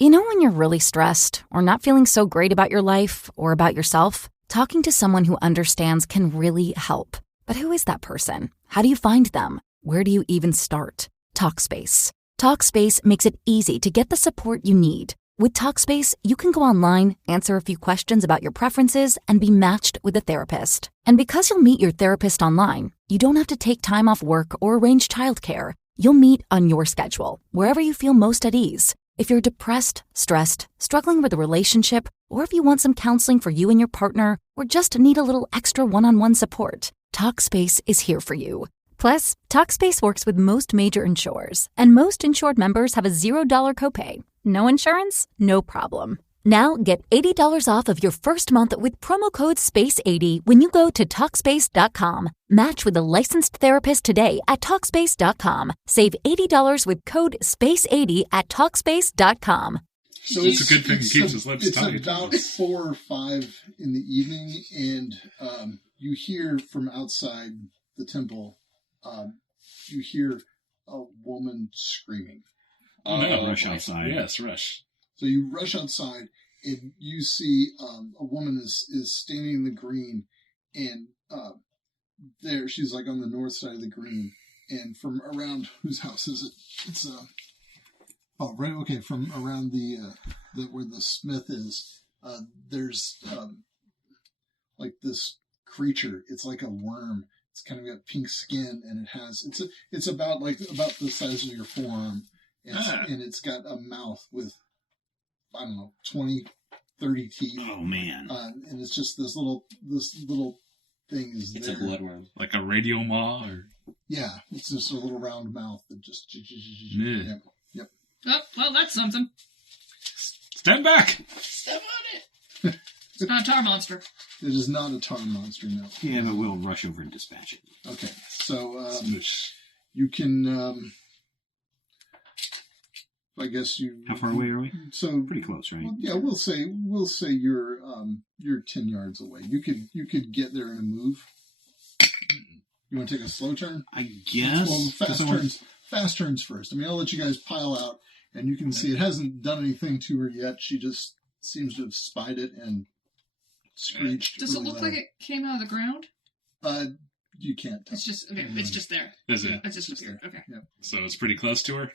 You know when you're really stressed or not feeling so great about your life or about yourself? Talking to someone who understands can really help. But who is that person? How do you find them? Where do you even start? Talkspace. Talkspace makes it easy to get the support you need. With Talkspace, you can go online, answer a few questions about your preferences, and be matched with a therapist. And because you'll meet your therapist online, you don't have to take time off work or arrange childcare. You'll meet on your schedule, wherever you feel most at ease. If you're depressed, stressed, struggling with a relationship, or if you want some counseling for you and your partner, or just need a little extra one-on-one support, Talkspace is here for you. Plus, Talkspace works with most major insurers, and most insured members have a $0 copay. No insurance? No problem. Now get $80 off of your first month with promo code SPACE80 when you go to Talkspace.com. Match with a licensed therapist today at Talkspace.com. Save $80 with code SPACE80 at Talkspace.com. So it's a good thing it keeps his lips tight. It's about 4 or 5 in the evening, and you hear from outside the temple, you hear a woman screaming. Rush outside. Yes, rush. So you rush outside, and you see a woman is standing in the green, and there she's like on the north side of the green, and from around whose house is it? It's from around the where the smith is. There's like this creature. It's like a worm. It's kind of got pink skin, and it's about the size of your forearm. And it's got a mouth with, I don't know, 20, 30 teeth. Oh, man. And it's just this little thing is it's there. It's a bloodworm. Like a radio maw? Or... Yeah, it's just a little round mouth that just... Yeah. Yep. Oh, well, that's something. Stand back! Step on it! It's not a tar monster. It is not a tar monster, no. Yeah, but we'll rush over and dispatch it. Okay, so you can... I guess you. How far away are we? So pretty close, right? Well, yeah, we'll say you're 10 yards away. You could get there in a move. You want to take a slow turn? I guess. Well, fast turns first. I mean, I'll let you guys pile out, and you can see it hasn't done anything to her yet. She just seems to have spied it and screeched. Does it look like it came out of the ground? You can't tell. It's just okay. It's just there. Is it? It's just appeared. Okay. Yeah. So it's pretty close to her.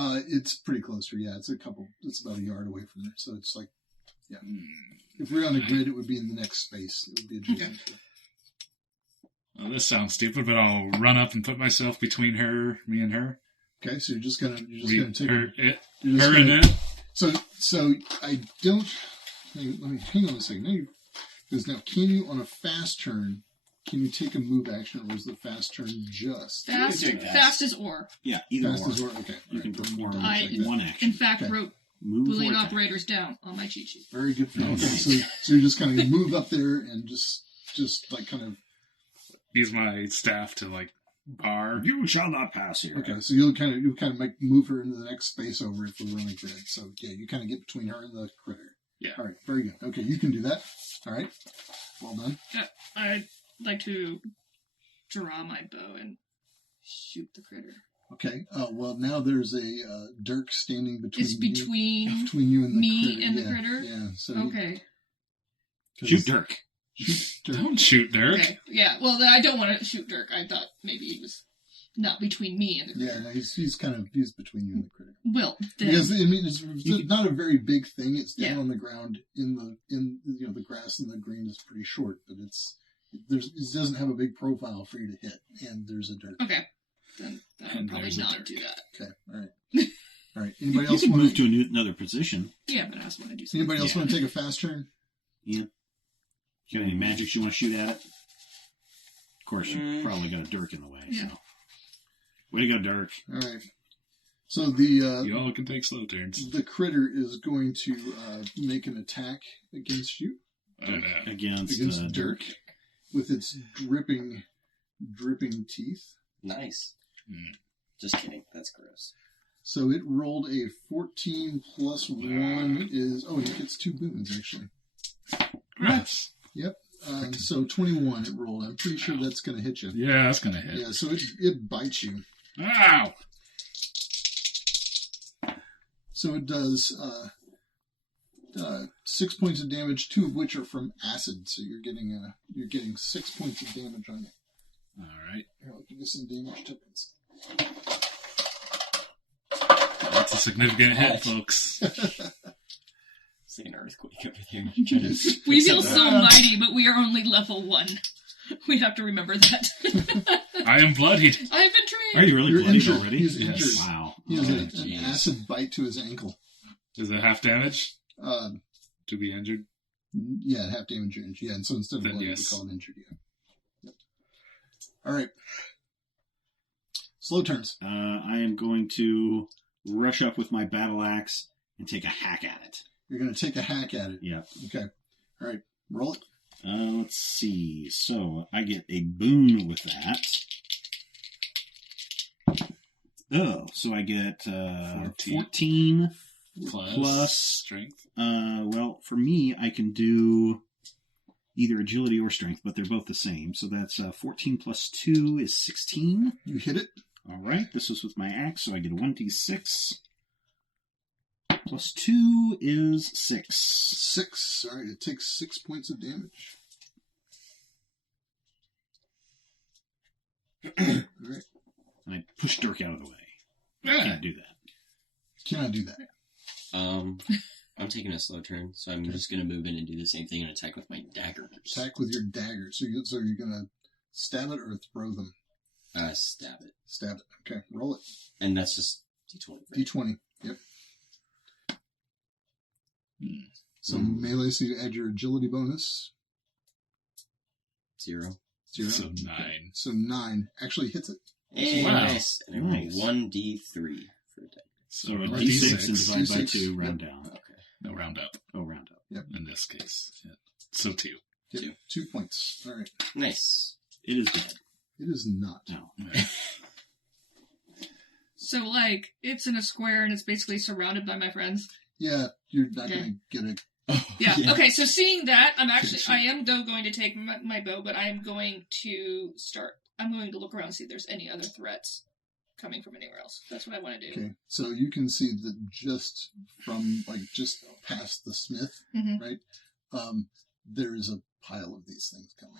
It's pretty close to her, yeah. It's about a yard away from her. So it's like, yeah. If we were on a grid, it would be in the next space. It would be adjacent to her. Well, this sounds stupid, but I'll run up and put myself between me and her. Okay, so you're just gonna take her gonna, and it. So I don't. Let me hang on a second. Because now, can you on a fast turn? Can you take a move action, or is the fast turn just... Fast as or. Yeah, either fast or. As or. Okay. You can perform one action. In fact, wrote Boolean operators down on my cheat sheet. Very good. Okay, so you just kind of move up there and just like kind of... Use my staff to like bar. You shall not pass here. Okay, so you'll kind of move her into the next space over if we're on a grid. So yeah, you kind of get between her and the critter. Yeah. All right, very good. Okay, you can do that. All right, well done. I'd like to draw my bow and shoot the critter. Okay. Well, now there's a dirk standing between. It's between you and the me critter. and the critter. Yeah. So okay. Shoot Dirk. Don't shoot Dirk. Okay. Yeah. Well, then I don't want to shoot Dirk. I thought maybe he was not between me and the critter. Yeah. No, he's between you and the critter. Well, then, because I mean it's not a very big thing. It's down on the ground in the grass, and the green is pretty short, but it doesn't have a big profile for you to hit, and there's a dirk. Okay. Then I'll probably not do that. Okay. All right. All right. Anybody else want to move to another position? Yeah, but I also want to do something. Anybody else want to take a fast turn? Yeah. You got any magics you want to shoot at it? Of course, you probably got a dirk in the way. Yeah. So. Way to go, Dirk. All right. So you all can take slow turns. The critter is going to make an attack against you. Against Dirk with its dripping teeth. Nice. Just kidding. That's gross. So it rolled a 14 plus 1 is... Oh, it gets 2 boons, actually. Yes. Yep. So 21 it rolled. I'm pretty sure that's going to hit you. Yeah, that's going to hit. Yeah, so it bites you. Ow! So it does 6 points of damage, 2 of which are from acid. So you're getting 6 points of damage on you. All right. Here, I'll give you some damage tokens. That's a significant hit, folks. It's like an earthquake over there. We feel so mighty, but we are only level 1. We have to remember that. I am bloodied. I've been trained. Are you really You're bloodied injured. already? He's injured. Wow. He has an jeez. acid bite to his ankle. Is it half damage to be injured? Yeah, half damage you're injured. Yeah, and so instead of Then bloodied, yes. we call it injured. Yeah. Yep. All right. Slow turns. I am going to rush up with my battle axe and take a hack at it. You're going to take a hack at it. Yeah. Okay. All right. Roll it. Let's see. So I get a boon with that. Oh, so I get 14 plus strength. Well, for me, I can do either agility or strength, but they're both the same. So that's 14 plus 2 is 16. You hit it. All right. This was with my axe, so I get a 1d6. Plus 2 is 6. 6. All right. It takes 6 points of damage. All right. And I push Dirk out of the way. I Yeah. can't do that. Cannot do that. I'm taking a slow turn, so I'm just going to move in and do the same thing and attack with my daggers. Attack with your dagger. So you're going to stab it or throw them? Stab it. Stab it. Okay. Roll it. And that's just D20. Right? D20. Yep. So melee, so you add your agility bonus. 0. 0. So 9. Okay. So 9 actually hits it. Hey, Wow. nice. And I roll Nice. 1d3 for a dagger. So a Right. d6 and D6. divide by D6. 2, round Yep. down. Okay. No, round up Oh, round up. in this case. Yeah. So 2. Yep. Two. 2 points. All right. Nice. It is dead. It is not. No. So, like, it's in a square and it's basically surrounded by my friends. Yeah, you're not Okay. going to get a... Yeah. Yeah. Okay, so seeing that, I Shoot. am though going to take my bow, but I am going to look around and see if there's any other threats coming from anywhere else. That's what I want to do. Okay, so you can see that just from, just past the smith, Mhm. right, there is a pile of these things coming.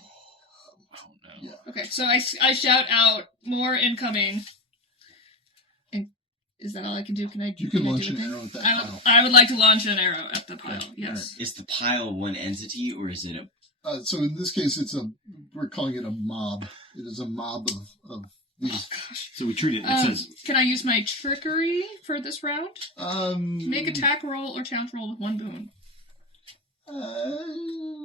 Oh, no. Yeah. Okay, so I shout out, more incoming. And is that all I can do? Can I You can I launch do a an thing? arrow at that I pile. I would like to launch an arrow at the pile, Okay, yes. Is the pile one entity, or is it a... So in this case, we're calling it a mob. It is a mob of these. So we treat it, it says, Can I use my trickery for this round? Make Hmm. attack roll or challenge roll with 1 boon.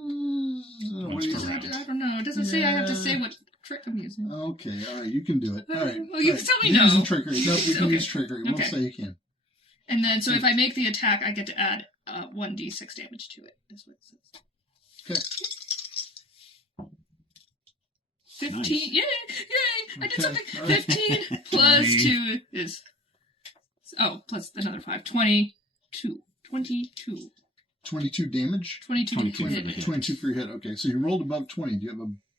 Once per round. I don't know. It doesn't say I have to say what trick I'm using. Okay, all right, you can do it. All right. Well, you all can right. tell me You're no. using trickery. No, you can Okay. use trickery. We'll Okay. say you can. And then, so if I make the attack, I get to add 1d6 damage to it. Is what it says. Okay. 15. Nice. Yay! Yay! I did Okay, something. all right. 15 plus 20. 2 is. Oh, plus another 5. 22. 22. 22 damage. 22 22 to for the hit. hit. 22 for your hit. Okay, so you rolled above 20. Do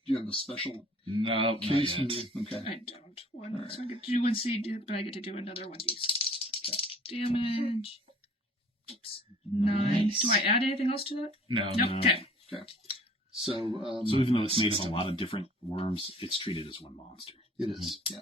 you have a special No, not case? yet. Okay. I don't. One. Alright. So I get to do 1c, but I get to do another 1d6. Damage. Oops. 9. Nice. Do I add anything else to that? No. Nope. No. Okay. So, so even though it's made of a system. lot of different worms, it's treated as one monster. it is, yeah.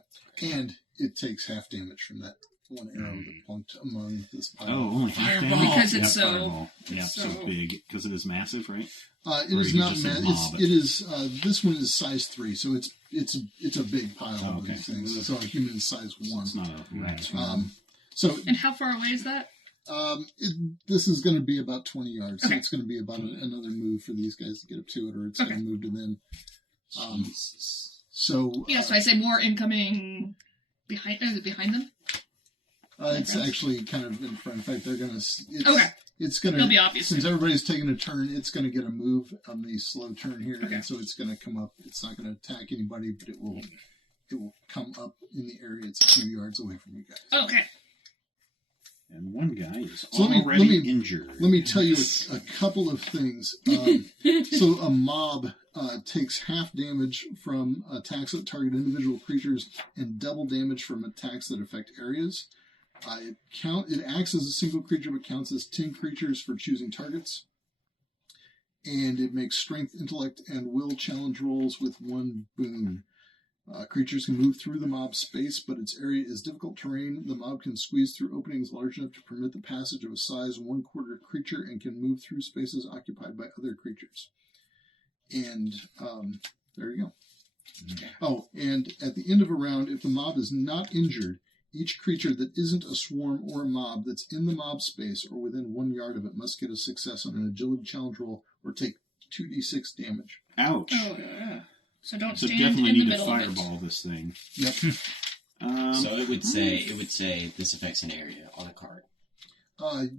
And it takes half damage from that one arrow that plunked among this pile. Oh, only half Fireball. damage? Because Yep, it's so- fireball. Yeah, it's so so- big. Because it is massive, right? It Or is you not. just say It's, mob. it is. This one is size 3, so it's a big pile Oh, of okay. these things. So a human is size 1. It's not a rat. So And how far away is that? this is going to be about 20 yards. So Okay. it's going to be about another move for these guys to get up to it, or it's Okay. going to move to them. Jesus. So Yeah, so I say more incoming behind. Is it behind them? it's actually kind of in front. In fact, they're going to. Okay. It's going It'll be to. obvious. Since everybody's taking a turn, it's going to get a move on the slow turn here, Okay. and so it's going to come up. It's not going to attack anybody, but it will come up in the area. It's a few yards away from you guys. Okay. And one guy is So already injured. Let me tell you a couple of things. So a mob takes half damage from attacks that target individual creatures and double damage from attacks that affect areas. It acts as a single creature, but counts as 10 creatures for choosing targets. And it makes strength, intellect, and will challenge rolls with 1 boon. Creatures can move through the mob space, but its area is difficult terrain. The mob can squeeze through openings large enough to permit the passage of a size 1/4 creature and can move through spaces occupied by other creatures. And there you go. Oh, and at the end of a round, if the mob is not injured, each creature that isn't a swarm or a mob that's in the mob space or within 1 yard of it must get a success on an agility challenge roll or take 2d6 damage. Ouch. Oh, yeah. So don't So stand definitely in the need to middle of it. fireball this thing. Yep. So it would say this affects an area on a card.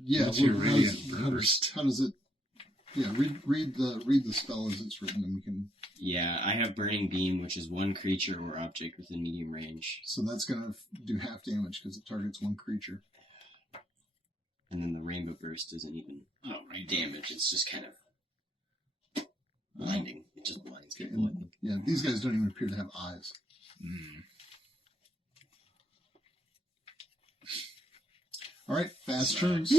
Yeah. What's your how radiant does- burst? How does it? Yeah. Read the spell as it's written, and we can. Yeah, I have Burning Beam, which is 1 creature or object within medium range. So that's gonna do half damage because it targets 1 creature. And then the Rainbow Burst doesn't even damage. It's just kind of blinding. It just blinds Okay, people, I think. yeah, these guys don't even appear to have eyes. All right, fast turns.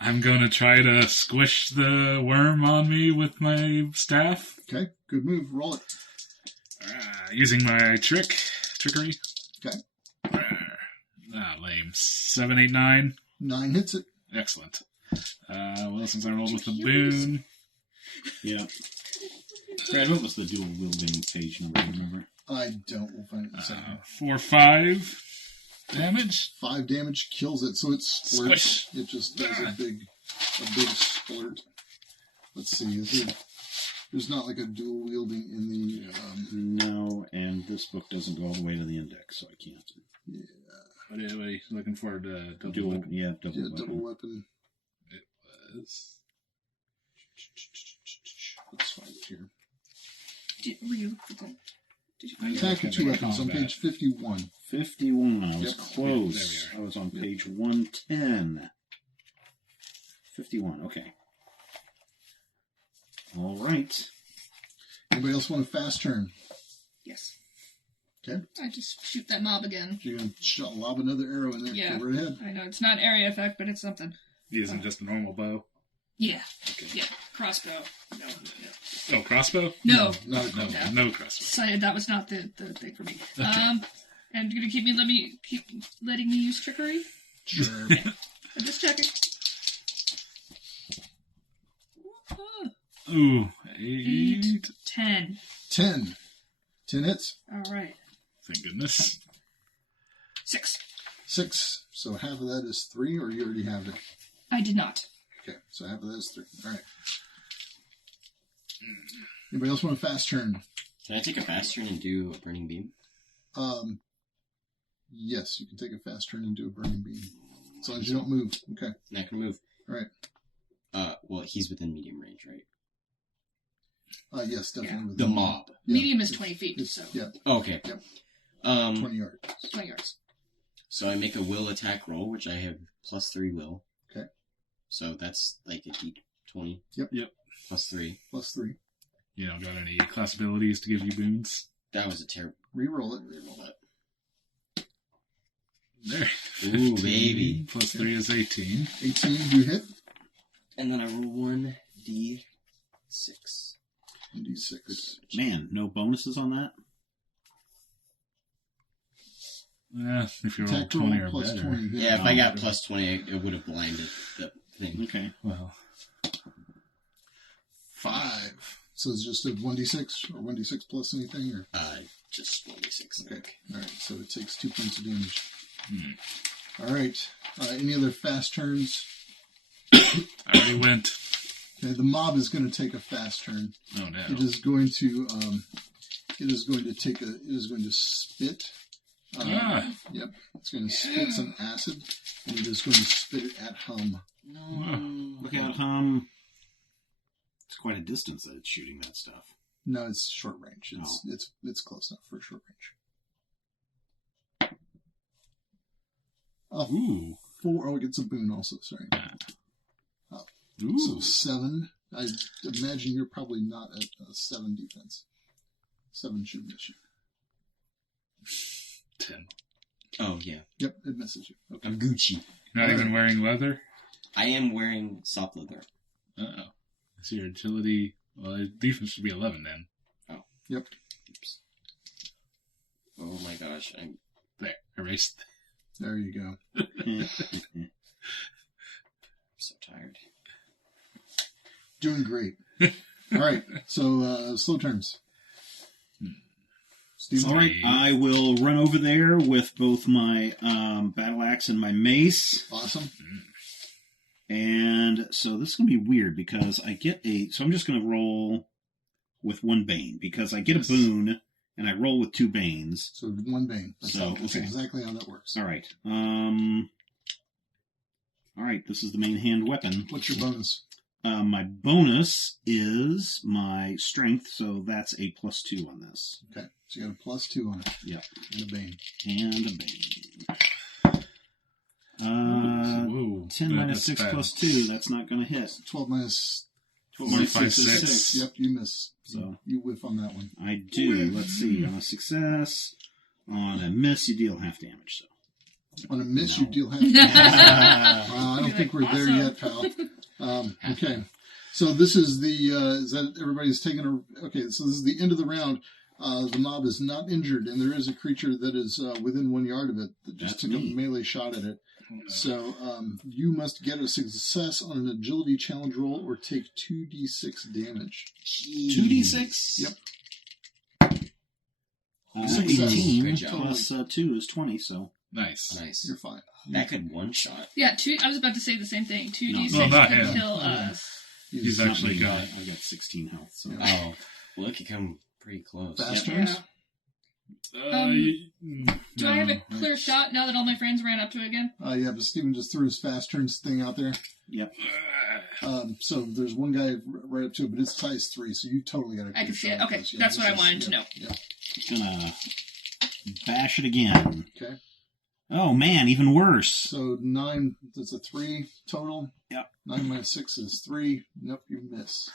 I'm going to try to squish the worm on me with my staff. Okay, good move. Roll it. Using my trickery. Okay. Lame. 7, 8, 9. 9 hits it. Excellent. Well, since I rolled with the boon, Yeah. Brad, what was the dual wielding page number? Do you remember? I don't. We'll find it in a second. 4, 5 damage. 5 damage kills it, so it splurts. Squish. It just does a big splurt. Let's see. There's not like a dual wielding in the. No, and this book doesn't go all the way to the index, so I can't. Yeah. What are you looking for? Double Dual, weapon? yeah, double Yeah, weapon. double weapon. It was. Let's find it here. Were you looking for them? Did you find it? Attack with 2 weapons on Combat. page 51. 51. I was Yep. close. There we are. I was on page 110. 51, okay. All right. Anybody else want a fast turn? Yes. Okay. I just shoot that mob again. You're going to lob another arrow in there. Yeah. Go right ahead. I know, it's not an area effect, but it's something. Using just a normal bow. Yeah. Okay. Yeah. Crossbow. No. Oh, crossbow? No. Not a No, crossbow. no crossbow. Decided that was not the thing for me. Okay. And you're gonna keep letting me use trickery? Sure. I'm just checking. Ooh, 8, 8. 10. 10. 10 hits. All right. Thank goodness. 6. 6. So half of that is 3, or you already have it? I did not. Okay, so half of that is 3. All right. Anybody else want a fast turn? Can I take a fast turn and do a Burning Beam? Yes, you can take a fast turn and do a burning beam. As long as you don't move. Okay. Not gonna move. All right. Well, he's within medium range, right? Yes, definitely. Yeah. With The mob. Yeah, Medium is it's- 20 feet, it's- so Yeah, Okay. Yep. 20 yards. 20 yards. So I make a will attack roll, which I have +3 will. Okay. So that's like a d20. Yep. +3. Plus 3. You know, got any class abilities to give you boons? That was a terrible. Reroll it. Reroll that. There. Ooh, baby. Plus 3 is 18. 18, you hit. And then I roll 1d6. And D6. Man, no bonuses on that? If you roll Attack 20 roll or plus better. 20. Yeah, if I got +20, it would have blinded the thing. Okay. Well, 5. So it's just a 1d6 or 1d6 plus anything? Or Just 1d6. I okay. think. All right. So it takes 2 points of damage. Hmm. All right. Any other fast turns? I already went. Okay. The mob is going to take a fast turn. Oh, no. It is going to. It is going to take a. It is going to spit. Yep. It's going to spit some acid, and it is going to spit it at Hum. No. Look out, it's quite a distance that it's shooting that stuff. No, it's short range. Oh. It's close enough for short range. Oh, Ooh. 4. Oh, it gets a boon also. Sorry. Ooh. So 7. I imagine you're probably not at a 7 defense. 7 should miss you. 10. Oh, yeah. Yep, it misses you. Okay. I'm Gucci. Not even wearing leather? I am wearing soft leather. Uh-oh. So your agility... Well, your defense should be 11 then. Oh. Yep. Oops. Oh my gosh. I'm There. Erased. There you go. so tired. Doing great. All right. So, slow turns. Steve. All right, I will run over there with both my battle axe and my mace. Awesome. And so this is going to be weird because I get so I'm just going to roll with one bane because I get a boon and I roll with 2 banes. So 1 bane. That's Okay. exactly how that works. All right. All right, this is the main hand weapon. What's your bonus? My bonus is my strength, so that's a +2 on this. Okay. So you got a +2 on it. Yep. And a bane. And a bane. Whoa. 10 minus 6 bad. plus 2, that's not going to hit. 12 minus 12 minus 45, 6 is 6. 6. Yep, you miss. So you whiff on that one. I do. Let's see. On a success, on a miss, you deal half damage. So On a miss, you deal half damage. I don't think we're there yet, pal. Okay. So this is is that everybody's taking okay, so this is the end of the round. The mob is not injured, and there is a creature that is within 1 yard of it that just took a melee shot at it. So you must get a success on an agility challenge roll or take 2d6 damage. 2d6? Yep. 18 Good job. plus 2 is 20, so. Nice. Nice. You're fine. That could one-shot. Yeah, I was about to say the same thing. 2d6 Well, not could him. kill us. He's Not actually me, got... I got 16 health, so. Oh, well, it could come pretty close. Fast Yeah. turns? Do I have a clear shot now that all my friends ran up to it again? Yeah, but Steven just threw his fast turns thing out there. Yep. So there's one guy right up to it, but it's size 3, so you totally got a clear I can see shot it. Okay, at this. that's what I this wanted to know. Yeah. Gonna bash it again. Okay. Oh man, even worse. So 9, that's a 3 total. Yep. 9 minus 6 is 3. Nope, you miss.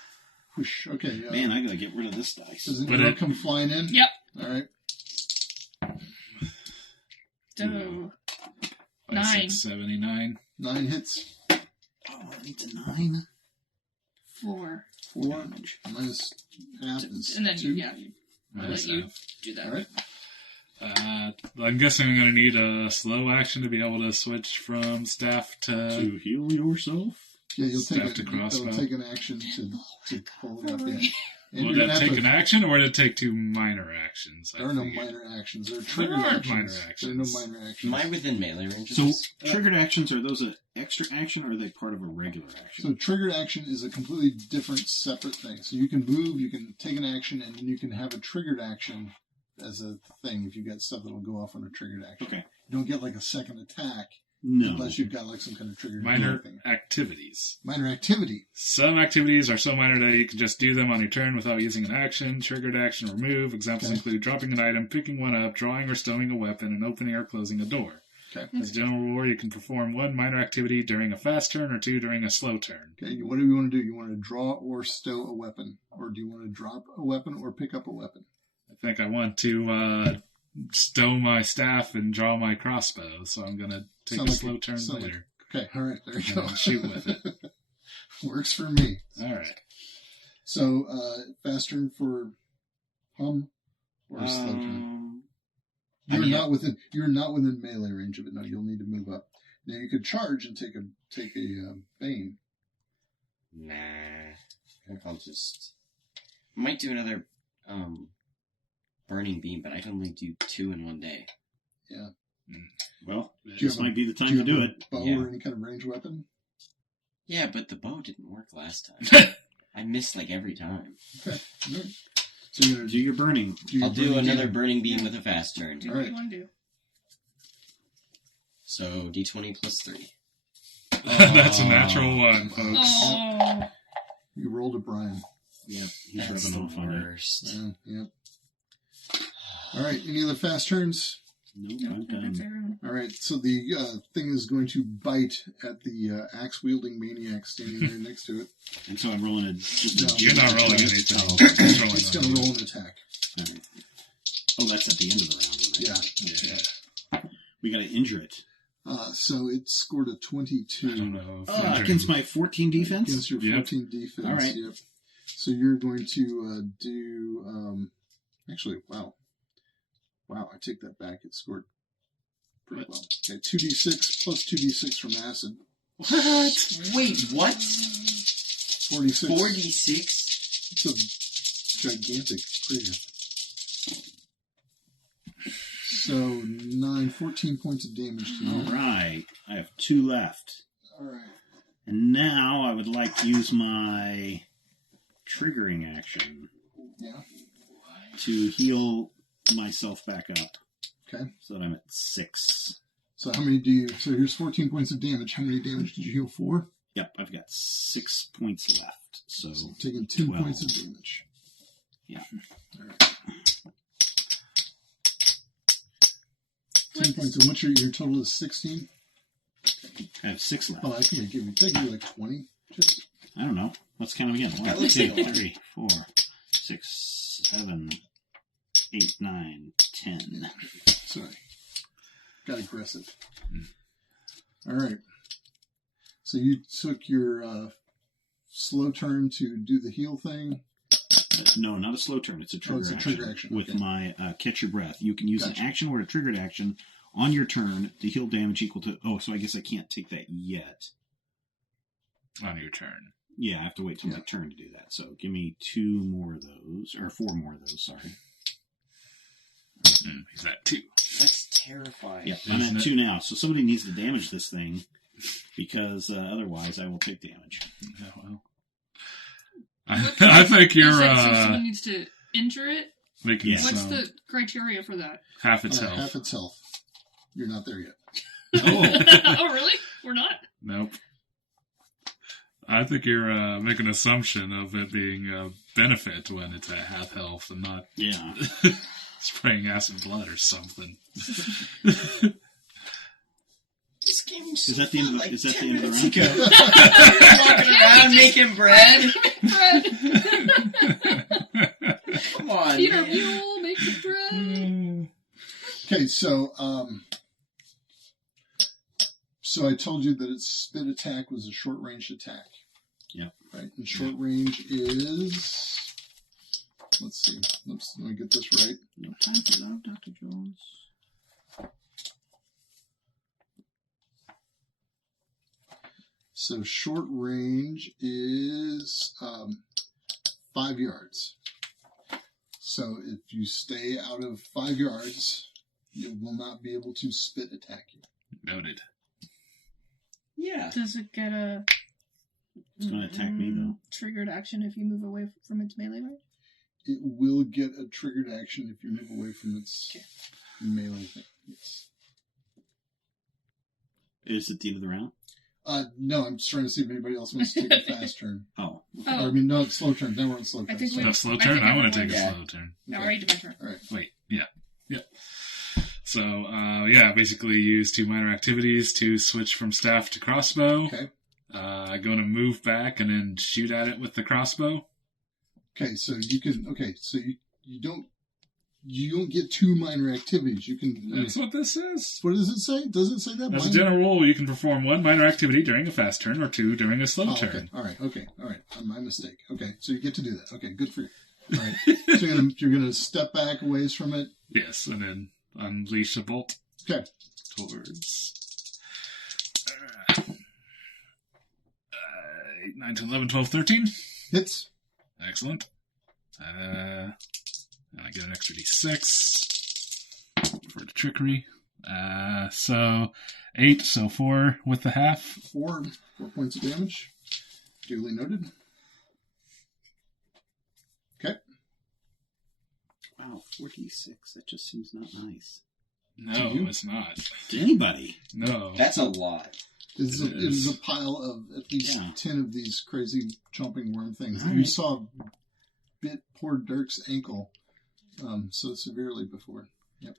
Whoosh. Okay. Man, I gotta get rid of this dice. Does But it come flying in? Yep. All right. So, 9. 79. 9 hits. Oh, I need to 9. 4. 4 minus half is And then, 2. yeah, I'll let you do that. All right. I'm guessing I'm going to need a slow action to be able to switch from staff To heal yourself? Yeah, you'll Staff to it'll crossbow. take an action to pull it up. Yeah. And Would you're that gonna take have an to- action, or would it take 2 minor actions? There are no minor actions. There are triggered aren't actions. minor There are no actions. minor actions. Am I within melee range? of So, this? triggered actions, are those an extra action or are they part of a regular action? So triggered action is a completely different, separate thing. So you can move, you can take an action, and then you can have a triggered action as a thing if you get stuff that'll go off on a triggered action. Okay. You don't get like a second attack No. unless you've got like some kind of triggered Minor thing. activities. Minor activity. Some activities are so minor that you can just do them on your turn without using an action. Triggered action or move. Examples Okay. include dropping an item, picking one up, drawing or stowing a weapon, and opening or closing a door. Okay. As a general rule, you can perform 1 minor activity during a fast turn or 2 during a slow turn. Okay, what do you want to do? You want to draw or stow a weapon? Or do you want to drop a weapon or pick up a weapon? I think I want to stow my staff and draw my crossbow, so I'm going to take Sound a like slow a- turn sound later. Okay, all right, there you And go. then shoot with it. Works for me. All right. So, fast turn for hum or slow turn? You're not within melee range of it. No, you'll need to move up. Now you could charge and take a bane. Nah. I think I'll just... Might do another burning beam, but I can only do 2 in one day. Yeah. Well, you this have might be the time Do to you do have it. a bow Yeah. or any kind of range weapon? Yeah, but the bow didn't work last time. I missed like every time. Okay. All right. So you're gonna Do your burning. your I'll do burning another beam. burning beam with a fast turn. Do All what right. you want to do. So d20 plus 3. That's a natural 1, folks. Oh, You rolled a Brian. Yeah, he's That's rubbing the off on it. worst. Yeah. All right. Any other fast turns? Nope, no, I'm that's done. everyone. All right. So the thing is going to bite at the axe wielding maniac standing there next to it. And so I'm rolling just No. a You're not rolling anything. Oh, okay. It's rolling It's on going to you. roll an attack. All right. Oh, that's at the end of the round. Isn't it? Yeah. Yeah. We got to injure it. So it scored a 22. I don't know. Against my 14 defense? Against your 14 defense. All right. Yep. So you're going to do... actually, wow. Wow, I take that back. It scored pretty well. Okay, 2d6 plus 2d6 from acid. What? Wait, what? 46. 46? It's a gigantic crater. So 14 points of damage to you. All right. I have 2 left. All right. And now I would like to use my triggering action to heal myself back up. Okay. So that I'm at 6. So how many do you... So here's 14 points of damage. How many damage did you heal? 4? Yep, I've got 6 points left. So taking 10 12. points of damage. Yeah. All right. 10 points. And what's your total is 16? I have 6 left. Oh, I can give you like 20. Just... I don't know. Let's count them again. 1, 2, 3, 4, 6, 7, 8, 9, 10. Sorry. Got aggressive. All right. So you took your slow turn to do the heal thing. No, not a slow turn. It's a trigger, action. With my catch your breath. You can use Gotcha. an action or a triggered action on your turn to heal damage equal to... Oh, so I guess I can't take that yet. On your turn. Yeah, I have to wait till my turn to do that. So give me 2 more of those. Or 4 more of those, sorry. He's at 2. That's terrifying. Yeah, I'm at 2 now. So somebody needs to damage this thing. Because otherwise I will take damage. Yeah, well. I think you're... so someone needs to injure it? Making What's the criteria for that? Half its health. Half its health. You're not there yet. Oh, really? We're not? Nope. I think you're making an assumption of it being a benefit when it's at half health and not spraying acid blood or something. This game was Is that the end of the, like is that 10 the end of the minutes round? You're walking around making bread. Come on, Peter man. Mule making bread. Okay, so I told you that its spit attack was a short range attack. Yeah. Right. And short range is... Let's see. Let me get this right. No time for love, Dr. Jones. So short range is 5 yards. So if you stay out of 5 yards, it will not be able to spit attack you. Noted. Yeah. Does it get a... It's going to attack me, though. Triggered action if you move away from its melee range? It will get a triggered action if you move away from its melee thing. Yes. Is it the end of the round? No, I'm just trying to see if anybody else wants to take a fast turn. Oh. Or, I mean, no, it's slow turn. Now we're on slow turn. I think we- No, slow turn? I want to take a Yeah. slow turn. I already did my turn. All right. Wait, yeah. So, basically use 2 minor activities to switch from staff to crossbow. Okay. Going to move back and then shoot at it with the crossbow. Okay, so you can. Okay, so you don't get 2 minor activities. You can. That's what this says. What does it say? Does it say that? As a general rule, you can perform 1 minor activity during a fast turn or 2 during a slow turn. Okay. All right. My mistake. Okay, so you get to do that. Okay, good for you. All right. So you're gonna step back a ways from it. Yes, and then unleash a bolt. Okay. Towards 8, 9, 10, 11, 12, 13. Hits. Excellent. And I get an extra d6 for the trickery. So 8, so 4 with the half. 4 points of damage. Duly noted. Okay. Wow, 46. That just seems not nice. No, it's not. To anybody. No. That's a lot. It is a pile of at least 10 of these crazy chomping worm things. All You right. saw bit poor Dirk's ankle so severely before. Yep.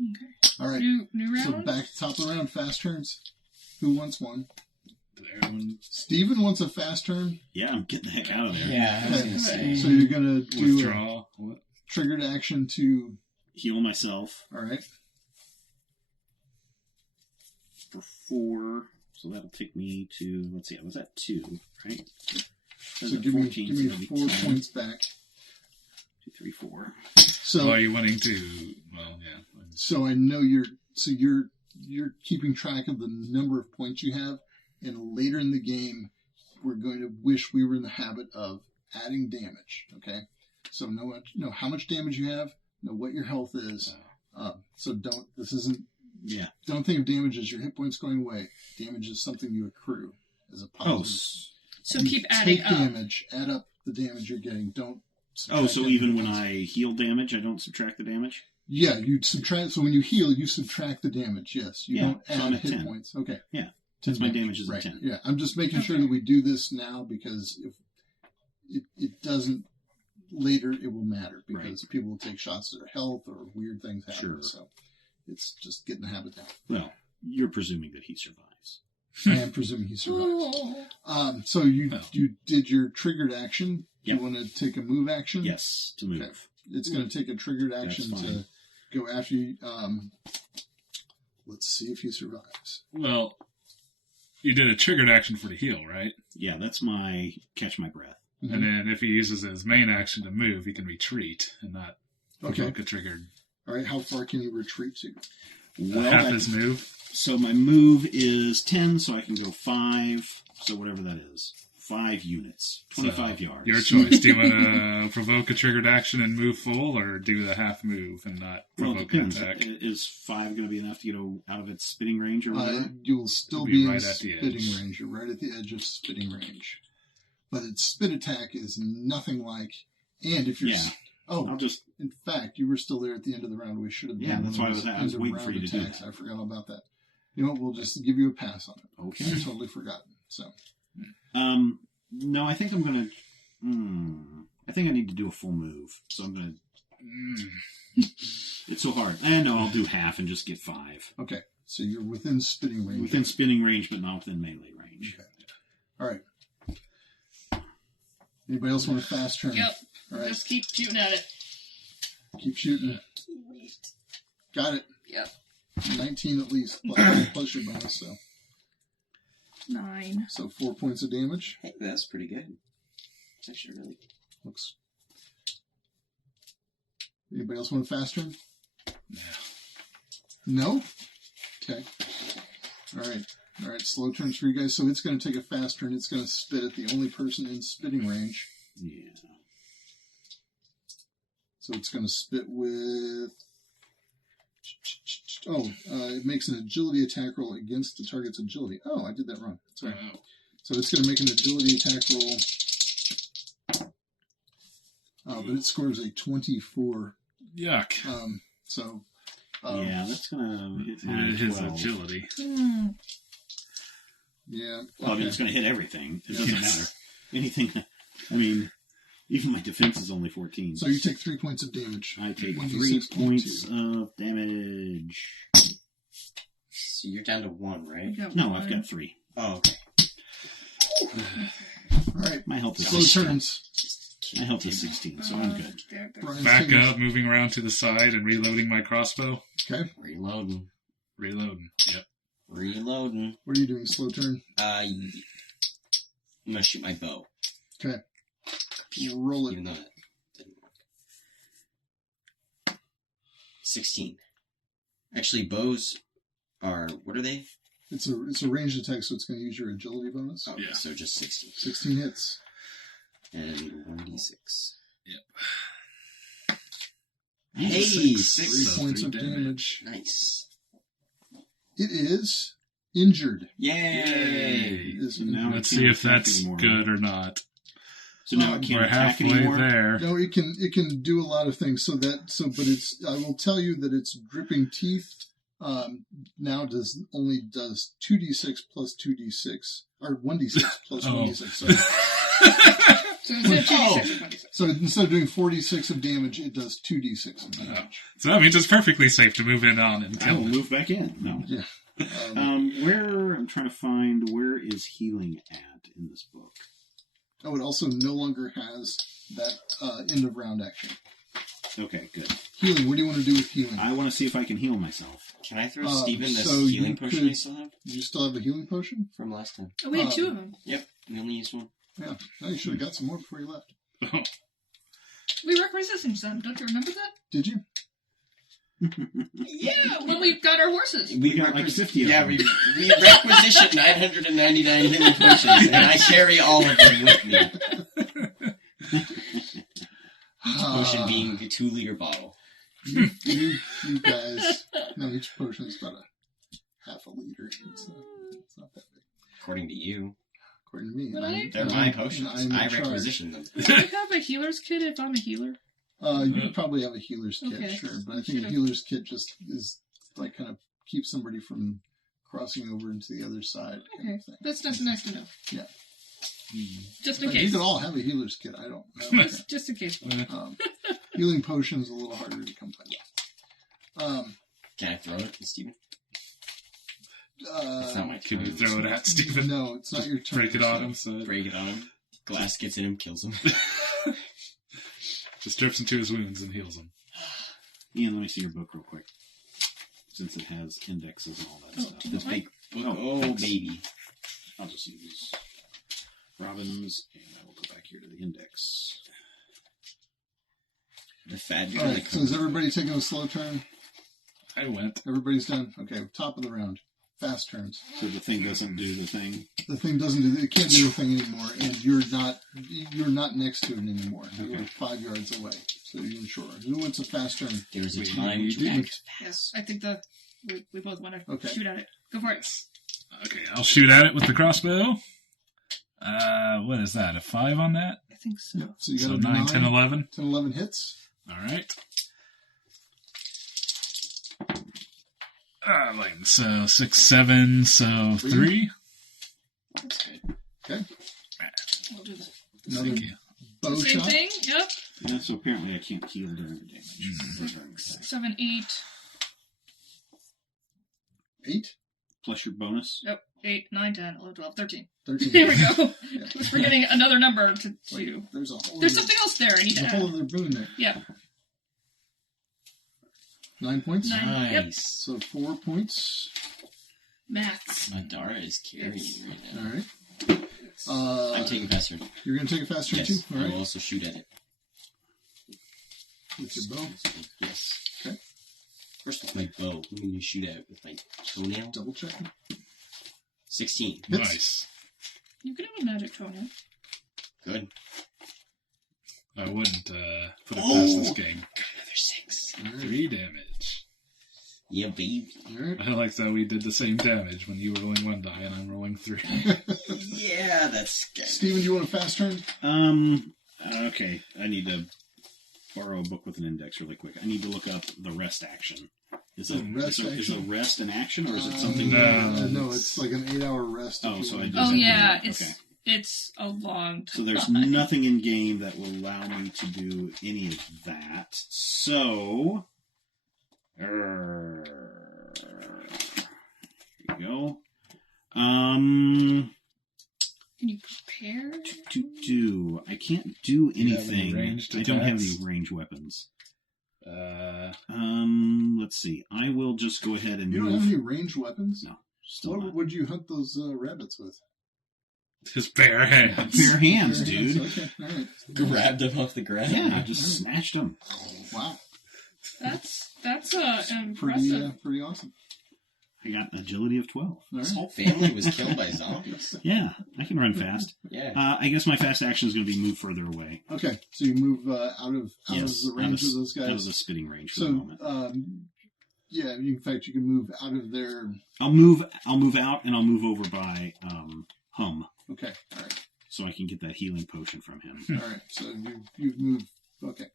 Okay. All right. New So round? back to top of the round, fast turns. Who wants one? Everyone. Steven wants a fast turn. Yeah, I'm getting the heck out of there. Yeah, I was Okay. gonna say. So you're going to do a Withdraw. What? triggered action to heal myself. All right. For 4. So that'll take me to, let's see, I was at 2, right? So give me 4 points back. 2, 3, 4. So are you wanting to? Well, yeah. So I know you're keeping track of the number of points you have, and later in the game, we're going to wish we were in the habit of adding damage. Okay, so know how much damage you have, know what your health is. So don't think of damage as your hit points going away. Damage is something you accrue as a positive. So keep adding up. Take damage. Add up the damage you're getting. Don't. So even when I heal damage, I don't subtract the damage? Yeah, you subtract. So when you heal, you subtract the damage. Yes, you don't add hit 10 points. Okay. Yeah, since my damage is a 10. Yeah, I'm just making sure that we do this now because if it doesn't later, it will matter because people will take shots at their health or weird things happen. Sure. So it's just getting the habit down. Well, you're presuming that he survives. I am presuming he survives. So you did your triggered action. Yep. You want to take a move action? Yes, to move. Okay. It's going to take a triggered action to go after you. Let's see if he survives. Well, you did a triggered action for the heal, right? Yeah, that's my catch my breath. Mm-hmm. And then if he uses his main action to move, he can retreat and not provoke a triggered. All right, how far can he retreat to? Well, half his move. So my move is 10, so I can go 5. So whatever that is. 5 units. 25 yards. Your choice. Do you want to provoke a triggered action and move full, or do the half move and not provoke an attack? Is 5 going to be enough to get out of its spitting range or whatever? You will still be right in spitting range. You're right at the edge of spitting range. But its spit attack is nothing like... And if you're... Yeah. I'll just... In fact, you were still there at the end of the round. We should have done that's why I was waiting for you to do that. I forgot about that. You know what? We'll just give you a pass on it. Okay. I totally forgotten. So... No, I think I'm going to... I think I need to do a full move. So I'm going to... It's so hard. No, I'll do half and just get 5. Okay. So you're within spitting range. Within spitting range, but not within melee range. Okay. All right. Anybody else want a fast turn? Yep. All right. Just keep shooting at it. Keep shooting. Got it. Yep. 19 at least, plus your bonus, so... 9. So 4 points of damage. Hey, that's pretty good. It's actually really good. Looks. Anybody else want a fast turn? No? Okay. All right. Slow turns for you guys. So it's going to take a fast turn. It's going to spit at the only person in spitting range. Yeah. So it's going to spit with... it makes an agility attack roll against the target's agility. Oh, I did that wrong. Sorry. Wow. So it's going to make an agility attack roll. But it scores a 24. Yuck. Yeah, that's going to hit his agility. Yeah. Well, I mean, it's going to hit everything. It doesn't matter. Anything. I mean, even my defense is only 14. So you take 3 points of damage. I take 3 points of damage. So you're down to 1, right? No, I've got 3. Oh, okay. All right. My health is slow turns. My health is 16, so I'm good. Back up, moving around to the side and reloading my crossbow. Okay. Reloading. Yep. Reloading. What are you doing? Slow turn? I'm going to shoot my bow. Okay. Roll it. Even though that didn't work. 16. Actually, bows are... What are they? It's a ranged attack, so it's going to use your agility bonus. Okay, so just 16. 16 hits. And 1d6. Yep. Hey! 3 points of damage. Nice. It is injured. Yay! Now let's see if that's good or not. So now it can't we're attack halfway anymore? there. No, it can do a lot of things. But I will tell you that its dripping teeth now does 2d6 plus 2d6 or 1d6 plus 1d6. Sorry. So instead of 2d6 or 1d6. So instead of doing 46 of damage, it does 2d6 of damage. So that means it's perfectly safe to move in on and I kill will it. move back in. No. Yeah. I'm trying to find where is healing at in this book. Oh, it also no longer has that end of round action. Okay, good. Healing. What do you want to do with healing? I want to see if I can heal myself. Can I throw Steven this so healing potion I still have? You still have a healing potion? From last time. Oh, we had 2 of them. Yep, we only used one. Yeah. No, you should have got some more before you left. We were resisting some. Don't you remember that? Did you? Yeah, when we got our horses. We got like 50 of them. we requisitioned 999 healing potions, and I carry all of them with me. Each potion being a 2-liter bottle. You guys. No, each potion is about a half a liter. It's not that big. According to you. According to me. They're my potions. I requisitioned them. Do I have a healer's kit if I'm a healer? You probably have a healer's kit, Okay. sure. But I think a healer's kit just is like kind of keeps somebody from crossing over into the other side. Kind of thing. That's nice to know. Yeah. Just in You case. could all have a healer's kit. I don't know. Just in case. Healing potions a little harder to come by. Yeah. Can I throw it at Steven? It's not my turn. Can you throw it at Steven? No, it's not your turn. Break it on him. So Break it on him. Glass gets in him, kills him. just drips into his wounds and heals him. Ian, let me see your book real quick. Since it has indexes and all that stuff. The big book. Oh, baby. I'll just use Robin's, and I will go back here to the index. The fat dude. All right, so is everybody taking a slow turn? I went. Everybody's done? Okay, top of the round. Fast turns. So the thing doesn't do the thing? The thing doesn't do. It can't do the thing anymore, and you're not next to it anymore. You're 5 yards away, so you're in short. Who wants a fast turn? There's a time to act Yes, I think we both want to Okay. shoot at it. Go for it. Okay, I'll shoot at it with the crossbow. What is that? A 5 on that? I think so. Yep. So you got So a 9, 10, 11. 10, 11 hits. All right. So 6, 7, so 3. That's good. Okay. We'll do the Another bow same shot. thing. Yep. Yeah, so apparently I can't heal during the damage. Or during the attack. 7, 8. 8. Plus your bonus. Yep. 8, 9, 10, 11, 12, 13. 13. There we go. Yeah. I was forgetting another number to. Wait, there's a whole There's other- something else there I need There's to a whole add. other boon there. Yeah. 9 points. Nine. Yep. Nice. So 4 points. Maths. Madara is carrying right now. All right. I'm taking fast turn. You're going to take a fast turn Yes, too? All I right. will also shoot at it. With your bow. Yes. Okay. First with my bow. I'm going to shoot at it with my toenail. Double check. 16. Hits. Nice. You could have a magic toenail. Good. I wouldn't put it past this game. Another 6. All right. 3 damage. Yeah, baby. All right. I like that we did the same damage when you were rolling 1 die and I'm rolling 3. Yeah, that's good. Steven, do you want a fast turn? Okay. I need to borrow a book with an index really quick. I need to look up the rest action. Is a rest an action, or is it something? No, it's like an 8-hour rest. Oh, so I do. Oh yeah, Okay. it's a long time. So there's nothing in game that will allow me to do any of that. So, here you go. Can you prepare? I can't do Do you have any anything. ranged I don't have attacks? any range weapons. Uh, Let's see. I will just go ahead and You don't move. have any ranged weapons? No, still What not. would you hunt those rabbits with? his bare hands. Bare hands, Bare hands, dude. Okay, all right. Grabbed him off the ground. Yeah, I just snatched them. Wow. That's Pretty, impressive. pretty awesome. I got agility of 12. All His right. whole family was killed by zombies. Yeah, I can run fast. Yeah. I guess my fast action is going to be move further away. Okay, so you move out of Yes, the range out of those Out of guys. the spitting range for the So, moment. yeah, in fact, you can move out of their. I'll move out, and I'll move over by Hum, Okay, all right, so I can get that healing potion from him. all right. So you've moved. Okay,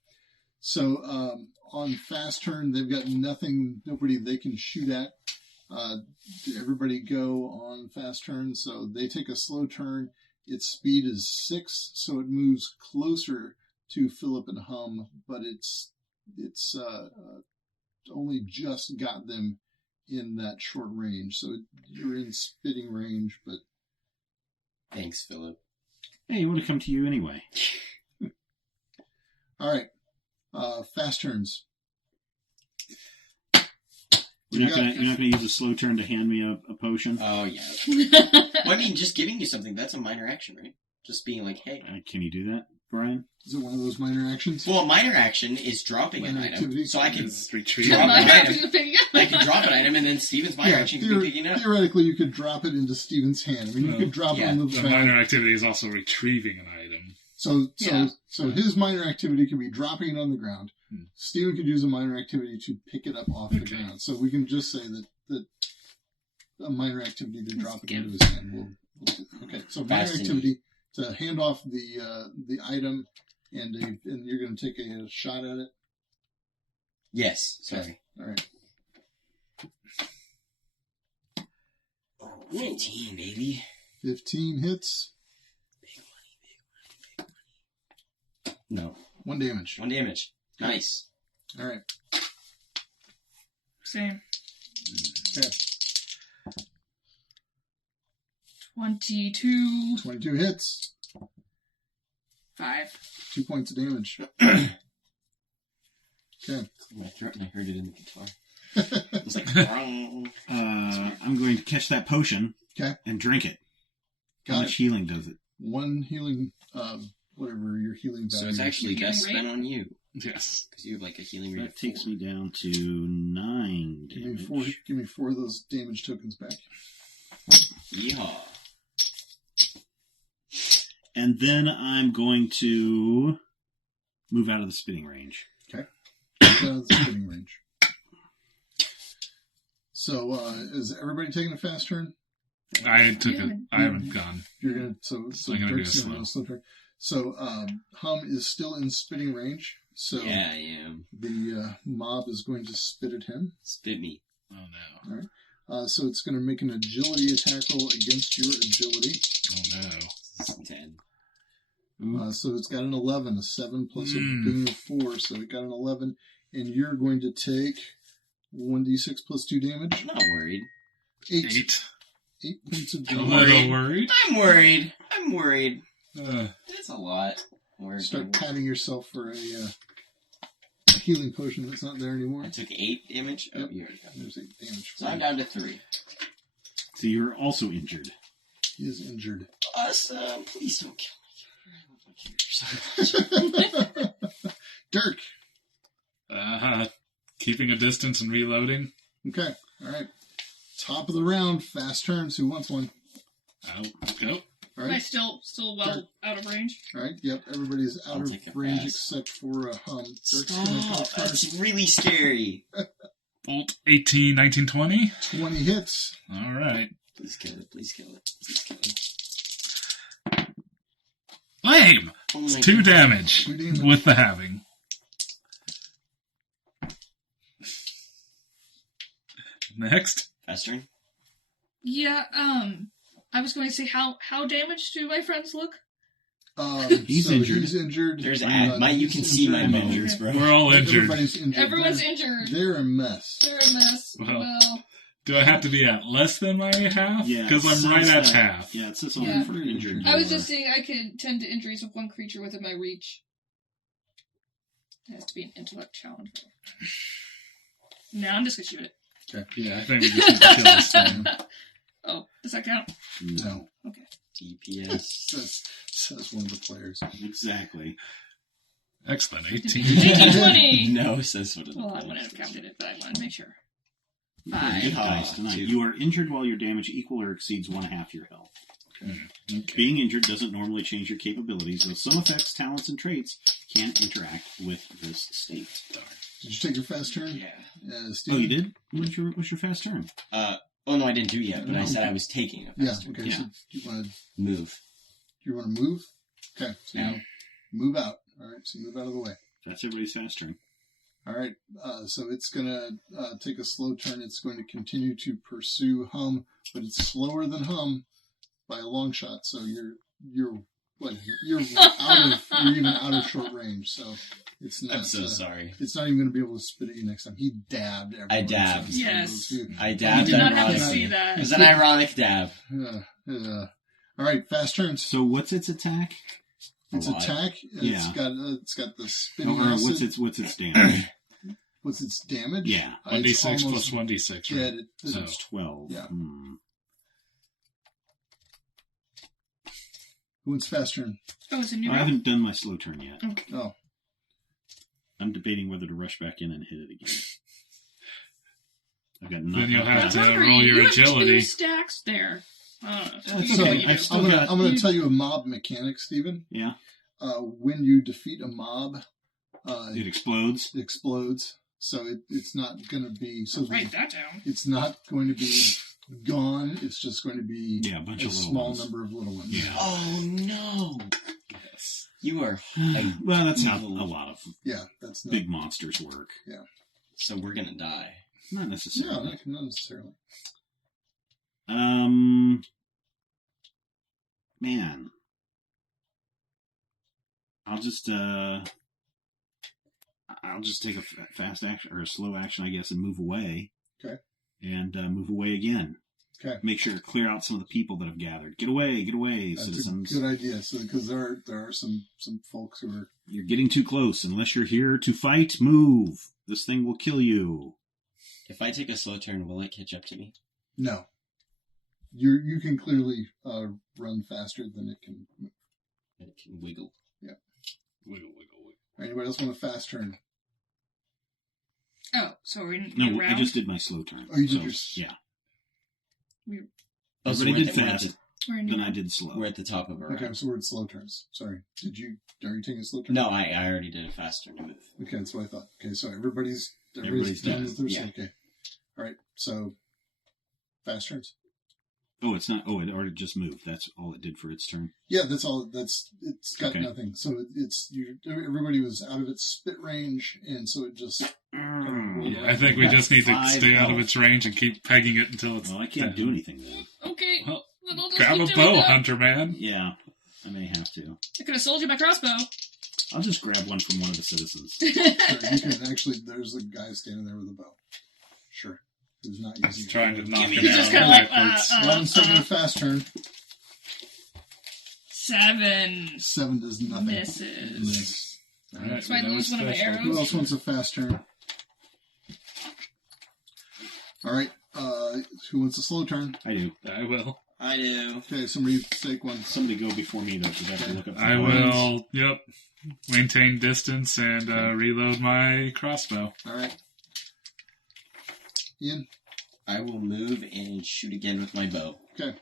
so on fast turn, they've got nobody they can shoot at. Everybody go on fast turn, so they take a slow turn. Its speed is 6, so it moves closer to Philip and Hum, but it's only just got them in that short range. So you're in spitting range, but Thanks, Philip. Hey, I would have come to you anyway. all right. Fast turns. You're not gonna use a slow turn to hand me a potion? Oh, yeah. Well, I mean, just giving you something, that's a minor action, right? Just being like, hey. Can you do that, Brian? Is it one of those minor actions? Well, minor action is dropping an item. Activity? So I can retrieve drop an item. Picking up. I can drop an item, and then Steven's minor action can be picking it up. Theoretically, you could drop it into Steven's hand. I mean, you could drop it on the ground. minor activity is also retrieving an item. So his minor activity can be dropping it on the ground. Steven could use a minor activity to pick it up off the ground. So we can just say that a minor activity to drop it into his hand. Okay, so minor activity to hand off the item, and you're going to take a shot at it? Yes, sorry. All right. 15, baby. 15 hits. Big money. No. 1 damage. 1 damage. Nice. All right. Same. Okay. 22. 22 hits. 5. 2 points of damage. Okay. My throat, and I heard it in the guitar. It was like, I'm going to catch that potion and drink it. How much healing does it? 1 healing, whatever your healing value. So it's actually best spent on you. Yes. Because you have like a healing rate. That takes me down to 9 damage. Give me 4 of those damage tokens back. Yeehaw. And then I'm going to move out of the spitting range. Okay. Out of the spitting range. So, is everybody taking a fast turn? I took it. I haven't gone. You're gonna I'm gonna do a slow turn. So, Hum is still in spitting range. So yeah, I am. The mob is going to spit at him. Spit me. Oh no. All right. So it's going to make an agility attack roll against your agility. Oh no. 10. So it's got an 11, a 7 plus a being a 4, so it got an 11, and you're going to take 1d6 plus 2 damage. I'm not worried. 8 points of A damage. little worried. I'm worried. That's a lot. Start patting yourself for a healing potion that's not there anymore. I took 8 damage? Yep. Oh, you already got it. There's 8 damage. So I'm down to 3. So you're also injured. He is injured. Awesome. Please don't kill me. I love my character so much. Dirk. Keeping a distance and reloading. Okay. All right. Top of the round. Fast turns. Who wants one? I'll go. All Am I right. still well out of range? All right. Yep. Everybody's out I'll of take a range pass. except for Hum. Dirk's going to go Stop. first. That's really scary. Bolt 18, 19, 20. 20 hits. All right. Please kill it. Please kill it. Please kill it. Lame. Oh It's my 2 God. damage 2 damage. with the halving. Next. Fast turn? Yeah, I was going to say, how damaged do my friends look? He's injured. He's injured. There's you he's can see my injured. measures, bro. We're all injured. Everybody's injured. Everyone's injured. They're a mess. They're a mess. Well, do I have to be at less than my half? Yeah, Because it I'm right says at that. half. Yeah, it says Yeah. for injured. I was just saying I could tend to injuries with one creature within my reach. It has to be an intellect challenge. No, I'm just going to shoot it. Okay. Yeah, I think we just need to kill this thing. Oh, does that count? No. Okay. DPS. Says one of the players. Exactly. Excellent. 18. 1820! No, says what it Well, I wouldn't have counted it, but I wanted to make sure. Good 5. dice tonight. 2. You are injured while your damage equal or exceeds 1/2 your health. Okay. Being injured doesn't normally change your capabilities, though some effects, talents, and traits can interact with this state. Did you take your fast turn? Yeah. Steven? Oh, you did? What's your fast turn? Oh, no, I didn't do it yet, but I said I was taking a Yeah. fast turn. Okay. Yeah. So you want to Move. move? Okay. So Yeah. you move out. All right. So you move out of the way. That's everybody's fast turn. All right. So it's going to take a slow turn. It's going to continue to pursue Hum, but it's slower than Hum by a long shot. So you're even out of short range. So it's not. I'm so sorry. It's not even going to be able to spit at you next time. He dabbed. Everyone, I dabbed. so Yes. I You dabbed did not have to ironically. see It that. was an ironic dab. All right. Fast turns. So what's its attack? Its attack. Yeah. It's got the spinning. What's its damage? What's its damage? Yeah. 1d6 plus 1d6. Right? Yeah. So it's 12. Yeah. Who wins fast turn? Oh, it's a new I round? haven't done my slow turn yet. Okay. Oh. I'm debating whether to rush back in and hit it again. I've got nothing. Then you'll have That's to hungry. roll your You have agility. 2 stacks there. So I'm going to tell you a mob mechanic, Stephen. Yeah. When you defeat a mob, It explodes. it explodes. So it's not going to be. So Write that down. it's not going to be gone. It's just going to be Yeah, a bunch of little small ones. number of little ones. Yeah. Oh no! Yes. You are. Well, that's how a lot of Yeah, that's not. big monsters work. So we're gonna die. Not No, necessarily. not necessarily. Man. I'll just take a fast action or a slow action, I guess, and move away. Okay. And move away again. Okay. Make sure to clear out some of the people that have gathered. Get away, That's citizens. a good idea. So because there are some folks who are. You're getting too close. Unless you're here to fight, move. This thing will kill you. If I take a slow turn, will it catch up to me? No. You can clearly run faster than it can move. It can wiggle. Yeah. Wiggle, wiggle, wiggle. Anybody else want a fast turn? Oh, so we're in No, new round? I just did my slow turn. Oh, you did So, yours? Yeah. Oh, so Everybody did we're at fast. We're in new Then I round. did slow. We're at the top of our Okay, round. so we're at slow turns. Sorry. Are you taking a slow turn? No, I already did a fast turn to move. Okay, that's what I thought. Okay, so everybody's Everybody's done done. with theirs? Yeah. Okay. All right, so fast turns. Oh, it's not. Oh, it already just moved. That's all it did for its turn. Yeah, that's all. It's got Okay. nothing. So everybody was out of its spit range, and so it just. Yeah, I think we just need to 5 stay out of health. its range and keep pegging it until it's. Well, I can't do anything then. Okay. Well, Then I'll just grab keep a doing bow, that. hunter man. Yeah, I may have to. I could have sold you my crossbow. I'll just grab one from one of the citizens. You can actually. There's a guy standing there with a bow. Sure. Who's not using it. Trying to knock He's him out. just kind of like, backwards. Robin's taking a fast turn. 7 7 does nothing. misses. Miss. All right, So I that lose was one of my special. arrows? Who else wants a fast turn? All right. Who wants a slow turn? I do. I will. I do. Okay, somebody take one. Somebody go before me, though, because I have to look up. I will. Yep. Maintain distance and reload my crossbow. All right. Ian. I will move and shoot again with my bow. Okay.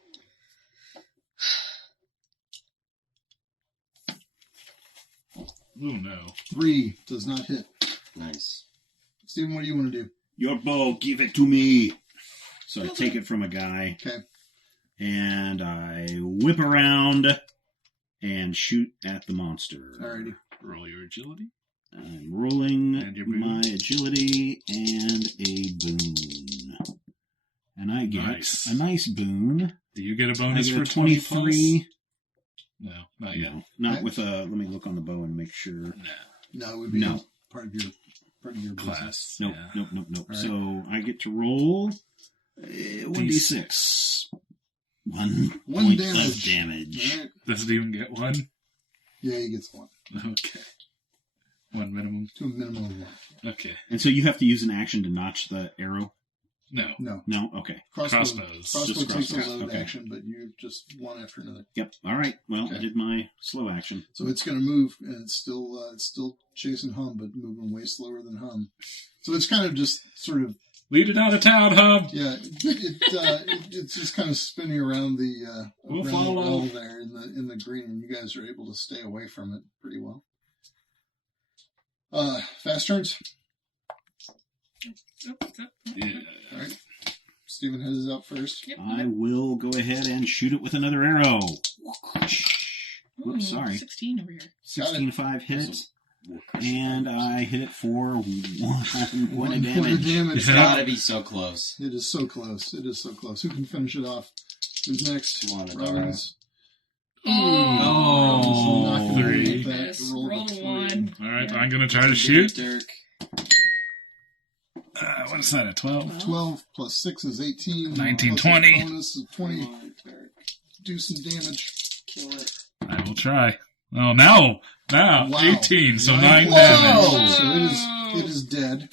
Oh no. 3 does not hit. Nice. Stephen, what do you want to do? Your bow, give it to me. So I take it from a guy, Okay. and I whip around and shoot at the monster. Alrighty. Roll your agility. I'm rolling And your boon. my agility and a boon. And I get Nice. a nice boon. Do you get a I bonus get for a 23? No, not yet. No, not Right. with a. Let me look on the bow and make sure. No. No, it would be No. part of your business. Class. Nope, Yeah. nope. All right. So I get to roll 1d6. One point of damage. All right. Does it even get one? Yeah, he gets 1. Okay. One minimum. To a minimum of 1. Okay. And so you have to use an action to notch the arrow? No. No. No? Okay. Crossbows. Crossbow Just takes a crossbows, load okay. action, but you just one after another. Yep. All right. Well, I Okay. did my slow action. So it's going to move, and it's still chasing Hum, but moving way slower than Hum. So it's kind of just sort of Lead it out of town, Hub! it's just kind of spinning around the We'll around the follow. wall there in the green, and you guys are able to stay away from it pretty well. Fast turns. Yeah. All right. Stephen heads up first. Yep. I will go ahead and shoot it with another arrow. Ooh, Oops, sorry. 16 over here. 16-5 hit. And I hit it for 1 point One of point of damage. damage. It's gotta be so close. It is so close. It is so close. Who can finish it off? Who's next? Come on, Robbins. Oh, Not gonna 3. get that. Miss. Roll Roll the the 3. 1. All right, I'm going to try to shoot. Dirk. What is that, a 12? 12 plus 6 is 18. 19, plus 20. Bonus is 20. Do some damage. Kill it. I will try. Oh, now, Wow. 18, so 9 points damage. damage. So it is dead.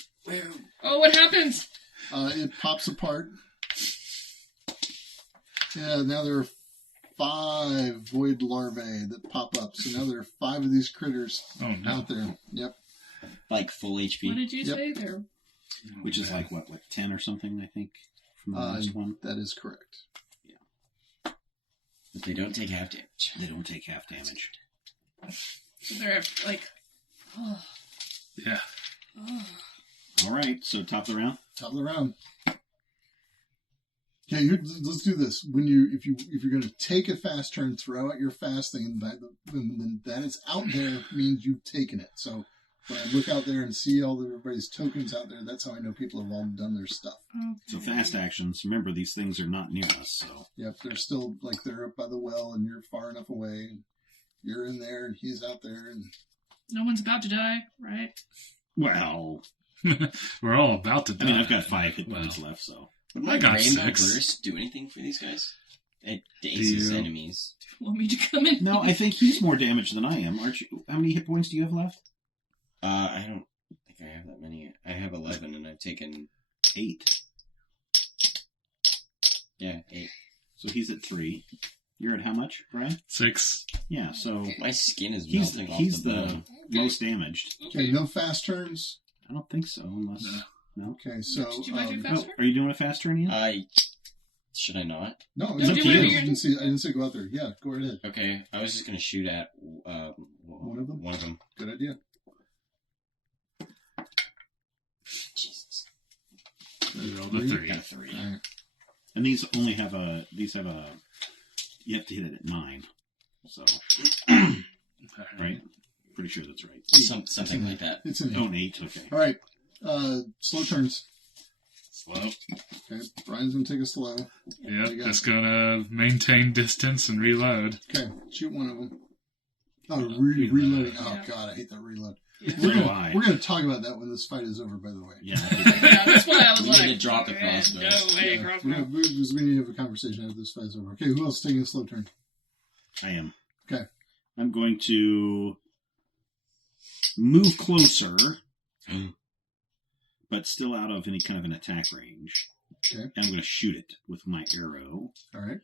Oh, what happens? It pops apart. Yeah, now there are 5 void larvae that pop up. So now there are 5 of these critters out there. Yep. Like full HP. What did you say? They're... Which is like 10 or something, I think, from the last one? That is correct. Yeah. But they don't take half damage. They don't take half damage. So they're like... Oh. Yeah. Oh. All right, so top of the round? Top of the round. Okay, let's do this. If you're going to take a fast turn, throw out your fast thing, and that is out there means you've taken it. So when I look out there and see all of everybody's tokens out there, that's how I know people have all done their stuff. Okay. So fast actions. Remember, these things are not near us. So Yep, they're still they're up by the well, and you're far enough away. And you're in there, and he's out there, and No one's about to die, right? well, We're all about to die. I mean, I've got 5 hit points left. So Would I my got rainbow 6. burst do anything for these guys? It dazes enemies. Want me to come in? no, I think he's more damaged than I am. Aren't you? How many hit points do you have left? I don't think I have that many. I have 11, and I've taken 8. Yeah, 8. So he's at 3. You're at how much, Brian? 6. Yeah, so My skin is he's melting he's off the the bone. most damaged. okay, no fast turns. I don't think so, unless no. Okay, so Did you want to do Oh, faster? are you doing a fast turn yet? Should I not? no, No, it's up do to whatever you. you're I didn't say go out there. Yeah, go right ahead. Okay, I was just gonna shoot at One of them. One of them. Good idea. Jesus. You rolled a 3. Got a 3. All right. And these have a you have to hit it at 9. So right? Pretty sure that's right. Something like that. It's an 8. Oh, an 8, okay. All right. Slow turns. Slow. Okay, Brian's gonna take a slow. Yep, You got just gonna maintain distance and reload. Okay, shoot one of them. Oh, reloading. Oh Yeah. God, I hate that reload. Yeah. So do I. We're gonna talk about that when this fight is over. By the way. Yeah. Yeah, that's why I was We like, need to drop the man, crossbows. No way, Yeah, crossbow. we need to have a conversation after this fight is over. Okay, who else is taking a slow turn? I am. Okay. I'm going to move closer, but still out of any kind of an attack range. Okay. And I'm going to shoot it with my arrow. All right.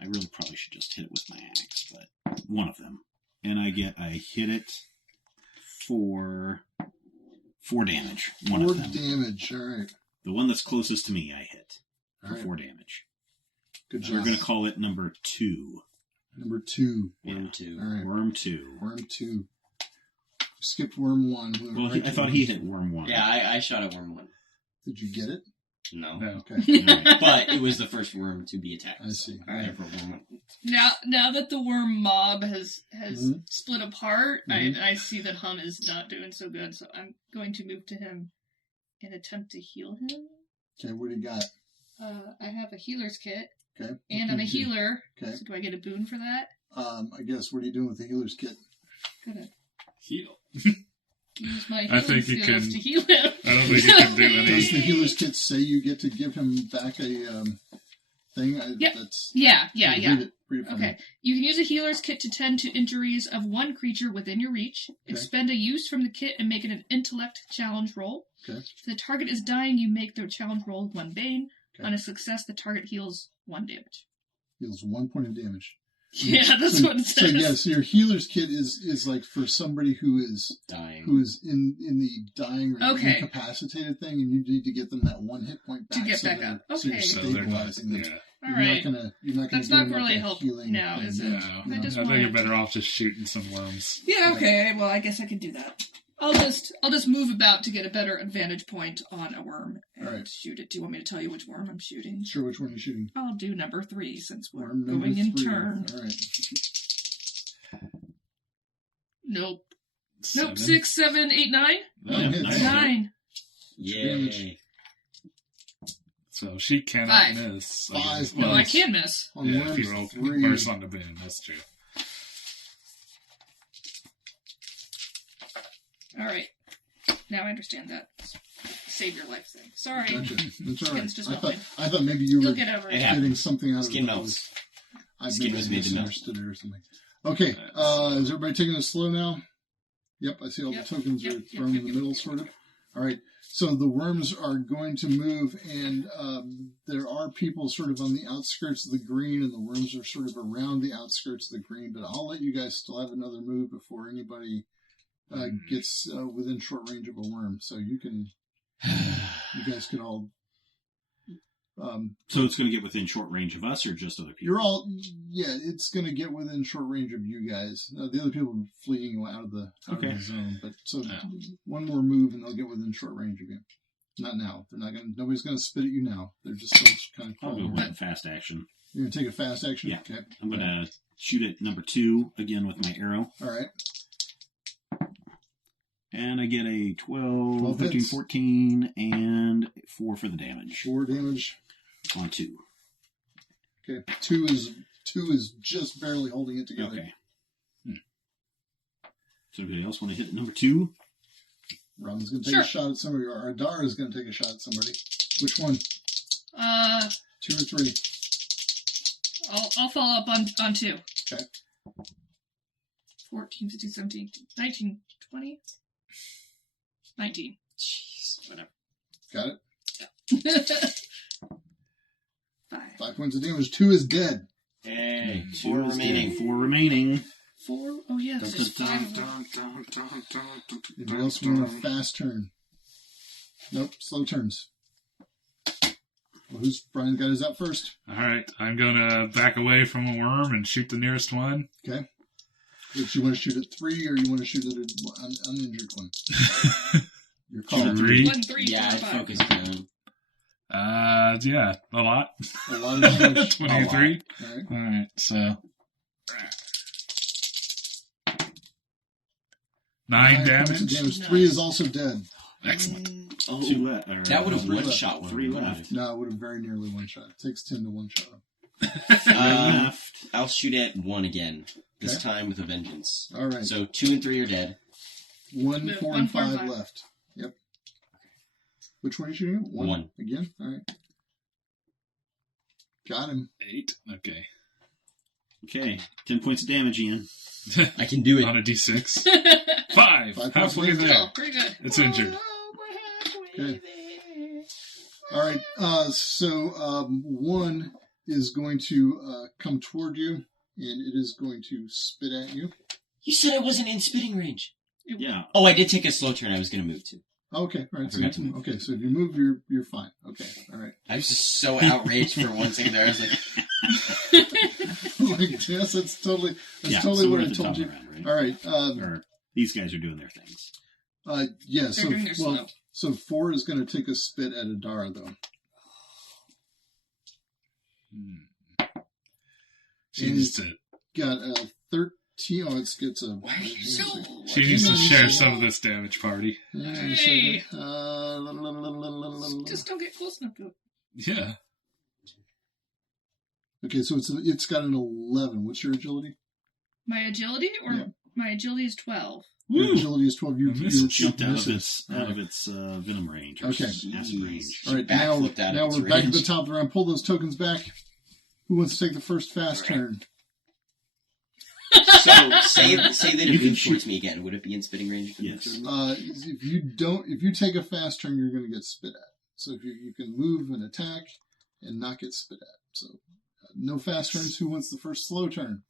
I really probably should just hit it with my axe, but one of them. And I hit it for 4 damage. One 4 of them. damage. All right. The one that's closest to me, I hit All for right. 4 damage. Good We're job. going to call it number 2. Number 2. Worm 2. All right. Worm 2. Worm 2. Skipped worm 1. Well, I thought he hit worm 1. Yeah, I shot at worm 1. Did you get it? No. No. Okay. But it was the first worm to be attacked. I see. So, therefore, worm 1. Now that the worm mob has Mhm. split apart, Mhm. I see that Hum is not doing so good, so I'm going to move to him and attempt to heal him. Okay. What do you got? I have a healer's kit, Okay. and I'm a healer. Okay. So do I get a boon for that? I guess. What are you doing with the healer's kit? Gonna Heal. use my I healing think you skills can- to heal him. I don't think you can do Does the any. healer's kit say you get to give him back a thing? Yep. That's, Yeah. Read it for me. Okay. You can use a healer's kit to tend to injuries of one creature within your reach. Expend a use from the kit and make it an intellect challenge roll. Okay. If the target is dying, you make the challenge roll 1 bane. Okay. On a success, the target heals 1 damage. Heals 1 point of damage. Yeah, that's so, what it So says. yeah, so your healer's kit is like for somebody who is Dying. in the dying or Okay. incapacitated thing, and you need to get them that 1 hit point back To get so back they're- up. So you're Okay. So they're not. stabilizing them. Yeah. All You're right. not gonna That's do not them really like a help healing now, thing. is it? No, I just I think you're wanted- better off just shooting some worms. Yeah, okay. Well, I guess I could do that. I'll just move about to get a better advantage point on a worm and All right. shoot it. Do you want me to tell you which worm I'm shooting? Sure, which one are you shooting? I'll do number 3 since we're Worm number going in 3. turn. All right. Nope. 7. Nope. 6, 7, 8, 9. Oh, Yeah, hits. nice. 9. Yay. So she cannot 5. miss. 5 No, I points. can miss. On Yeah, if worms, you roll 3. first on the boom, that's true. All right. Now I understand that save your life thing. Sorry. Gotcha. That's all right. Skin's just I thought melting. I thought maybe you You'll were get over it. Yeah. getting something out of Skin it. that melts. I Skin maybe was made to melt. misunderstood it or something. Okay, is everybody taking it slow now? Yep, I see all the tokens are thrown in the middle, sort of. All right, so the worms are going to move, and there are people sort of on the outskirts of the green, and the worms are sort of around the outskirts of the green, but I'll let you guys still have another move before anybody gets within short range of a worm. So you guys can all... so it's going to get within short range of us, or just other people? It's going to get within short range of you guys. The other people are fleeing out of the zone, but so one more move and they'll get within short range of you. Not now. Nobody's going to spit at you now. They're just still kind of crawling. I'll go with a fast action. You're going to take a fast action? Yeah. Okay. I'm going to shoot at number 2 again with my arrow. All right. And I get a 12 13, hits. 14, and 4 for the damage. 4 damage. On 2. Okay. 2 is just barely holding it together. Okay. Does anybody else want to hit number 2? Robin's going to take a shot at somebody, or Adara is going to take a shot at somebody. Which one? 2 or 3? I'll follow up on 2. Okay. 14, 15, 17, 19, 20, 19. Jeez, whatever. Got it? Yeah. 5 points of damage. 2 is dead. Hey, 4 remaining. 4 remaining. 4? Oh, yeah. Anybody else want a fast turn? Nope. Slow turns. Well, Brian got his up first. All right. I'm going to back away from a worm and shoot the nearest one. Okay. Which you want to shoot at 3 or you want to shoot at an uninjured one? Your call. 3. 1, 3, yeah, 4, I'd 5. focus down. Yeah, a lot. A lot of damage. 23. All right, so 9 damage. Nice. 3 is also dead. Excellent. 2 left. That would have one-shot one. 3 left. No, it would have very nearly one-shot. It takes 10 to one-shot him. Left. I'll shoot at 1 again. This time with a vengeance. All right. So 2 and 3 are dead. 1, 4, and 5 left. Yep. Which one are you shooting at? 1. Again? All right. Got him. 8. Okay. Okay. 10 points of damage, Ian. I can do it. On a d6. 5. Halfway there. Oh, pretty good. It's injured. Okay. All right. So 1 is going to come toward you, and it is going to spit at you. You said I wasn't in spitting range. Yeah. Oh, I did take a slow turn. I was going to move too. Okay. All right. I forgot to move. Okay. So if you move, you're fine. Okay. All right. I was just so outraged for 1 second there. I was like, yes, that's totally so what we're I at the told top you. round, right? All right. Or these guys are doing their things. Yeah. They're doing So 4 is going to take a spit at Adara, though. She needs to. Got a 13. Oh, it gets a. Why are you so... She needs to share some of this damage, party. Hey! Just don't get close enough to it. Yeah. Okay, so it's got an 11. What's your agility? My agility? My agility is 12. Your agility is 12. You jumped out of its venom range. Or okay. Acid range. All right, now we're back at the top of the round. Pull those tokens back. Who wants to take the first fast turn? so say that it moves towards me again. Would it be in spitting range? Yes. If you take a fast turn, you're going to get spit at. So if you can move and attack and not get spit at. So no fast turns. Who wants the first slow turn?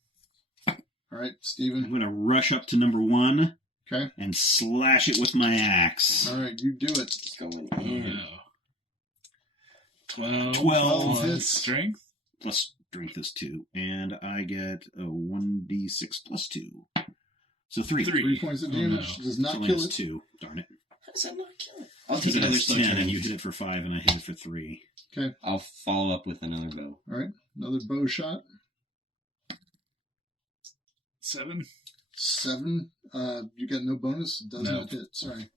All right, Steven. I'm going to rush up to number 1. Okay. And slash it with my axe. All right, you do it. It's going in. 12 hits. Strength. Plus strength is 2. And I get a 1d6 plus 2. So 3. 3 points of damage. Does not kill it. 2. Darn it. How does that not kill it? I'll take another slow 10 turn. and you hit it for 5 and I hit it for 3. Okay. I'll follow up with another bow. All right. Another bow shot. 7. 7. You got no bonus. It does not hit. Sorry.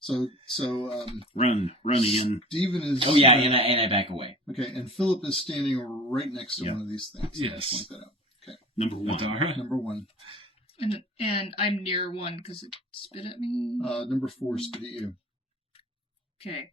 So run, Ian. Steven is. Oh yeah, and I back away. Okay, and Philip is standing right next to one of these things. Yes. Point that out. Okay. Number 1. Adara. Number 1. And I'm near 1 because it spit at me. Number 4 spit at you. Okay,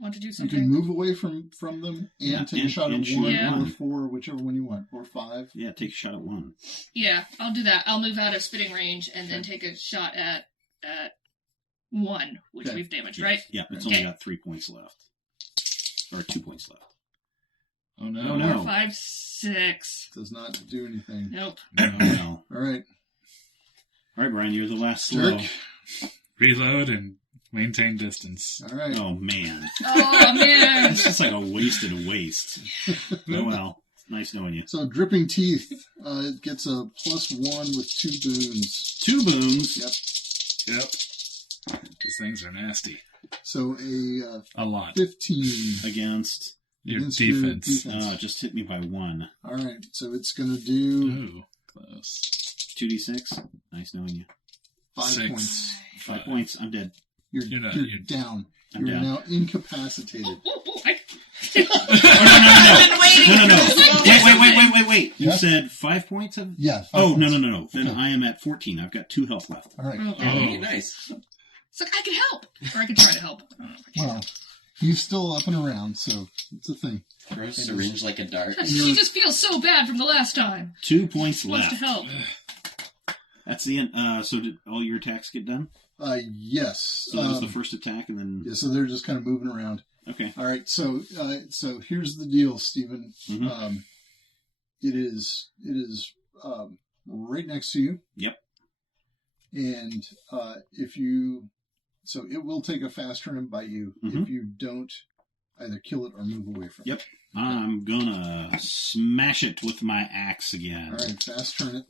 want to do You something. can move away from them and take a shot at shoot 1 at or one. 4, whichever one you want, or 5. Yeah, take a shot at 1. Yeah, I'll do that. I'll move out of spitting range and then take a shot at 1, which we've damaged, right? Yeah, it's only got 3 points left. Or 2 points left. Oh no! Oh, no. 4, 5, 6. Does not do anything. Nope. No. All right. All right, Brian, you're the last slow. Dirk. Reload and maintain distance. All right. Oh, man. Oh, man. It's just like a wasted waste. Oh, well. It's nice knowing you. So Dripping Teeth, it gets a +1 with 2 boons. 2 boons. Yep. Yep. These things are nasty. So A lot. 15 Against... Your against defense. Oh, it just hit me by 1. All right. So it's going to do Ooh, close. 2d6. Nice knowing you. 5 6. points. 5 points. I'm dead. You're You're down. I'm You're down. now incapacitated. No. Wait. You Yeah. said 5 points of... Yeah. 5 Oh, points. no. Then Okay. I am at 14. I've got 2 health left. All right. Okay. Hey, nice. It's like, I can help. Or I can try to help. I don't know if I can. Well, he's still up and around, so it's a thing. Throw a syringe like a dart. She just feels so bad from the last time. 2 points She wants left. to help. That's the end. So did all your attacks get done? Yes. So that was the first attack, and then... Yeah, so they're just kind of moving around. Okay. All right, so here's the deal, Stephen. Mhm. It is right next to you. Yep. And so it will take a fast turn and bite you if you don't either kill it or move away from Yep. it. I'm gonna smash it with my axe again. All right, fast turn it.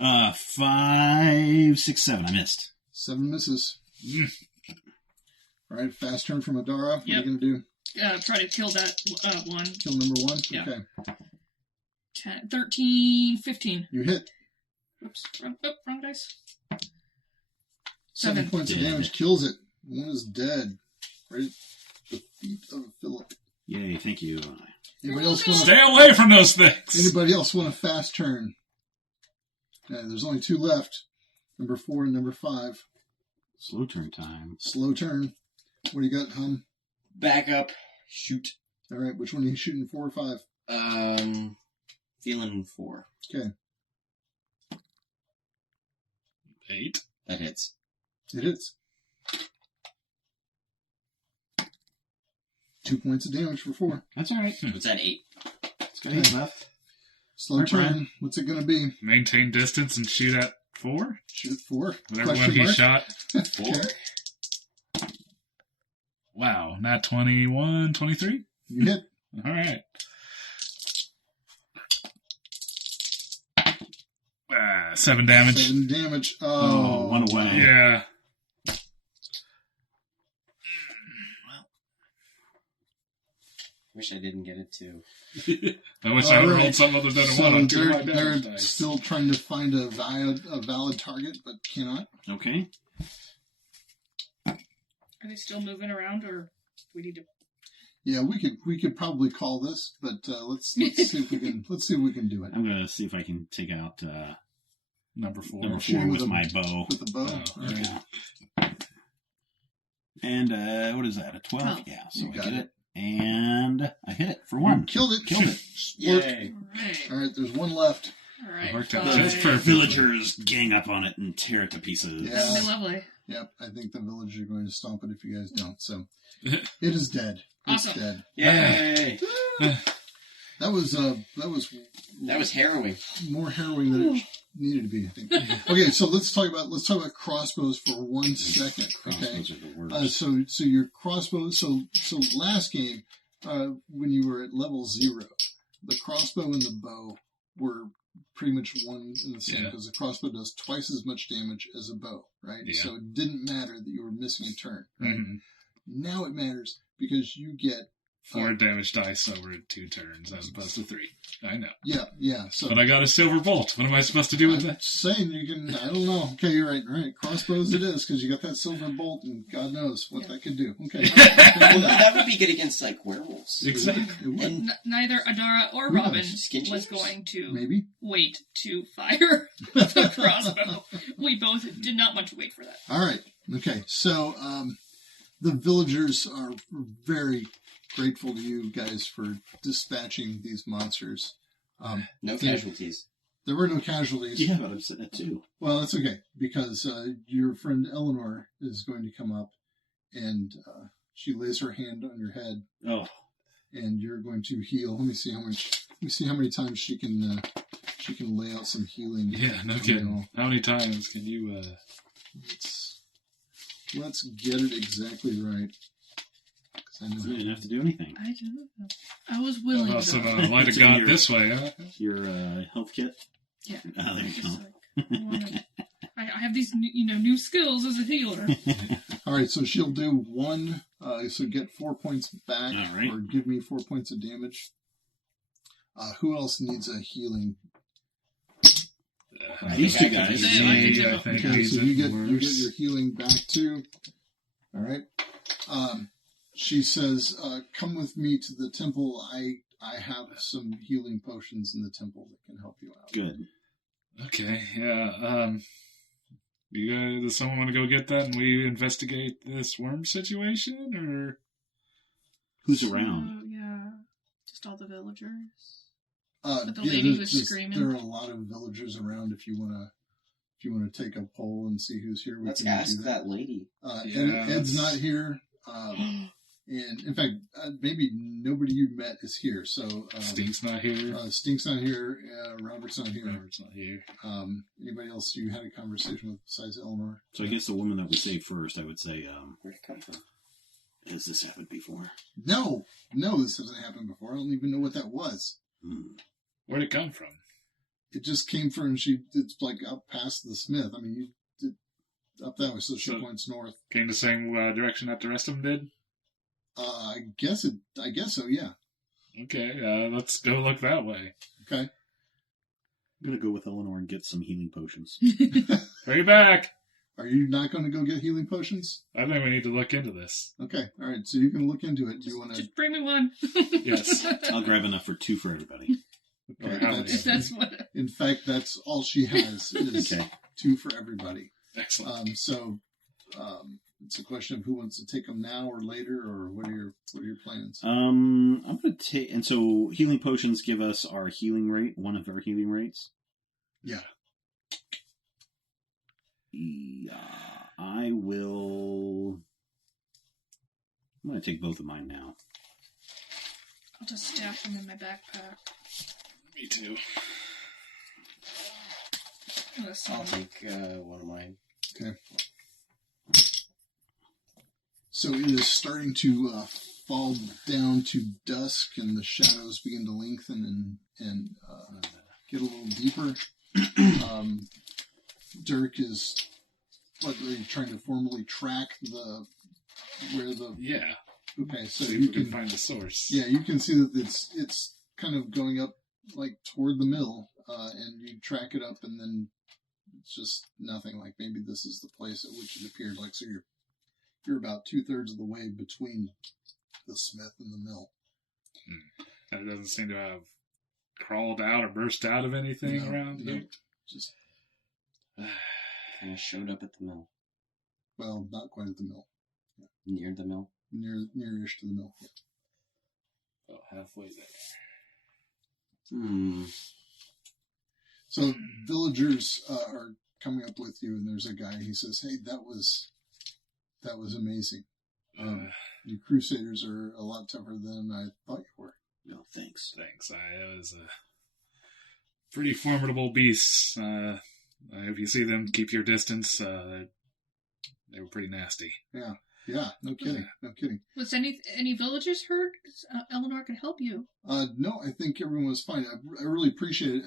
5, 6, 7. I missed. 7 misses. All right, fast turn from Adara. What are you Yep. going to do? Try to kill that 1. Kill number 1? Yeah. Okay. 10, 13, 15. You hit. Oops. Wrong dice. 7 7. points of Dead. damage. Kills it. 1 is dead. Right at the feet of Philip. Yay, thank you. Anybody else want to Stay away from those things. Anybody else want a fast turn? There's only 2 left. Number 4 and number 5. Slow turn time. Slow turn. What do you got, Hum? Back up. Shoot. All right, which one are you shooting, 4 or 5? Feeling 4. Okay, 8. That hits. it hits. 2 points of damage for 4. That's all right. What's that? 8. It's got 8 left. Slow Alright, turn. Brian. What's it going to be? Maintain distance and shoot at 4. Shoot at 4. Whatever one Question he mark? shot. 4? Okay. Wow, not 21, 23? You hit. All right. 7 damage. 7 damage. Oh, Oh, 1 away. Yeah. Wish I didn't get it too. I wish I had Alright. rolled something other than a So 1 on 2 of my they're damage dice. still trying to find a valid target, but cannot. Okay. Are they still moving around, or we need to? Yeah, we could probably call this, but let's see if we can do it. I'm going to see if I can take out Number 4. number Shoot 4 with with a- my bow. With the bow. Oh, All right. Yeah. And what is that? A 12? 12. Yeah, so You I got get it. it. And I hit it for You 1. killed it. Killed it. Splurk. Yay. All right. All right, there's 1 left. All right. Worked out fine. just The perfect. villagers gang up on it and tear it to pieces. Yeah. That'll be lovely. Yep, I think the villagers are going to stomp it if you guys don't. So it is dead. It's Awesome. dead. Yay! That was That was harrowing. more harrowing than it needed to be, I think. Okay, so let's talk about crossbows for 1 second. Okay. Crossbows are the worst. So your crossbow. So last game, when you were at level 0, the crossbow and the bow were pretty much one in the same, Yeah. because the crossbow does twice as much damage as a bow, right? Yeah. So it didn't matter that you were missing a turn, right? Mhm. Now it matters because you get 4 damage dice over 2 turns as opposed to 3. I know. yeah. So But I got a silver bolt. What am I supposed to do with I'm that? saying you can. I don't know. Okay, you're right. Right, crossbows it is, because you got that silver bolt, and God knows what that could do. Okay. Well, that would be good against, like, werewolves. Exactly. It would. And Neither Adara or Who knows? Robin Skin was cheaters? going to Maybe. wait to fire the crossbow. We both did not want to wait for that. All right. Okay. So the villagers are very grateful to you guys for dispatching these monsters. No casualties. There were no casualties. Yeah, but I'm saying that too. Well, that's okay, because your friend Eleanor is going to come up, and she lays her hand on your head. Oh. And you're going to heal. Let me see how many times she can lay out some healing. Yeah, no kidding. How many times can you... Let's get it exactly right. I know you didn't have to do anything. I didn't know. I was willing to. So might have gone this way, huh? Your health kit? Yeah. Oh, there you go. I have these, new skills as a healer. All right, so she'll do one. So get 4 points back, or give me 4 points of damage. Who else needs a healing? These two guys. I think. Okay, so you get your healing back too. All right. She says, "Come with me to the temple. I have some healing potions in the temple that can help you out." Good. Okay. Yeah. Does someone want to go get that and we investigate this worm situation, or who's around? Yeah, just all the villagers. But the lady was screaming. There are a lot of villagers around. If you want to take a poll and see who's here, let's ask that lady. Ed's not here. And in fact, maybe nobody you met is here. So Stink's not here. Stink's not here. Robert's not here. Robert's not here. Anybody else you had a conversation with besides Eleanor? So I guess the woman that we saved first, I would say, where'd it come from? Has this happened before? No, this hasn't happened before. I don't even know what that was. Where'd it come from? It just came from it's like up past the smith. I mean, you did up that way, so she points north. Came the same direction that the rest of them did. I guess so. Yeah. Okay. Let's go look that way. Okay. I'm gonna go with Eleanor and get some healing potions. Hurry back! Are you not going to go get healing potions? I think we need to look into this. Okay. All right. So you can look into it. Do you want to just bring me one? Yes. I'll grab enough for 2 for everybody. That's what. In fact, that's all she has is 2 for everybody. Excellent. It's a question of who wants to take them now or later, or what are your plans? I'm going to take, and so healing potions give us our healing rate, one of our healing rates. Yeah. I will. I'm going to take both of mine now. I'll just stash them in my backpack. Me too. I'll take one of mine. Okay. So it is starting to fall down to dusk, and the shadows begin to lengthen and get a little deeper. Dirk is really trying to formally track where the yeah. Okay, so you can find the source. Yeah, you can see that it's kind of going up like toward the mill, and you track it up, and then it's just nothing. Like maybe this is the place at which it appeared. Like so, you're about 2/3 of the way between the smith and the mill. And it doesn't seem to have crawled out or burst out of anything around here. Just kind of showed up at the mill. Well, not quite at the mill. Yeah. Near the mill. Near-ish to the mill. Yeah. About halfway there. So villagers are coming up with you, and there's a guy. He says, "Hey, that was amazing. You Crusaders are a lot tougher than I thought you were." No, thanks. It was a pretty formidable beasts. If you see them, keep your distance. They were pretty nasty. Yeah, no kidding. Was any villagers hurt? Eleanor could help you. No, I think everyone was fine. I really appreciate it.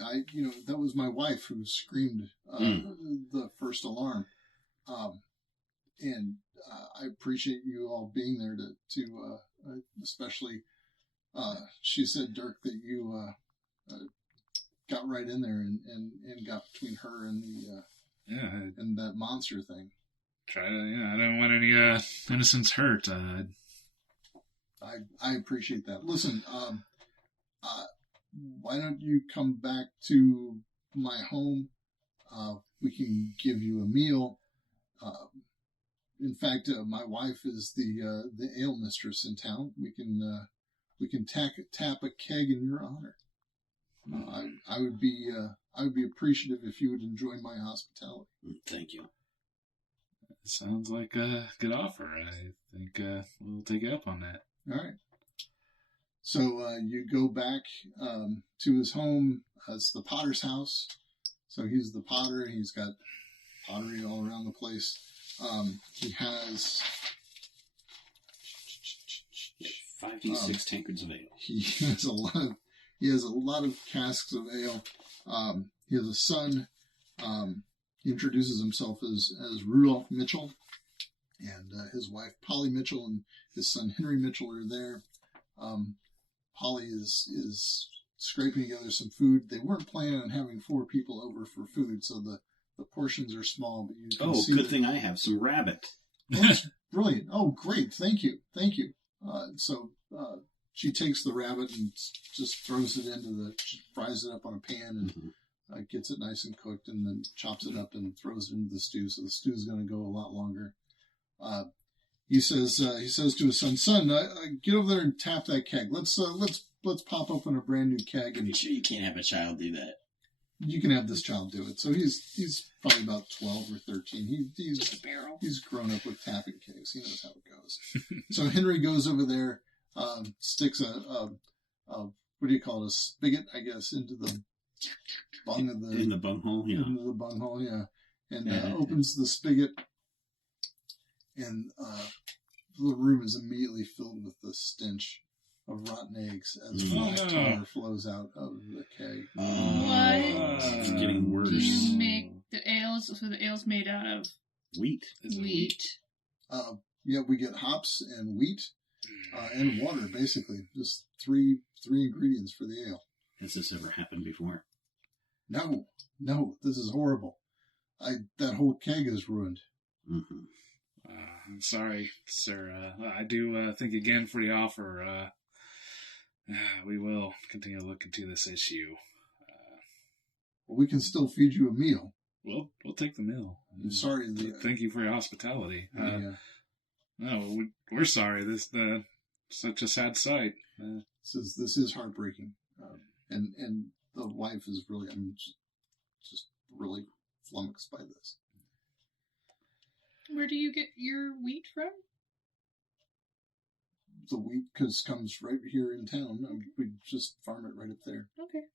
That was my wife who screamed the first alarm, and I appreciate you all being there to especially. She said, Dirk, that you got right in there and got between her and and that monster thing. I don't want any innocents hurt. I appreciate that. Listen, why don't you come back to my home? We can give you a meal. in fact, my wife is the ale mistress in town. We can tap a keg in your honor. I would be appreciative if you would enjoy my hospitality. Thank you. Sounds like a good offer. I think we'll take you up on that. All right. So you go back to his home. It's the potter's house. So he's the potter. He's got pottery all around the place. He has 5d6 tankards of ale. He has a lot of casks of ale. He has a son. He introduces himself as Rudolph Mitchell, and his wife Polly Mitchell and his son Henry Mitchell are there. Polly is scraping together some food. They weren't planning on having 4 people over for food, so the portions are small. But you can see good thing I have some rabbit. Oh, that's brilliant. Oh, great. Thank you. So she takes the rabbit and just throws it she fries it up on a pan and gets it nice and cooked, and then chops it up and throws it into the stew. So the stew's going to go a lot longer. He says to his son, get over there and tap that keg. Let's pop open a brand new keg. And you sure you can't have a child do that? You can have this child do it. So he's probably about 12 or 13. He's just a barrel. He's grown up with tapping kegs. He knows how it goes. So Henry goes over there, sticks a what do you call it? A spigot, I guess, into the bung of the in the bunghole, yeah. Into the bunghole, yeah, and opens the spigot, and the room is immediately filled with the stench of rotten eggs as black tar flows out of the keg. What? It's getting worse. Do you make the ales? So the ale's made out of wheat. Wheat. Yeah, we get hops and wheat and water, basically. Just three ingredients for the ale. Has this ever happened before? No, this is horrible. That whole keg is ruined. Mm-hmm. I'm sorry, sir. I do thank again for the offer. We will continue to look into this issue. Well, we can still feed you a meal. We'll take the meal. I'm sorry. Thank you for your hospitality. No, we're sorry. This such a sad sight. This is heartbreaking, and the wife is really, just really flummoxed by this. Where do you get your wheat from? The wheat comes right here in town. We just farm it right up there. Okay.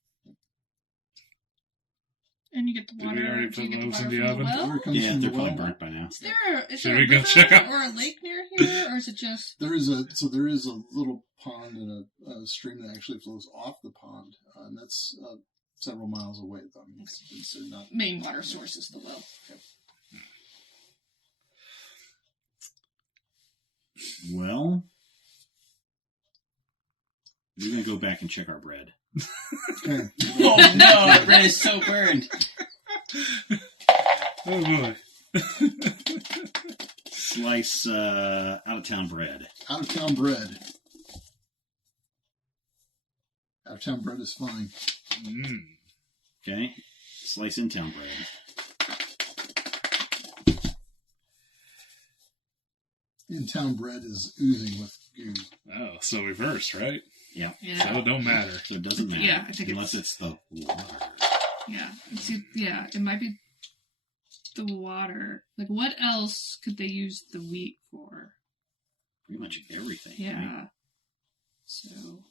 And you get the water. Did we already do you put get the those water in the from oven? the well? Yeah, they're probably burnt by now. Is there Should a we go river check out? or a lake near here, or is it just? There is a little pond and a stream that actually flows off the pond, and that's several miles away. Though it's not Main water source is the well. Yep. Well, we're going to go back and check our bread. Okay. Oh no, our bread is so burned. Oh boy. Slice out-of-town bread. Out-of-town bread. Out-of-town bread is fine. Okay. Slice in-town bread. In-town bread is oozing with goo. Oh, so reverse, right? Yeah. So it don't matter. So it doesn't matter. Yeah, I think unless it's the water. Yeah. It might be the water. Like, what else could they use the wheat for? Pretty much everything. Yeah. Right? So,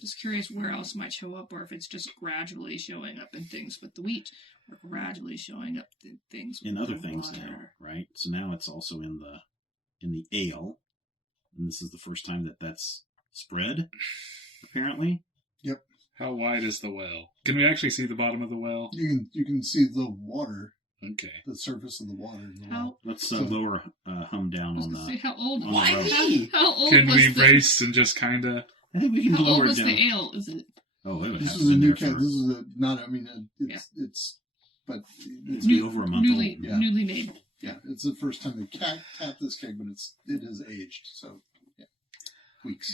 just curious where else it might show up, or if it's just gradually showing up in things with the wheat, or gradually showing up in things with In other the things water. now, right? So now it's also in the ale, and this is the first time that's spread, apparently. Yep. How wide is the well? Can we actually see the bottom of the well? You can see the water. Okay. The surface of the water in the How? well. Let's lower hum down I was on gonna the. say, how old? on the road. How old Can was we the? race and just kind of? I think we can How lower old it was down. the ale? Is it? Oh, it would This have is been a new there keg. for. This is not. I mean, it's but It's been over a month newly, old. Yeah. newly made. Yeah, it's the first time they tapped this keg, but it has aged. So yeah, weeks.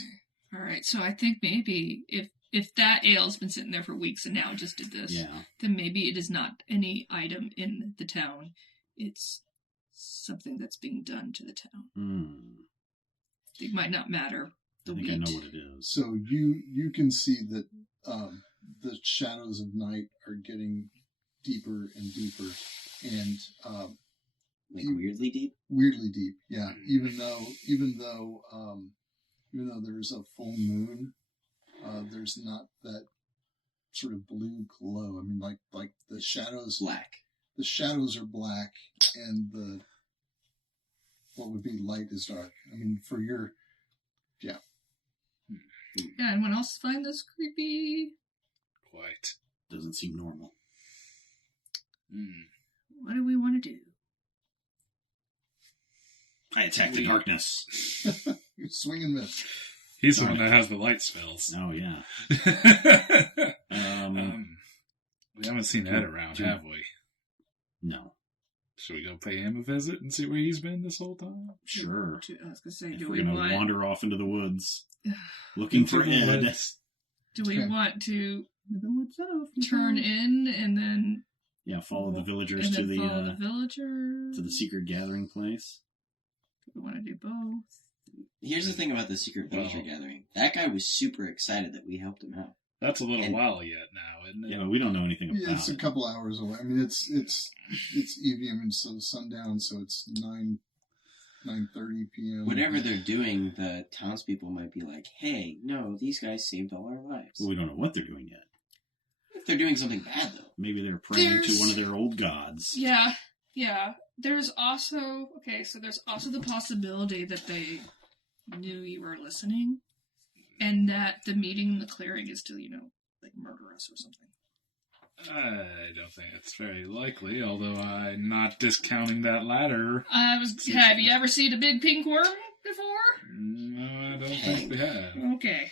All right, so I think maybe if that ale's been sitting there for weeks and now it just did this, Yeah. then maybe it is not any item in the town. It's something that's being done to the town. Hmm. It might not matter. I think I know what it is. So you can see that the shadows of night are getting deeper and deeper, and weirdly deep. Weirdly deep, yeah. Even though there's a full moon, there's not that sort of blue glow. I mean, like the shadows. Black. The shadows are black, and what would be light is dark. I mean, for your, yeah. Yeah, anyone else find this creepy? Quite. Doesn't seem normal. What do we want to do? I attack the darkness. You swing and miss. He's the one that has the light spells. Oh, yeah. We haven't seen Ed around, have we? No. Should we go pay him a visit and see where he's been this whole time? Sure. I was going to say, If we're going to wander off into the woods looking for Ed. Do we want to turn in and then... Yeah, follow the villagers to the secret gathering place? We want to do both. Here's the thing about the secret villager gathering. That guy was super excited that we helped him out. That's a little while yet now, isn't it? Yeah, but we don't know anything about it. It's a couple hours away. I mean, it's evening, and so sundown, so it's 9:30 p.m. Whatever they're doing, the townspeople might be like, "Hey, no, these guys saved all our lives." Well, we don't know what they're doing yet. If they're doing something bad, though. Maybe they're praying to one of their old gods. Yeah. There's also the possibility that they knew you were listening, and that the meeting in the clearing is to, murder us or something. I don't think it's very likely, although I'm not discounting that latter. Have you ever seen a big pink worm before? No, I don't think we have. Okay.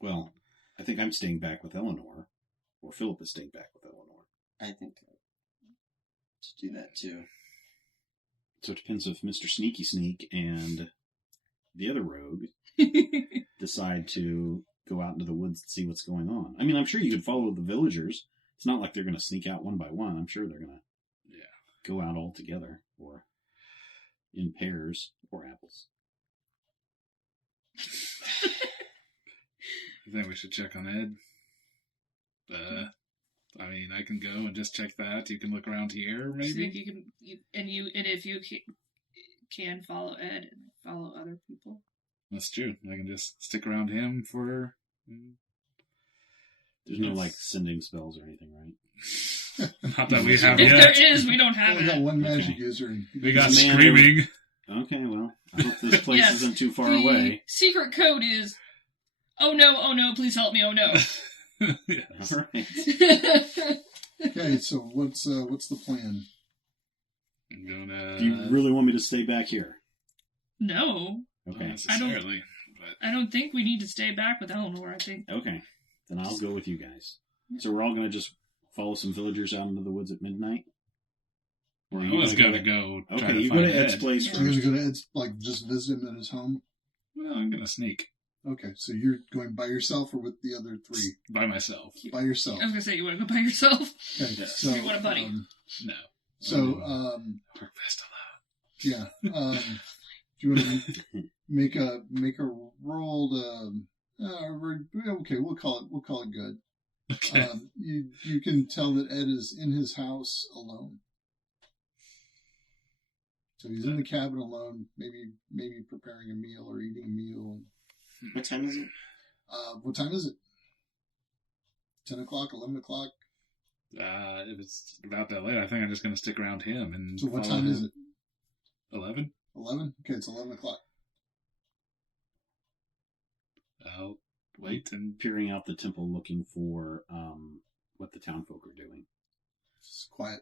Well, I think I'm staying back with Eleanor, or Philip is staying back with Eleanor. I think to do that too. So it depends if Mr. Sneaky Sneak and the other rogue decide to go out into the woods and see what's going on. I mean, I'm sure you could follow the villagers. It's not like they're going to sneak out one by one. I'm sure they're going to go out all together, or in pairs, or apples. I think we should check on Ed. I mean, I can go and just check that. You can look around here, maybe. So if you can follow Ed and follow other people. That's true. I can just stick around him for. There's no sending spells or anything, right? Not that we have if yet. There is, we don't have it. We got one magic user. We got screaming. Okay, well, I hope this place isn't too far away. Secret code is, oh no, please help me, oh no. Yes. All right. Okay, so what's the plan? I'm gonna. Do you really want me to stay back here? No. Not Okay. necessarily. I don't think we need to stay back with Eleanor, I think. Okay. Then I'll go with you guys. So we're all going to just follow some villagers out into the woods at midnight? Or I was going to go try to you find go to Ed's Ed. place So you're first. going to Ed's, just visit him at his home? Well, I'm going to sneak. Okay, so you're going by yourself or with the other three? By myself. By yourself. I was going to say, you want to go by yourself? Okay, Yes. so... You want a buddy? No. So, Work best alone. yeah. Do you want to make a roll to... okay, we'll call it good. Okay. You can tell that Ed is in his house alone. So he's in the cabin alone, maybe preparing a meal or eating a meal. What time is it? What time is it? 10 o'clock, 11 o'clock? If it's about that late, I think I'm just going to stick around him. And So what time is it? 11? 11? Okay, it's 11 o'clock. I'll wait and... peering out the temple looking for what the townfolk are doing. It's quiet.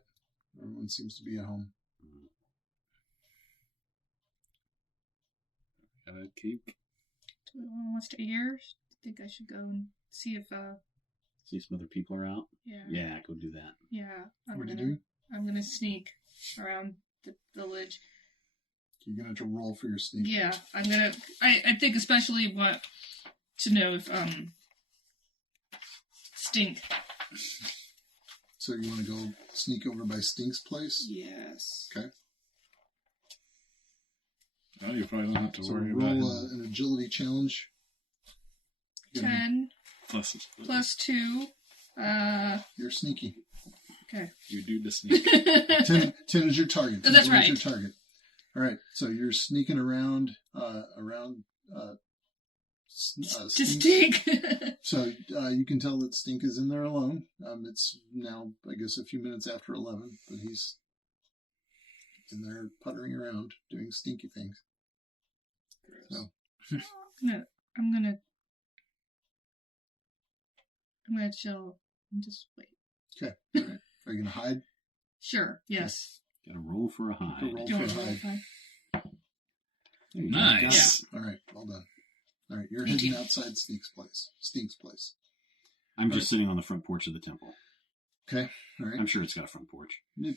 Everyone seems to be at home. Gotta keep... Do we want to stay here? I think I should go and see if... See some other people are out? Yeah. Yeah, go do that. Yeah. What are you doing? I'm going to sneak around the village. You're going to have to roll for your sneak. Yeah, I'm going to... I think especially want to know if... Stink So you want to go sneak over by Stink's place? Yes. Okay. Oh, you probably don't have to worry about roll an agility challenge. 10 plus 2. You're sneaky. Okay. You do the sneak. 10 is your target. Oh, that's right. Your target. All right. So you're sneaking around Stink. So you can tell that Stink is in there alone. It's now, I guess, a few minutes after 11, but he's in there puttering around doing stinky things. So. I'm gonna chill and just wait. Okay. All right. Are you gonna hide? Sure. Yes. Got to roll for a hide. Roll for a hide. Nice. Yeah. All right. Well done. All right. You're heading outside Stink's place. I'm just sitting on the front porch of the temple. Okay. All right. I'm sure it's got a front porch. It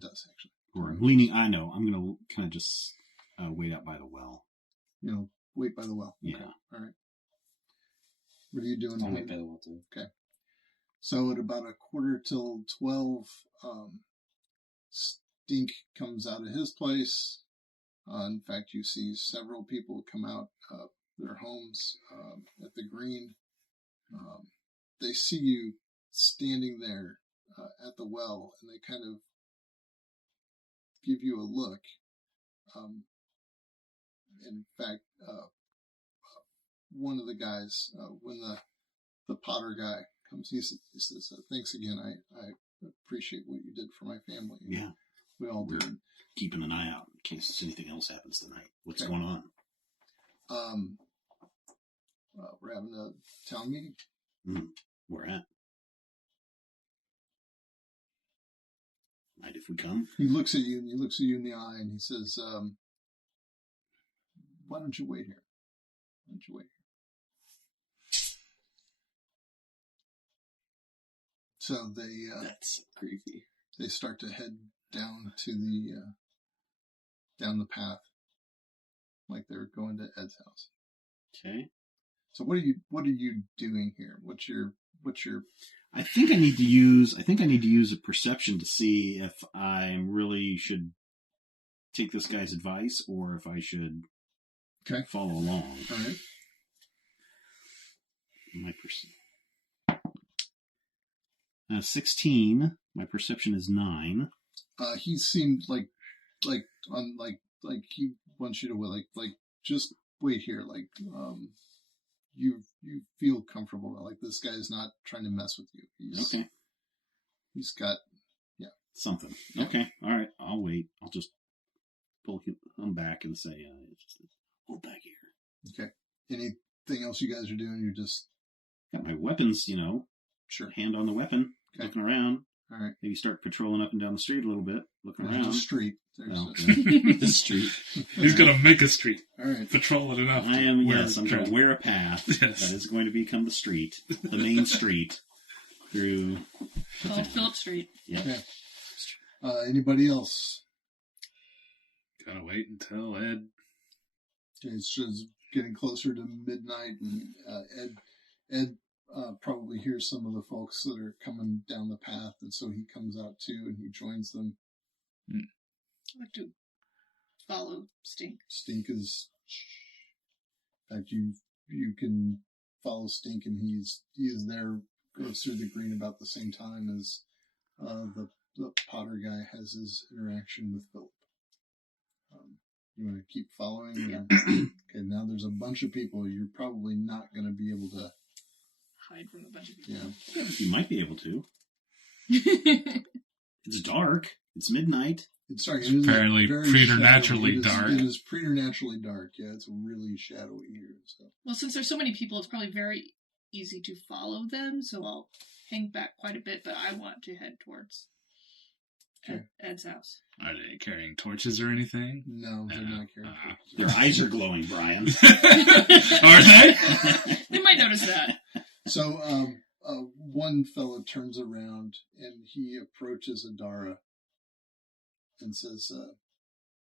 does actually. Or I'm leaning. I know. I'm going to kind of just wait out by the well. Wait by the well. Yeah. Okay. All right. What are you doing? I'll wait by the well too. Okay. So at about 11:45, Stink comes out of his place. In fact, you see several people come out of their homes at the green. They see you standing there at the well, and they kind of give you a look. In fact, one of the guys, when the Potter guy comes, he says, "Thanks again. I appreciate what you did for my family." Yeah, we all do. We're keeping an eye out in case anything else happens tonight. What's going on? We're having a town meeting. Where at? Mind if we come? He looks at you in the eye, and he says, "Why don't you wait here? Why don't you wait here?" So that's so creepy. They start to head down to down the path, like they're going to Ed's house. Okay. So what are you doing here? What's your I think I need to use a perception to see if I really should take this guy's advice or if I should follow along. All right. My 16. My perception is 9. He seemed like he wants you to wait, like just wait here, you feel comfortable, like this guy is not trying to mess with you. He's got something. Yeah. Okay, all right, I'll wait. I'll just pull him back and say, just hold back here. Okay. Anything else you guys are doing? You're just got my weapons, Sure. Hand on the weapon, looking around. All right. Maybe start patrolling up and down the street a little bit, looking around. The street. The street. He's going to make a street. All right. Patrol it enough. I'm going to wear a path that is going to become the street, the main street, through... Called Phillip Street. Yeah. Okay. Anybody else? Gotta wait until Ed... Okay, it's just getting closer to midnight, and Ed probably hears some of the folks that are coming down the path, and so he comes out too, and he joins them. I like to follow Stink. Stink is, in fact, you can follow Stink, and he is there, goes through the green about the same time as the Potter guy has his interaction with Philip. You want to keep following? Yeah. Okay, now there's a bunch of people. You're probably not going to be able to hide from a bunch of people. Yeah. You might be able to. It's dark. It's midnight. It's dark. It's apparently preternaturally dark. It is preternaturally dark. Yeah, it's really shadowy here. So. Well, since there's so many people, it's probably very easy to follow them. So I'll hang back quite a bit, but I want to head towards Ed's house. Are they carrying torches or anything? No, they're not carrying torches. Their eyes are glowing, Brian. Are they? They might notice that. So, one fellow turns around and he approaches Adara and says,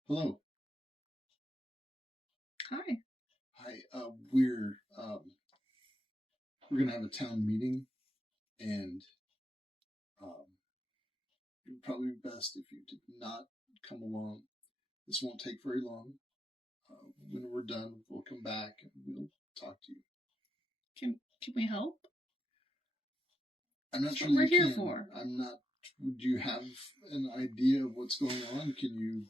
"Hello." Hi. Hi. We're gonna have a town meeting, and it would probably be best if you did not come along. This won't take very long. When we're done, we'll come back and we'll talk to you. Can we help? I'm not That's sure what we're you here can. for. I'm not. Do you have an idea of what's going on? Can you,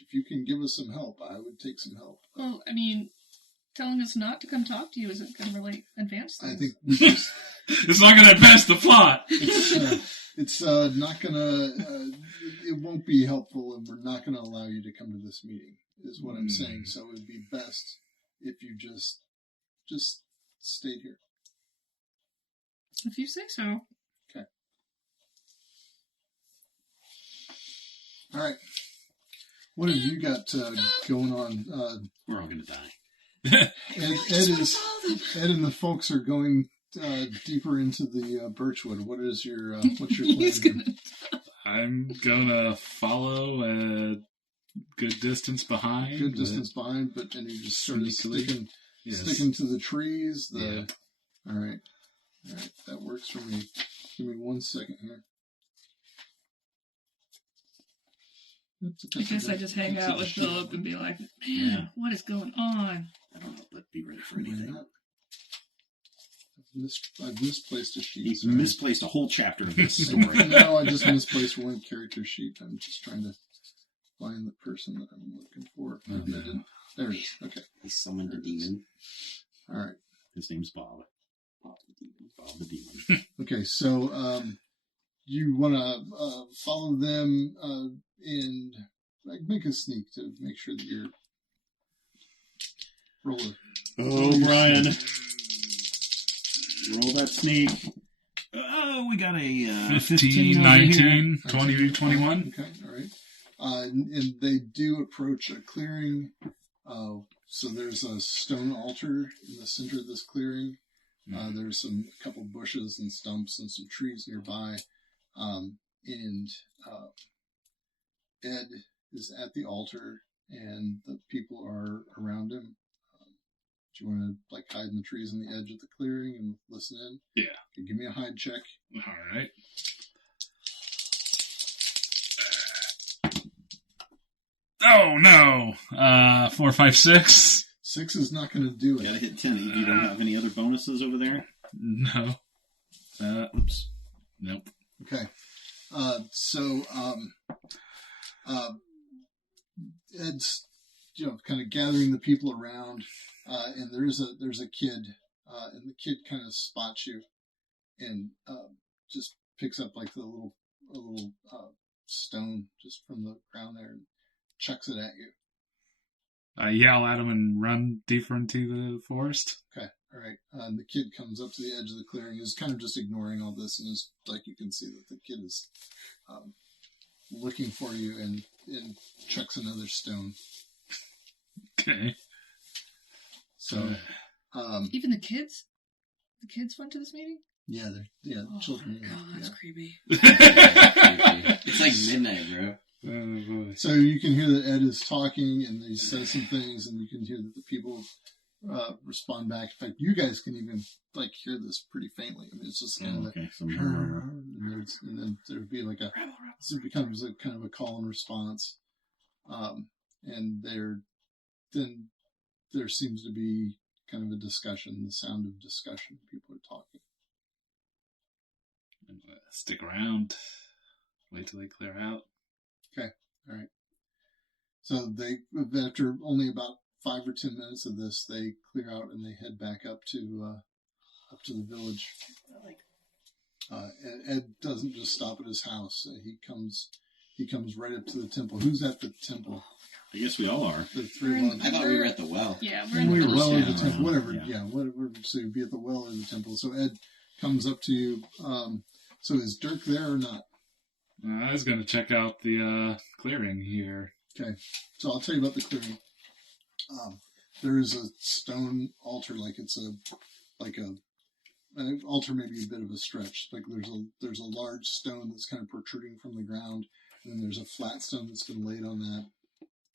if you can give us some help, I would take some help. Well, I mean, telling us not to come talk to you isn't going to really advance things. I think we just, it's not going to advance the plot. it's not going to. It won't be helpful, and we're not going to allow you to come to this meeting. Is what I'm saying. So it would be best if you just stayed here. If you say so. Okay. All right. What have you got going on? We're all going to die. Ed and the folks are going deeper into the Birchwood. What's your plan? I'm gonna follow a good distance behind. Good distance behind, but and you just sort of sticking to the trees. Yeah. All right, that works for me. Give me 1 second here. I guess I just hang out with Philip and be like, man, what is going on? I don't know, but be ready for anything. I've misplaced a sheet. He's misplaced a whole chapter of this story. No, I just misplaced one character sheet. I'm just trying to find the person that I'm looking for. Maybe I didn't. There it is. Okay. He summoned a demon. All right. His name's Bob. Bob the demon. Okay, so you want to follow them and make a sneak to make sure that you're rolling. Oh, Brian. Roll that sneak. Oh, we got a 15, 19, 20, 21. Okay, all right. And they do approach a clearing. So there's a stone altar in the center of this clearing. There's a couple bushes and stumps and some trees nearby. And Ed is at the altar, and the people are around him. Do you want to hide in the trees on the edge of the clearing and listen in? Yeah. Okay, give me a hide check. All right. Oh no! 4, 5, 6. 6 is not going to do it. You gotta hit 10. You don't have any other bonuses over there? No. Oops. Nope. Okay. So Ed's kind of gathering the people around, and there's a kid, and the kid kind of spots you, and just picks up a little stone just from the ground there and chucks it at you. I yell at him and run deeper into the forest. Okay, all right. The kid comes up to the edge of the clearing, is kind of just ignoring all this, and is you can see that the kid is looking for you and chucks another stone. Okay. So, even the kids went to this meeting? Yeah, children. Oh, God, that's creepy. It's like midnight, bro. Oh, boy. So you can hear that Ed is talking, and he says some things, and you can hear that the people respond back. In fact, you guys can even hear this pretty faintly. I mean, it's just kind of and then there'd be so it becomes a kind of a call and response, and then there seems to be kind of a discussion, the sound of discussion. People are talking. Stick around. Wait till they clear out. Okay, all right. So after only about 5 or 10 minutes of this, they clear out and they head back up to the village. Ed doesn't just stop at his house. He comes right up to the temple. Who's at the temple? I guess we all are. The three of us. I thought we were at the well. Yeah, we're in the well village. at the temple. Whatever. Yeah. Whatever. So you'd be at the well or the temple. So Ed comes up to you. So is Dirk there or not? I was going to check out the clearing here. Okay. So I'll tell you about the clearing. There is a stone altar, an altar may be a bit of a stretch. There's a large stone that's kind of protruding from the ground, and then there's a flat stone that's been laid on that.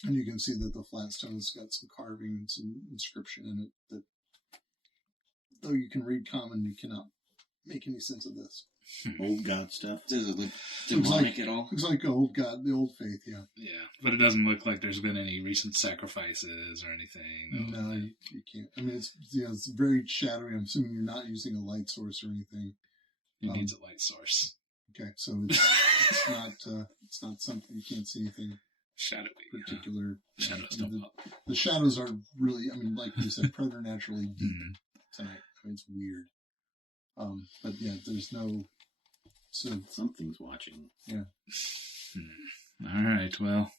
And you can see that the flat stone's got some carving and some inscription in it that, though you can read common, you cannot make any sense of this. Old god stuff. Does it look demonic at all? Looks like the old faith, yeah. Yeah, but it doesn't look like there's been any recent sacrifices or anything. No, you can't. I mean, it's very shadowy. I'm assuming you're not using a light source or anything. It needs a light source. Okay, so it's not something you can't see anything Shadowy. particular. Shadows don't pop. The shadows are really, I mean, like you said, preternaturally deep tonight. I mean, it's weird. But yeah, there's no. So something's watching. Yeah. All right. Well,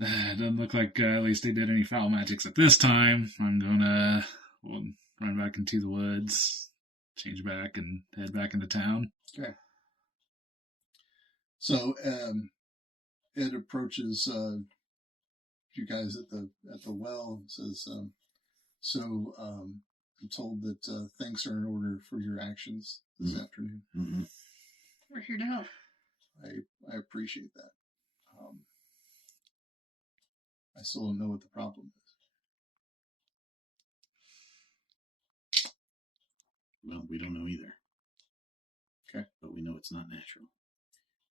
it doesn't look like at least they did any foul magics at this time. I'm gonna run back into the woods, change back, and head back into town. Okay. So Ed approaches you guys at the well and says, I'm told that thanks are in order for your actions this afternoon. Mm-hmm. We're here to help. I appreciate that. I still don't know what the problem is. Well, we don't know either. Okay. But we know it's not natural.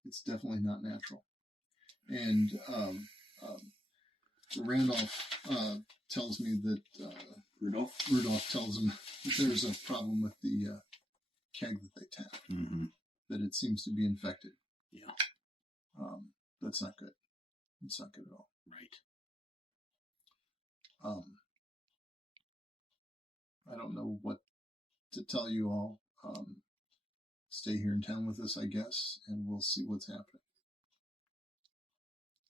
It's definitely not natural. And Randolph tells me that Rudolph tells him that there's a problem with the keg that they tapped. Mm-hmm. That it seems to be infected. Yeah. That's not good. It's not good at all. Right. I don't know what to tell you all. Stay here in town with us, I guess, and we'll see what's happening.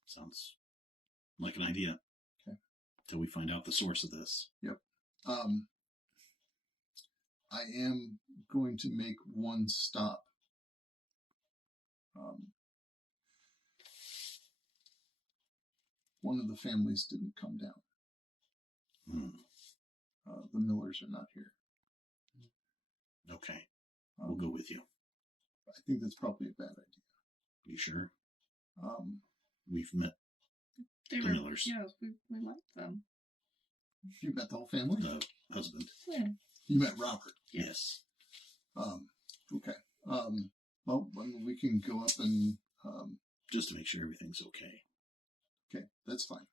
Sounds like an idea. Okay. Till we find out the source of this. Yep. I am going to make one stop. One of the families didn't come down. The Millers are not here. Okay. We'll go with you. I think that's probably a bad idea. You sure? We've met the Millers. Yeah, we like them. You met the whole family? The husband. Yeah. You met Robert? Yes. Okay. Well, we can go up and... just to make sure everything's okay. Okay, that's fine.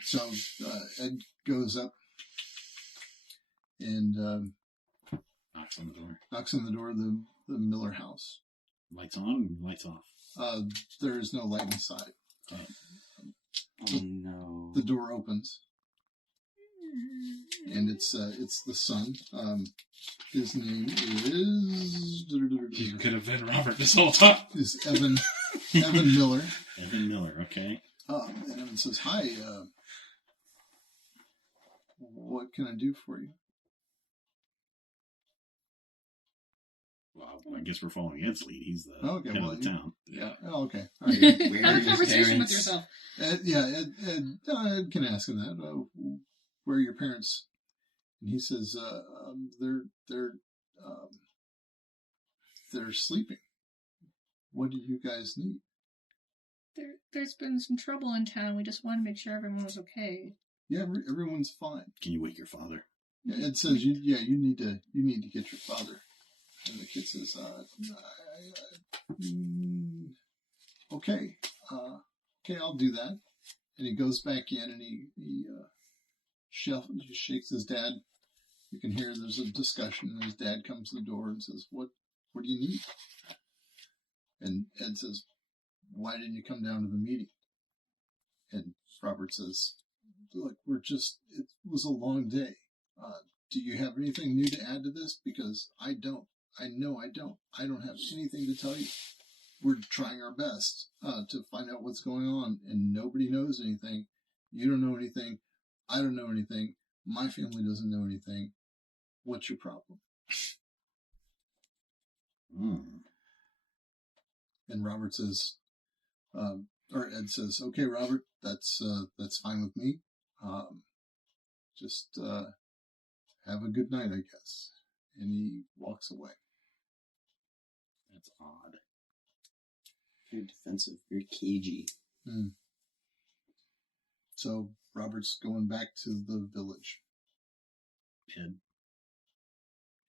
So Ed goes up and knocks on the door. Knocks on the door of the Miller house. Lights on, lights off. There is no light inside. No. The door opens, and it's the son. His name is. You could have been Robert this whole time. Is Evan Miller. Evan Miller. Okay. And Evan says, "Hi. What can I do for you?" Well, I guess we're following Ed's lead. He's the head of the town. Yeah. Oh, okay. All right. Have a conversation with yourself. Ed can ask him that. Where are your parents? And he says, they're sleeping. What do you guys need? There's been some trouble in town. We just want to make sure everyone was okay. Yeah, everyone's fine. Can you wake your father? Yeah, Ed says, you need to get your father. And the kid says, okay, I'll do that. And he goes back in and he shakes his dad. You can hear there's a discussion, and his dad comes to the door and says, what do you need? And Ed says, why didn't you come down to the meeting? And Robert says, look, it was a long day. Do you have anything new to add to this? Because I don't. I know I don't. I don't have anything to tell you. We're trying our best to find out what's going on, and nobody knows anything. You don't know anything. I don't know anything. My family doesn't know anything. What's your problem? And Robert says, or Ed says, okay, Robert, that's fine with me. Just have a good night, I guess. And he walks away. That's odd. Very defensive, very cagey. So Robert's going back to the village.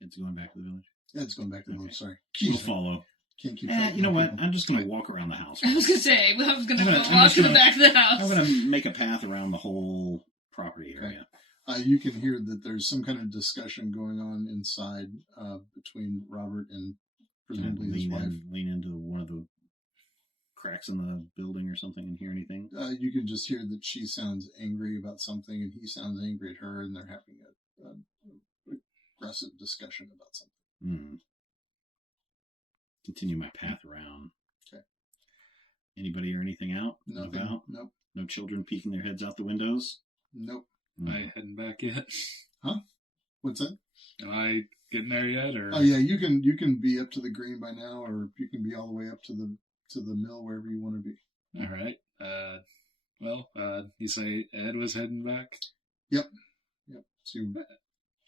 It's going back to the village? Yeah, it's going back to the village, sorry. We'll follow. Can't keep You know what? I'm just going to walk around the house. I was going to say, I was going to walk to the back of the house. I'm going to make a path around the whole property area. You can hear that there's some kind of discussion going on inside between Robert and presumably his wife. Lean into one of the cracks in the building or something and hear anything? You can just hear that she sounds angry about something and he sounds angry at her, and they're having a aggressive discussion about something. Continue my path around. Okay. Anybody or anything out? Nothing. About? Nope. No children peeking their heads out the windows? Nope. Am I heading back yet? Huh? What's that? Am I getting there yet? Or oh yeah, you can be up to the green by now, or you can be all the way up to the mill, wherever you want to be. All right. You say Ed was heading back? Yep. So you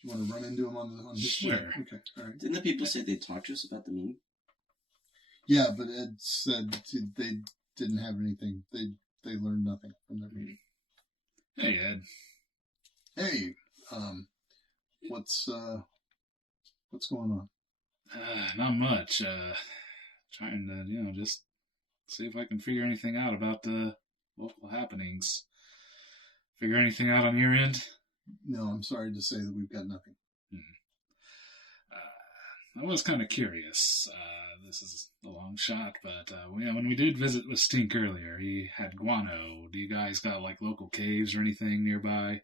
want to run into him on his Sure. way? Okay. All right. Didn't the people say they talked to us about the meeting? Yeah, but Ed said they didn't have anything. They learned nothing from their meeting. Hey, Ed. Hey, what's going on? Not much. Trying to, just see if I can figure anything out about the local happenings. Figure anything out on your end? No, I'm sorry to say that we've got nothing. I was kind of curious. This is a long shot, but when we did visit with Stink earlier, he had guano. Do you guys got local caves or anything nearby?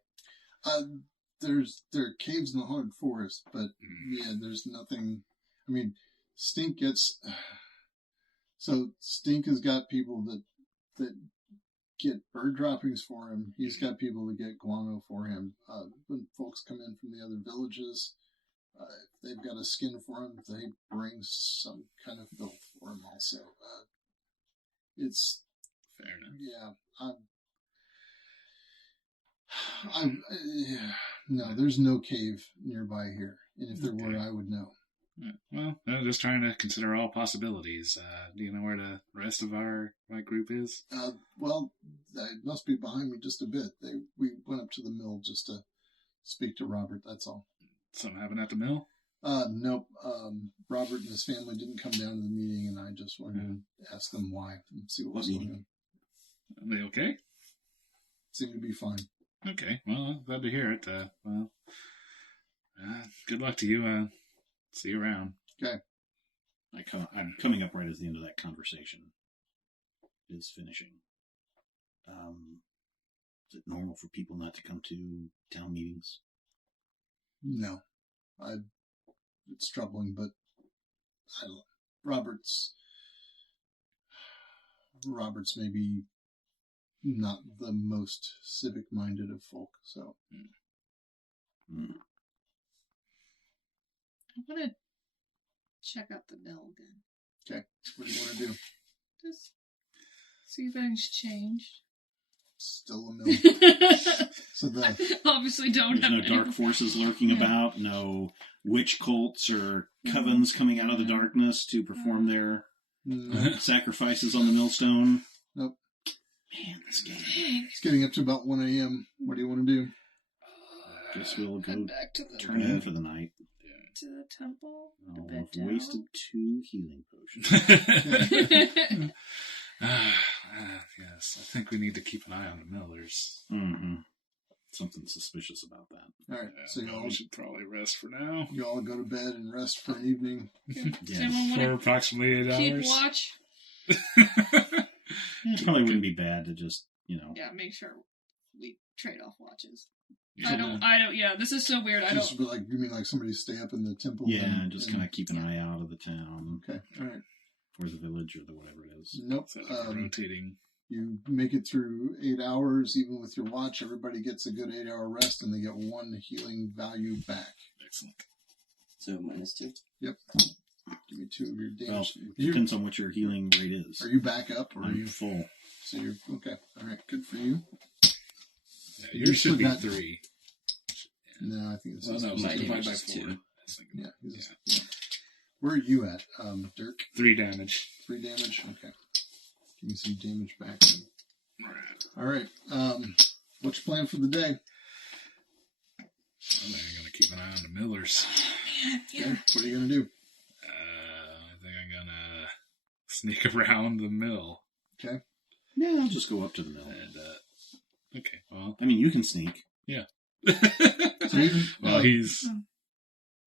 There are caves in the hard forest, but yeah, there's nothing. I mean, Stink gets. So Stink has got people that get bird droppings for him. He's got people that get guano for him. When folks come in from the other villages, if they've got a skin for him, they bring some kind of filth for him also. It's fair enough. Yeah, no, there's no cave nearby here, and if there were, I would know. Well, I'm just trying to consider all possibilities. Do you know where the rest of my group is? Well, it must be behind me just a bit. We went up to the mill just to speak to Robert, that's all. Something happened at the mill? Nope. Robert and his family didn't come down to the meeting, and I just wanted to ask them why and see what was going on. Are they okay? Seem to be fine. Okay, well, I'm glad to hear it. Good luck to you. See you around. Okay. I'm coming up right as the end of that conversation is finishing. Is it normal for people not to come to town meetings? No. It's troubling, but Robert's maybe not the most civic-minded of folk, so. I want to check out the mill again. Okay. What do you want to do? Just see if anything's changed. Still a mill. So obviously don't There's have no dark forces lurking about, no witch cults or covens coming out of the darkness to perform their sacrifices on the millstone. Nope. Man, this game. It's getting up to about 1 a.m. What do you want to do? Guess we'll go back to the turn in for the night. To the temple. I've wasted 2 healing potions. Yes, I think we need to keep an eye on the millers. Something suspicious about that. All right, so we should probably rest for now. You all go to bed and rest for an evening. For approximately 8 hours. Keep watch. It probably wouldn't be bad to just, Yeah, make sure we trade off watches. I don't, yeah, this is so weird. You mean like somebody stay up in the temple? Yeah, just kind of keep an eye out of the town. Okay, all right. Or the village, or the whatever it is. Nope. Rotating. You make it through 8 hours, even with your watch. Everybody gets a good 8-hour rest, and they get 1 healing value back. Excellent. So -2? Yep. Give me 2 of your damage. Well, it depends on what your healing rate is. Are you back up, or are I'm you full? So you're okay. All right, good for you. Yeah, yours should be 3. No, I think it's divided by 4. 2. Yeah. Where are you at, Dirk? 3 damage. 3 damage? Okay. Give me some damage back. Alright. All right. What's your plan for the day? I'm going to keep an eye on the Millers. Okay, what are you going to do? I think I'm going to sneak around the mill. Okay. Yeah, I'll just go up to the mill. And, okay, well. I mean, you can sneak. Yeah. So even,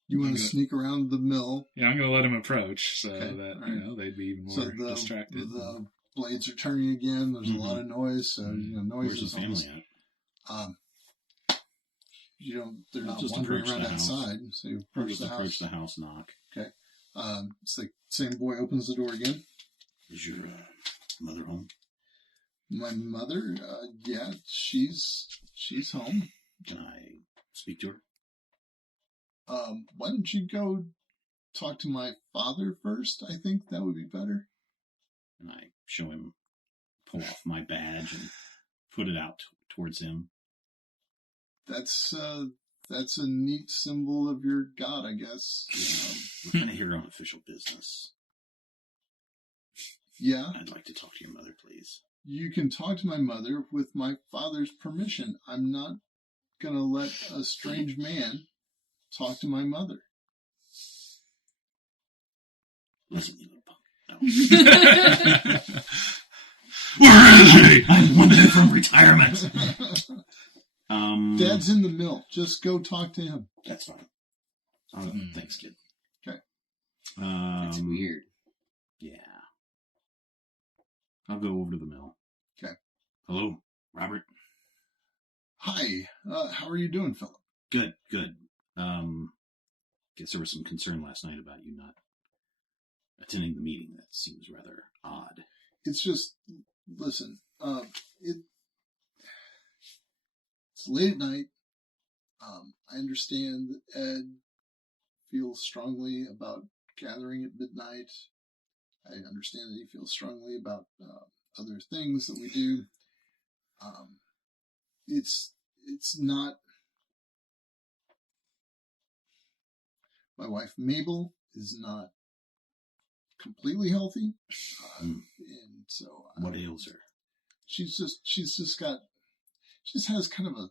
you want to sneak around the mill? Yeah, I'm going to let him approach so that, they'd be even more distracted. The blades are turning again. There's a lot of noise. So, noise Where's is the family at? They're not just wandering approach around the house. outside. So you approach the house, knock. Okay. It's the same boy opens the door again. Is your mother home? My mother, yeah, she's home. Can I speak to her? Why don't you go talk to my father first? I think that would be better. And I show him, pull off my badge and put it out towards him. That's a neat symbol of your god, I guess. We're kind of here on official business. Yeah. I'd like to talk to your mother, please. You can talk to my mother with my father's permission. I'm not going to let a strange man talk to my mother. Listen, you little punk. No. Where is he? I'm wanted from retirement. Dad's in the mill. Just go talk to him. That's fine. Thanks, kid. Okay. That's weird. Yeah. I'll go over to the mill. Okay. Hello, Robert. Hi. How are you doing, Philip? Good. Guess there was some concern last night about you not attending the meeting. That seems rather odd. It's just, listen, it's late at night. I understand that Ed feels strongly about gathering at midnight. I understand that he feels strongly about other things that we do. It's not. My wife Mabel is not completely healthy, and so what ails her? She has kind of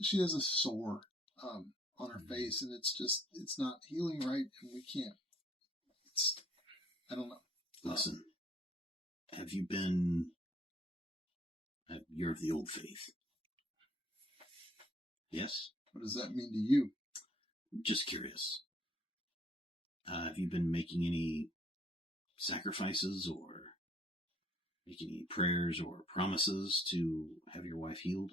she has a sore on her face, and it's not healing right, and we can't. I don't know. Listen, you're of the old faith. Yes? What does that mean to you? Just curious. Have you been making any sacrifices or making any prayers or promises to have your wife healed?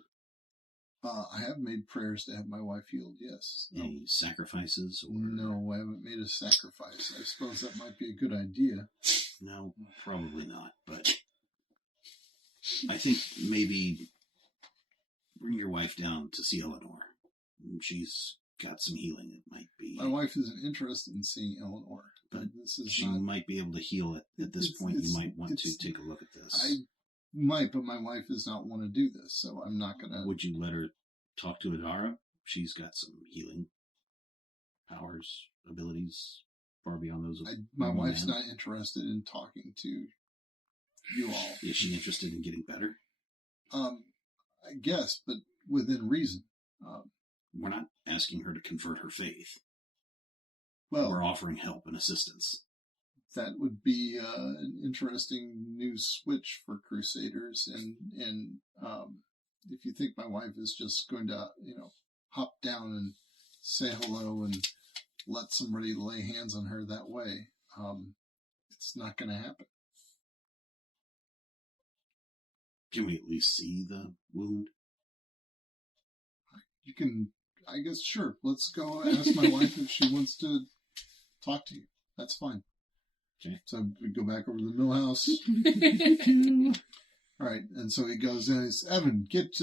I have made prayers to have my wife healed, yes. Any sacrifices? Or... No, I haven't made a sacrifice. I suppose that might be a good idea. No, probably not, but I think maybe bring your wife down to see Eleanor. She's got some healing. It might be. My wife isn't interested in seeing Eleanor, but she might be able to heal it at this point. You might want to take a look at this. I might, but my wife does not want to do this, so I'm not going to. Would you let her talk to Adara? She's got some healing powers, abilities far beyond those of my wife's not interested in talking to you all. Is she interested in getting better? I guess, but within reason. We're not asking her to convert her faith. Well, we're offering help and assistance. That would be an interesting new switch for Crusaders, and if you think my wife is just going to, hop down and say hello and let somebody lay hands on her that way, it's not going to happen. Can we at least see the wound? You can, I guess, sure. Let's go ask my wife if she wants to talk to you. That's fine. Okay. So we go back over to the mill house. All right. And so he goes in. He says, Evan, get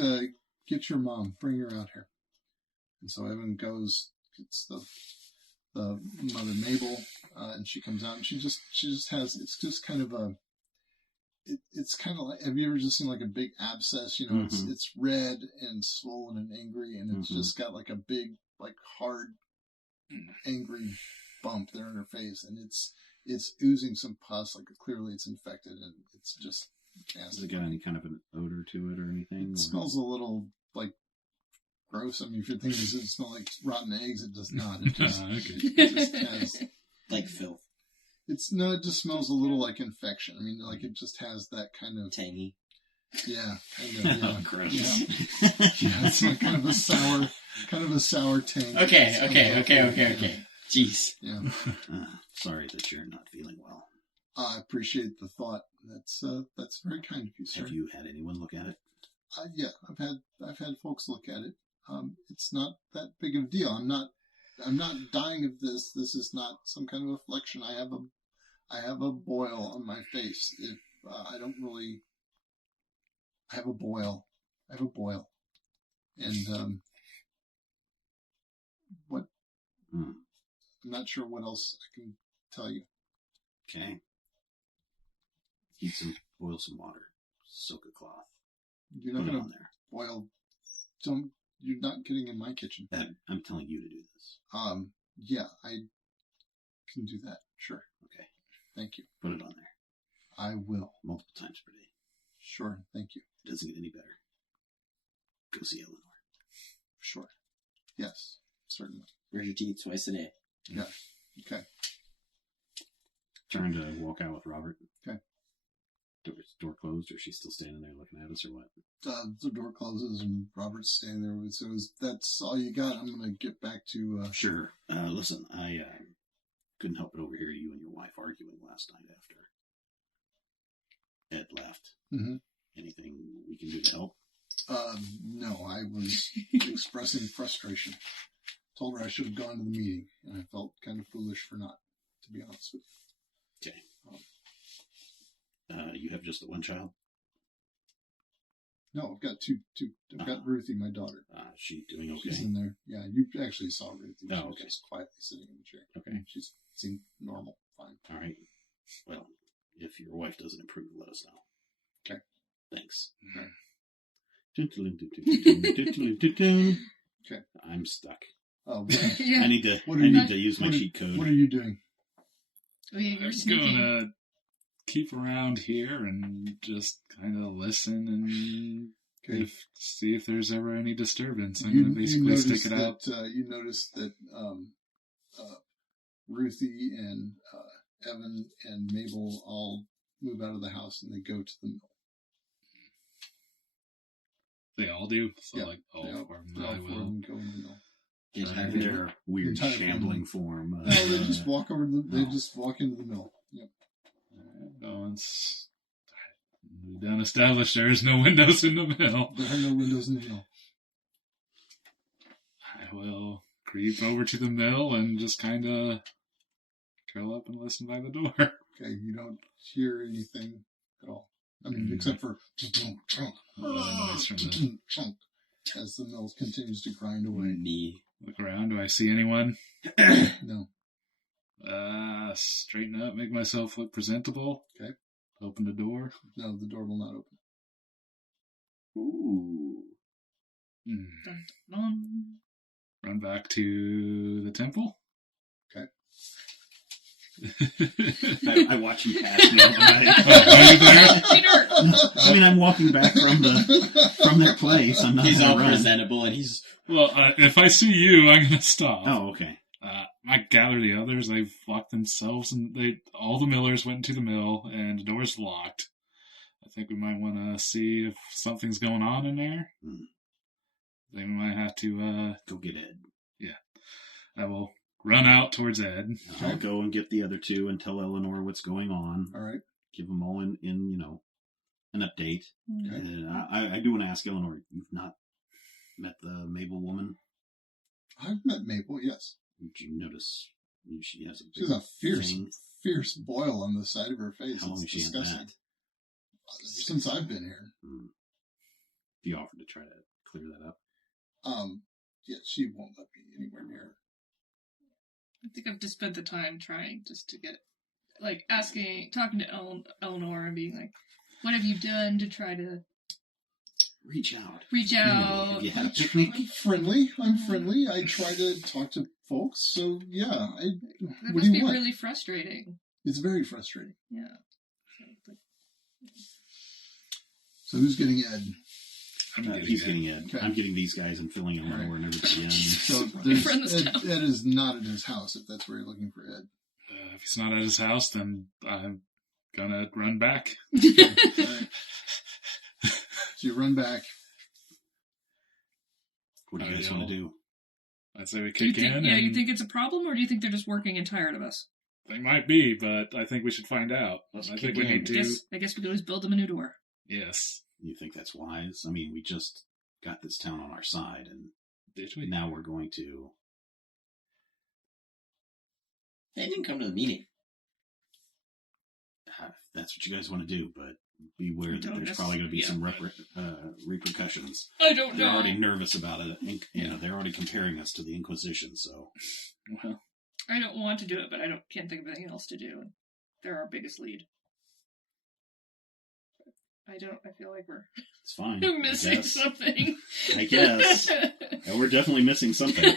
your mom. Bring her out here. And so Evan goes, gets the mother Mabel, and she comes out, and she just has, it's just kind of a, it's kind of like, have you ever just seen like a big abscess? It's red and swollen and angry, and it's just got like a big, like hard, angry bump there in her face, and it's oozing some pus, like clearly it's infected, and it's just nasty. Has it got any kind of an odor to it or anything? It smells a little like gross. I mean, if you're thinking, does it smell like rotten eggs? It does not. It just, Okay. it just has... Like filth. It just smells a little like infection. I mean, like it just has that kind of... Tangy. Yeah, kind of, yeah. Gross. Yeah, it's like kind of a sour tang. Okay. Jeez. Yeah. Sorry that you're not feeling well. I appreciate the thought. That's very kind of you, sir. Have you had anyone look at it? Yeah, I've had folks look at it. It's not that big of a deal. I'm not dying of this. This is not some kind of affliction. I have a boil on my face. If I don't really, I have a boil. And what? I'm not sure what else I can tell you. Okay. Boil some water. Soak a cloth. You're not Put it going on to there. boil. You're not getting in my kitchen. I'm telling you to do this. Yeah, I can do that. Sure. Okay. Thank you. Put it on there. I will. Multiple times per day. Sure. Thank you. It doesn't get any better. Go see Eleanor. Sure. Yes. Certainly. Brush your teeth twice a day. Yeah. Okay. Turn to walk out with Robert. Okay. Door closed, or she's still standing there looking at us, or what? The door closes and Robert's standing there. So that's all you got. I'm going to get back to... Sure. Listen, I couldn't help but overhear you and your wife arguing last night after Ed left. Mm-hmm. Anything we can do to help? No, I was expressing frustration. Told her I should have gone to the meeting, and I felt kind of foolish for not, to be honest with you. Okay. You have just the one child? No, I've got two. I've got Ruthie, my daughter. She doing okay? She's in there. Yeah, you actually saw Ruthie. She was okay. just quietly sitting in the chair. Okay. She seemed normal, fine. All right. Well, if your wife doesn't improve, let us know. Okay. Thanks. Okay. I'm stuck. Oh, Yeah. I need to use my cheat code. What are you doing? Oh, yeah, I'm you're just sneaking. gonna keep around here and just kind of listen and Okay. see if there's ever any disturbance. I'm gonna basically stick it out. You noticed that Ruthie and Evan and Mabel all move out of the house and they go to the mill. They all do. So Yeah, like all they all- four of they them. all I four of will. them go in the mill. Their weird entire shambling form. No, they just walk over. They just walk into the mill. Yep. Well, once we've done established there's no windows in the mill, There are no windows in the mill. I will creep over to the mill and just kind of curl up and listen by the door. Okay, you don't hear anything at all. I mean, except for Noise from the as the mill continues to grind away. Me. look around. Do I see anyone? No. Straighten up, make myself look presentable. Okay. Open the door. No, the door will not open. Ooh. Hmm. Dun, dun, dun. Run back to the temple. Okay. I watch you pass me. Are you there? Cheater! I mean, I'm walking back from their place. I'm not He's gonna all run. presentable and he's... Well, if I see you, I'm gonna stop. Oh, okay. I gather the others. They've locked themselves, and all the millers went into the mill, and the door's locked. I think we might want to see if something's going on in there. Hmm. I think we might have to. Go get Ed. Yeah, I will run out towards Ed. I'll go and get the other two and tell Eleanor what's going on. All right. Give them all in an update. Okay. And I do want to ask Eleanor, you've not met the Mabel woman? I've met Mabel, yes. Did you notice she has a big She's a thing? fierce boil on the side of her face. How long has It's she had disgusting. that? Since I've been here. He offered to try to clear that up. Yeah, she won't let me anywhere near her. I think I've just spent the time trying just to get, like, talking to Eleanor and being like, what have you done to try to Reach out. reach out? Have you had a picnic? I'm friendly. I try to talk to folks, so yeah. That What must do be you want? really frustrating. It's very frustrating. Yeah. So who's getting Ed? He's getting Ed. Okay. I'm getting these guys and filling Eleanor and everybody in. So Ed is not at his house, if that's where you're looking for Ed. If he's not at his house, then I'm gonna run back. Okay. All right. So you run back. What do you guys want to do? I'd say we Do you kick think, in. yeah, and you think it's a problem, or do you think they're just working and tired of us? They might be, but I think we should find out. I think we need to. I guess we could always build them a new door. Yes. You think that's wise? I mean, we just got this town on our side, and Did we? now we're going to... They didn't come to the meeting. That's what you guys want to do, but beware that there's probably going to be some repercussions. I don't know. They're already nervous about it. They're already comparing us to the Inquisition, so... Well, I don't want to do it, but can't think of anything else to do. They're our biggest lead. I feel like we're It's fine. missing something. I guess. Yeah, we're definitely missing something.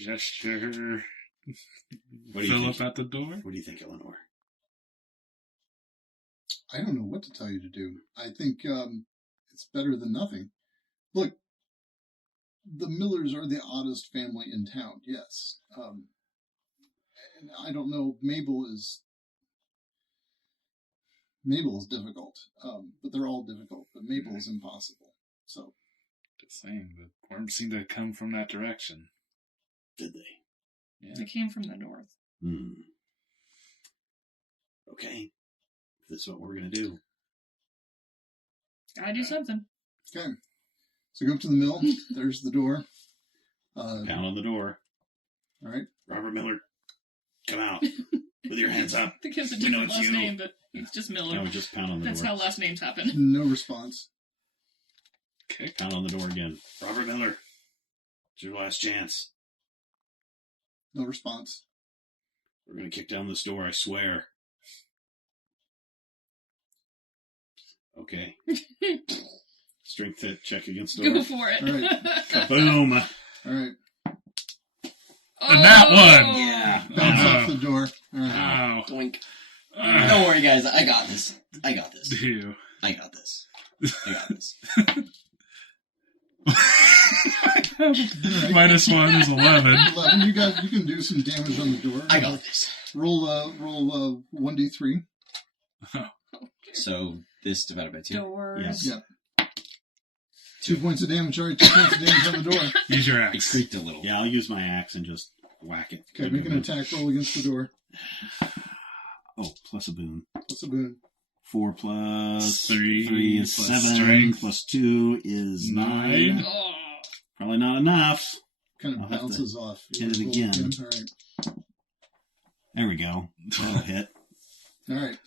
gesture. What do you Philip think? at the door. What do you think, Eleanor? I don't know what to tell you to do. I think it's better than nothing. Look, the Millers are the oddest family in town, yes. And I don't know, Mabel is difficult, but they're all difficult, but Mabel is impossible. So, Just saying, the worms seem to come from that direction. Did they? Yeah. They came from the north. Okay. If that's what we're going to do. Gotta do something. okay. So go up to the mill. There's the door. Pound on the door. All right. Robert Miller, come out. With your hands up. I think it's a We know different it's last you. name, but it's just Miller. No, just pound on the That's door. how last names happen. No response. Kick. Pound on the door again. Robert Miller, it's your last chance. No response. We're going to kick down this door, I swear. Okay. Strength check against the door. Go for it. All right. Kaboom! All right. And that one! Yeah. Bounce Oh. off the door. All right. Ow. Doink. Don't worry, guys. I got this. I got this. You. I got this. I got this. -1 is 11. 11. You can do some damage on the door. I got this. Roll 1d3. So this divided by 2. Doors. Yeah. 2 points of damage. All right, 2 points of damage on the door. Use your I axe. creaked a little. Yeah, I'll use my axe and just whack it. Okay, make an attack roll against the door. Oh, plus a boon. What's a boon? 4 plus 3 3 is plus 7. strength. Plus 2 is 9. Oh. Probably not enough. Kind I'll of have to bounces off. hit it Roll again. All right. There we go. That'll hit. All right.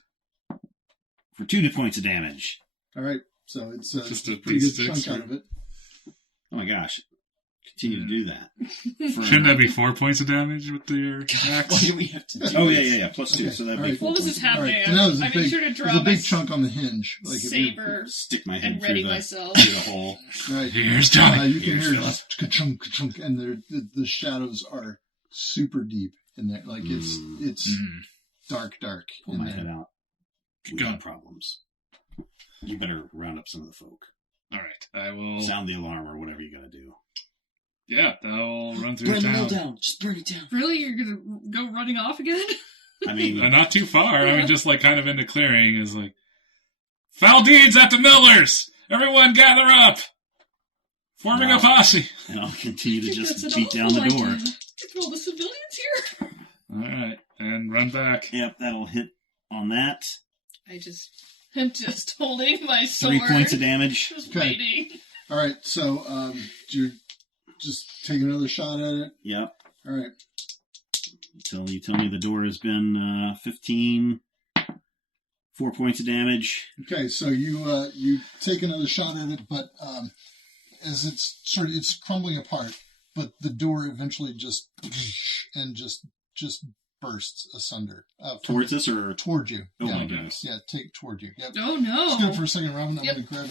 For 2 points of damage. All right. So it's Just a pretty good pretty chunk six, out of it. Oh my gosh. Continue to do that. For- Shouldn't that be 4 points of damage with your Why axe? do we have to do Oh, this? yeah. Plus 2. Okay, So that'd all be right. 4 What was points this of damage. All right. happening? So that was I made sure to draw there's a big my chunk on the hinge. Like if you- saber Stick my head and through ready the, myself. through the hole. All right. Here's Johnny. You can Here's hear Philip. just ka-chunk, ka-chunk, and the shadows are super deep in there. Like it's dark Pull in my there. head out. We Go. got problems. You better round up some of the folk. All right, I will. Sound the alarm or whatever you gotta do. Yeah, I'll run through Burn the mill town. down. Just burn it down. Really? You're gonna go running off again? I mean, Not too far. I mean, just like kind of in the clearing is like, foul deeds at the Millers. Everyone gather up. Forming a Wow. posse. and I'll continue to That's just an beat down the awful door. idea. Get all the civilians here. All right, and run back. Yep, that'll hit on that. I'm just holding my sword. 3 points of damage. Just Okay. waiting. All right. So you're just take another shot at it. Yep. All right. Until you tell me the door has been 15. 4 points of damage. Okay. So you take another shot at it, but as it's crumbling apart, but the door eventually just bursts asunder. Towards us or? Toward you. Oh yeah. my goodness. Yeah, take toward you. Yep. Oh no. Just do it for a second, Robin. I'm Yep. going to grab a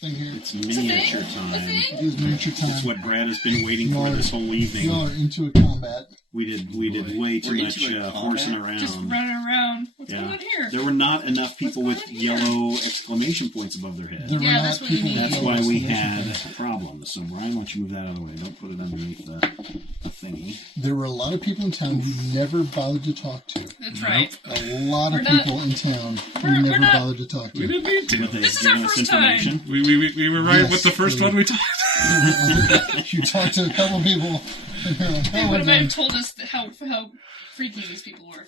thing here. It's miniature A time. thing? It is miniature time. It's what Brad has been waiting for Y'all- this whole evening. Y'all are into a combat. We did way too We're much into a horsing combat? around. Just running around. What's going on here? There were not enough people with yellow exclamation points above their head. There were not that's what you people need. with That's yellow why we exclamation had points. a problem. So, Brian, why don't you move that out of the way? Don't put it underneath the thingy. There were a lot of people in town who never bothered to talk to. That's right. A lot of people in town who we're never not- bothered to talk We to. didn't need to. But they This is given our us first time. information. We were right Yes, with the first we- one we talked. You talked to a couple people, and you're like, They oh, would have we're told us how freaky these people were.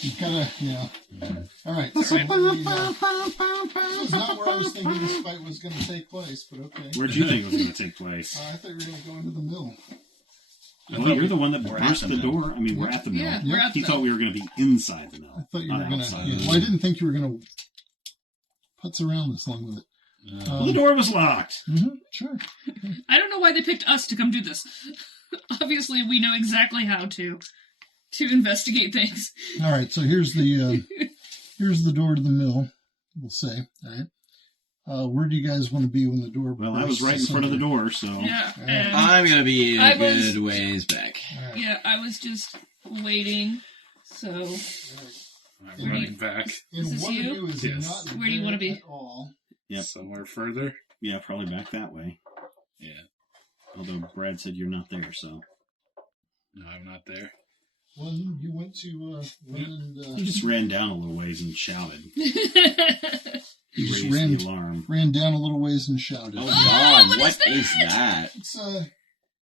you gotta, All right. So, this was not where I was thinking this fight was going to take place, but okay. Where'd you think it was going to take place? I thought you were going to go into the mill. Well, you're the one that We're burst at the the mill. door. I mean, we're at the mill. Yeah, we're at He the thought we were going to be inside the I mill, thought you not were going outside. to. Well, I didn't think you were going to putz around this long with it. Well, the door was locked. Sure. I don't know why they picked us to come do this. Obviously, we know exactly how to investigate things. All right. So here's the door to the mill. We'll say. All right. Where do you guys want to be when the door? Well, I was bursts right in front of the asunder? door, so Yeah, and I'm gonna be I a was- good ways back. All right. yeah, I was just waiting. So I'm running back And Is this one you? of you is Yes. not Where do you wanna there be? at all. Yep. somewhere further. yeah, probably back that way. Yeah. Although Brad said you're not there, so No, I'm not there. Well, you went to run and he just ran down a little ways and shouted. you He just raised the alarm. ran down a little ways and shouted. Oh God, what what is is that?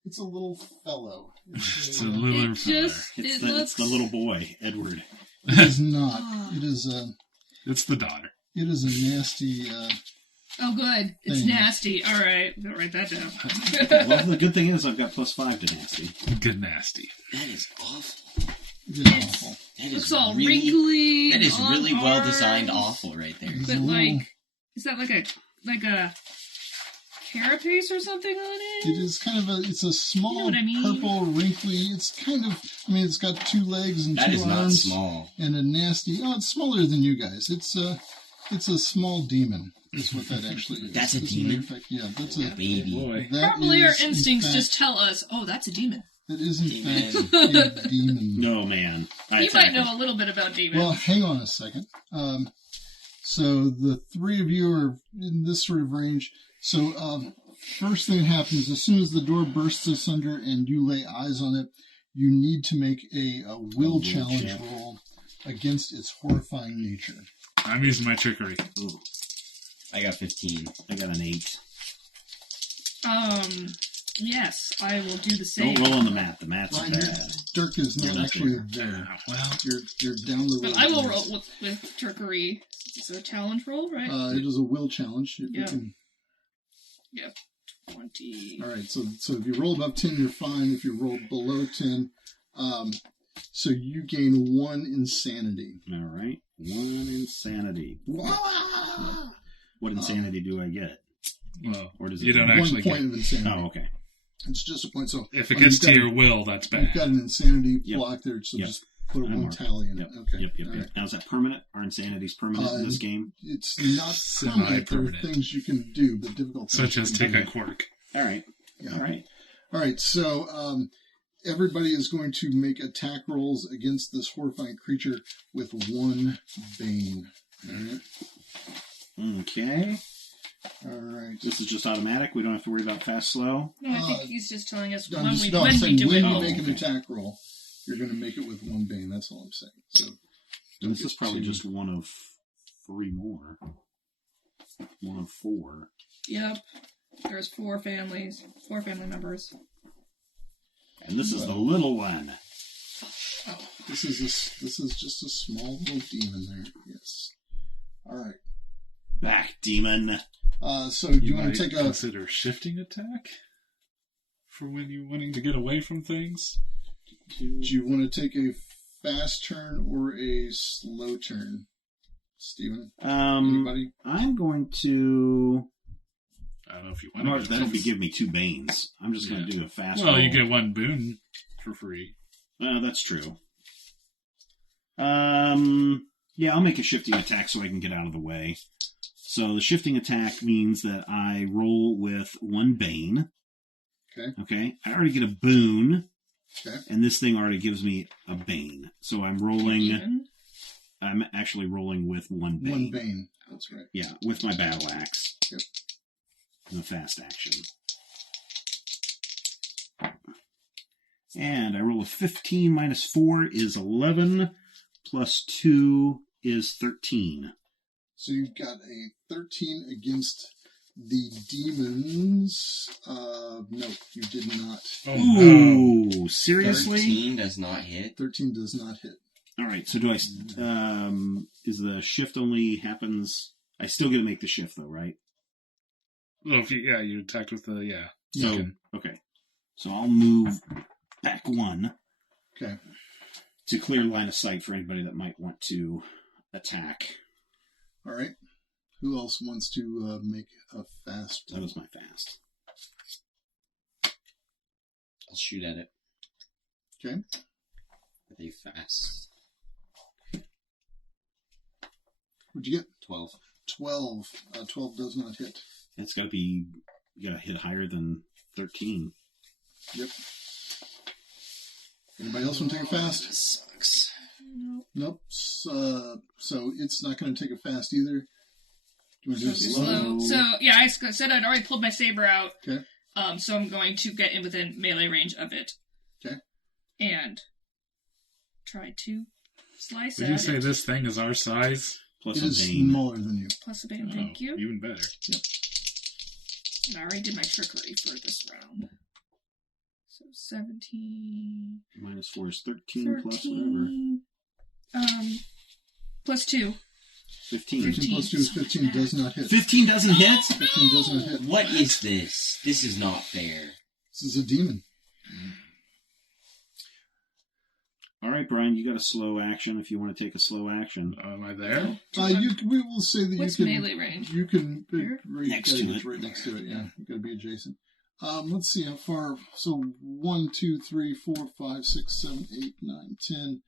It's a little fellow. It's a little it just It's it the, looks it's the little boy, Edward. It is not. It is a. It's the daughter. It is a nasty. Oh, good. It's Thing. nasty. All right, I'm gonna write that down. Well, the good thing is I've got +5 to nasty. Good nasty. That is awful. It is awful. That Looks is all really, wrinkly. that is and really on well designed. arms. Awful, right there. It's But a little- like, is that like a carapace or something on It it? is kind of a. It's a small You know what I mean? purple, wrinkly. It's kind of. I mean, it's got 2 legs and That 2 is not arms small. and a nasty. Oh, it's smaller than you guys. It's a small demon. Is what that actually is. That's a As matter demon? of fact, yeah, that's a Baby. Boy. that Probably our is, in instincts fact- just tell us, oh, that's a demon. That is in Demon. fact a demon. No, man. I You might attack know him. a little bit about demons. Well, hang on a second. So the 3 of you are in this sort of range. So first thing that happens, as soon as the door bursts asunder and you lay eyes on it, you need to make a will challenge check. roll against its horrifying nature. I'm using my trickery. Ooh, I got 15. I got an 8. Yes, I will do the same. Don't roll on the mat. The mat's Well, bad. Dirk is You're not not actually there. there. Well, You're down the road. But I will roll with trickery. It's a challenge roll, right? It is a will challenge. If you Yeah. can- Yep. 20. All right, so if you roll above 10, you're fine. If you roll below 10, so you gain 1 insanity. All right. 1 insanity. What insanity do I get? well, Or does it you don't count? 1 actually point get. of insanity. Oh, okay. It's just a point. So If it well, gets you've to got- your will, that's You've got bad. an insanity Yep. block there, so Yep. just put a I 1 marked. tally in Yep. it. Okay. Yep. All right. Now, is that permanent? Our insanity's permanent in this game? It's not permanent. There are Semi-permanent. things you can do, but difficult things Such you as can take do. a quirk. All right. Yeah. All right. All right, so everybody is going to make attack rolls against this horrifying creature with 1 bane. All right. Okay. All right. This is just automatic. We don't have to worry about fast, slow. No, I think he's just telling us I'm when just we no, I'm when we saying do when it. you Oh, make an okay. attack roll, you're going to make it with 1 bane. That's all I'm saying. So And this is probably two. just one of 3 more. 1 of 4. Yep. There's 4 family members. And this is the little one. this is just a small little demon there. Yes. All right. Back, demon. So do you want might to take a? consider shifting attack for when you're wanting to get away from things? Do you want to take a fast turn or a slow turn, Steven? Anybody? I'm going to. I don't know if you I want don't know to. if that'll be give me 2 banes. I'm just going to do a fast Well, roll. you get 1 boon for free. That's true. Yeah, I'll make a shifting attack so I can get out of the way. So the shifting attack means that I roll with 1 bane. Okay. Okay. I already get a boon. Okay. And this thing already gives me a bane. So I'm rolling Even. I'm actually rolling with one bane. One bane. That's right. Yeah, with my battle axe. Yep. And a fast action. And I roll a 15 minus 4 is 11, plus 2 is 13. So you've got a 13 against the demons. No, you did not. Oh, no. Seriously? 13 does not hit. 13 does not hit. All right, so do I... is the shift only happens... I still get to make the shift, though, right? Well, if you attacked with the, So, okay. So I'll move back 1. Okay. To clear line of sight for anybody that might want to attack. All right. Who else wants to make a fast? That was my fast. I'll shoot at it. Okay. With a fast. What'd you get? 12. 12. 12 does not hit. It's got to be... You got to hit higher than 13. Yep. Anybody else want to take a fast? This sucks. Nope. So it's not going to take a fast either. Do you want to do Slow. So, yeah, I said I'd already pulled my saber out. Okay. So I'm going to get in within melee range of it. Okay. And try to slice Did at you say it. this thing is our size? Plus It a is bane. smaller than you. Plus a bane, thank you. Even better. Yep. And I already did my trickery for this round. So 17... Minus 4 is 13 plus whatever. Plus 2. 15. 15 plus 2 is 15. Does not hit. 15 doesn't hit? 15 does not hit. What is this? This is not fair. This is a demon. All right, Brian, you got a slow action if you want to take a slow action. Am I there? We will say that What's you can... melee range? You can... Here? Next to it. Right next to it, yeah. You've got to be adjacent. Let's see how far... So 1, 2, 3, 4, 5, 6, 7, 8, 9, 10.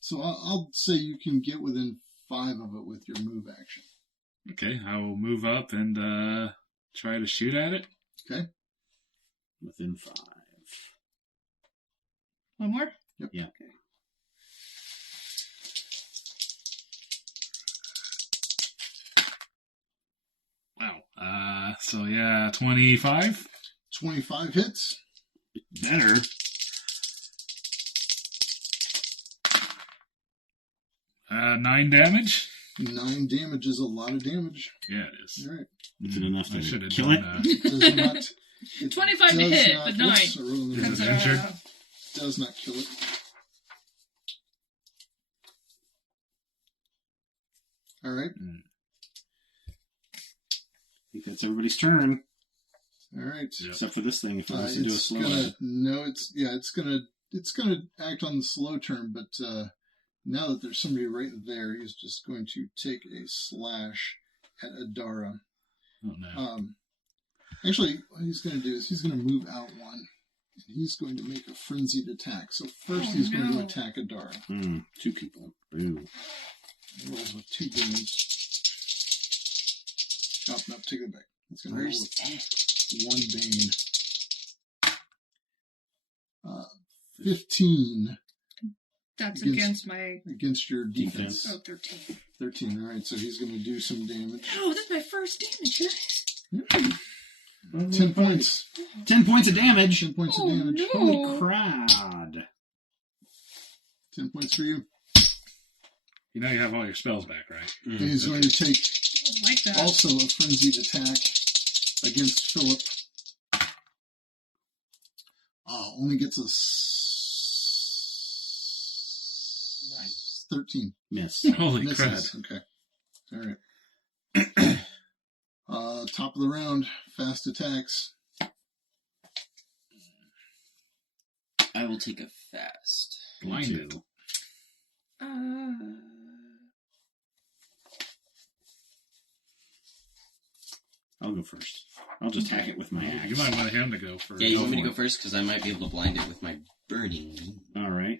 So I'll say you can get within 5 of it with your move action. Okay, I will move up and try to shoot at it. Okay? Within 5. One more? Yep. Yeah. Okay. Wow. So yeah, 25. 25 hits. Better. Uh, 9 damage. 9 damage is a lot of damage. Yeah, it is. All right. Is it enough I to should have kill done it? Does not... It 25 to does hit, not- but 9. Oops, I rolled a Is it nine. injured? Does not kill it. All right. I think that's everybody's turn. All right. Yep. Except for this thing, if it wants to do a It's slow gonna action. it's gonna act on the slow turn, but now that there's somebody right there, he's just going to take a slash at Adara. Oh no. Actually, what he's going to do is he's going to move out 1, and he's going to make a frenzied attack. So first, he's going to attack Adara. 2 people. Boo. He rolls with 2 demons. Oh, no, take it back. He's going to roll Where's with that? 1 bane. 15 That's Against- against my... your defense. Oh, 13. 13. All right, so he's going to do some damage. Oh, that's my first damage, guys. 10 points. 10 points of damage. 10 points Oh, of damage. no. Holy crud. 10 points for you. You know you have all your spells back, right? And he's going to take I like that. also a frenzied attack against Philip. Only gets a 13. Miss. Holy Misses. crap. Okay. All right. Top of the round, fast attacks. I will take a fast. Blinded. I'll go first. I'll just hack it with my axe. You might want him to go first. Yeah, you want me to for go it. first? Because I might be able to blind it with my burning beam. All right.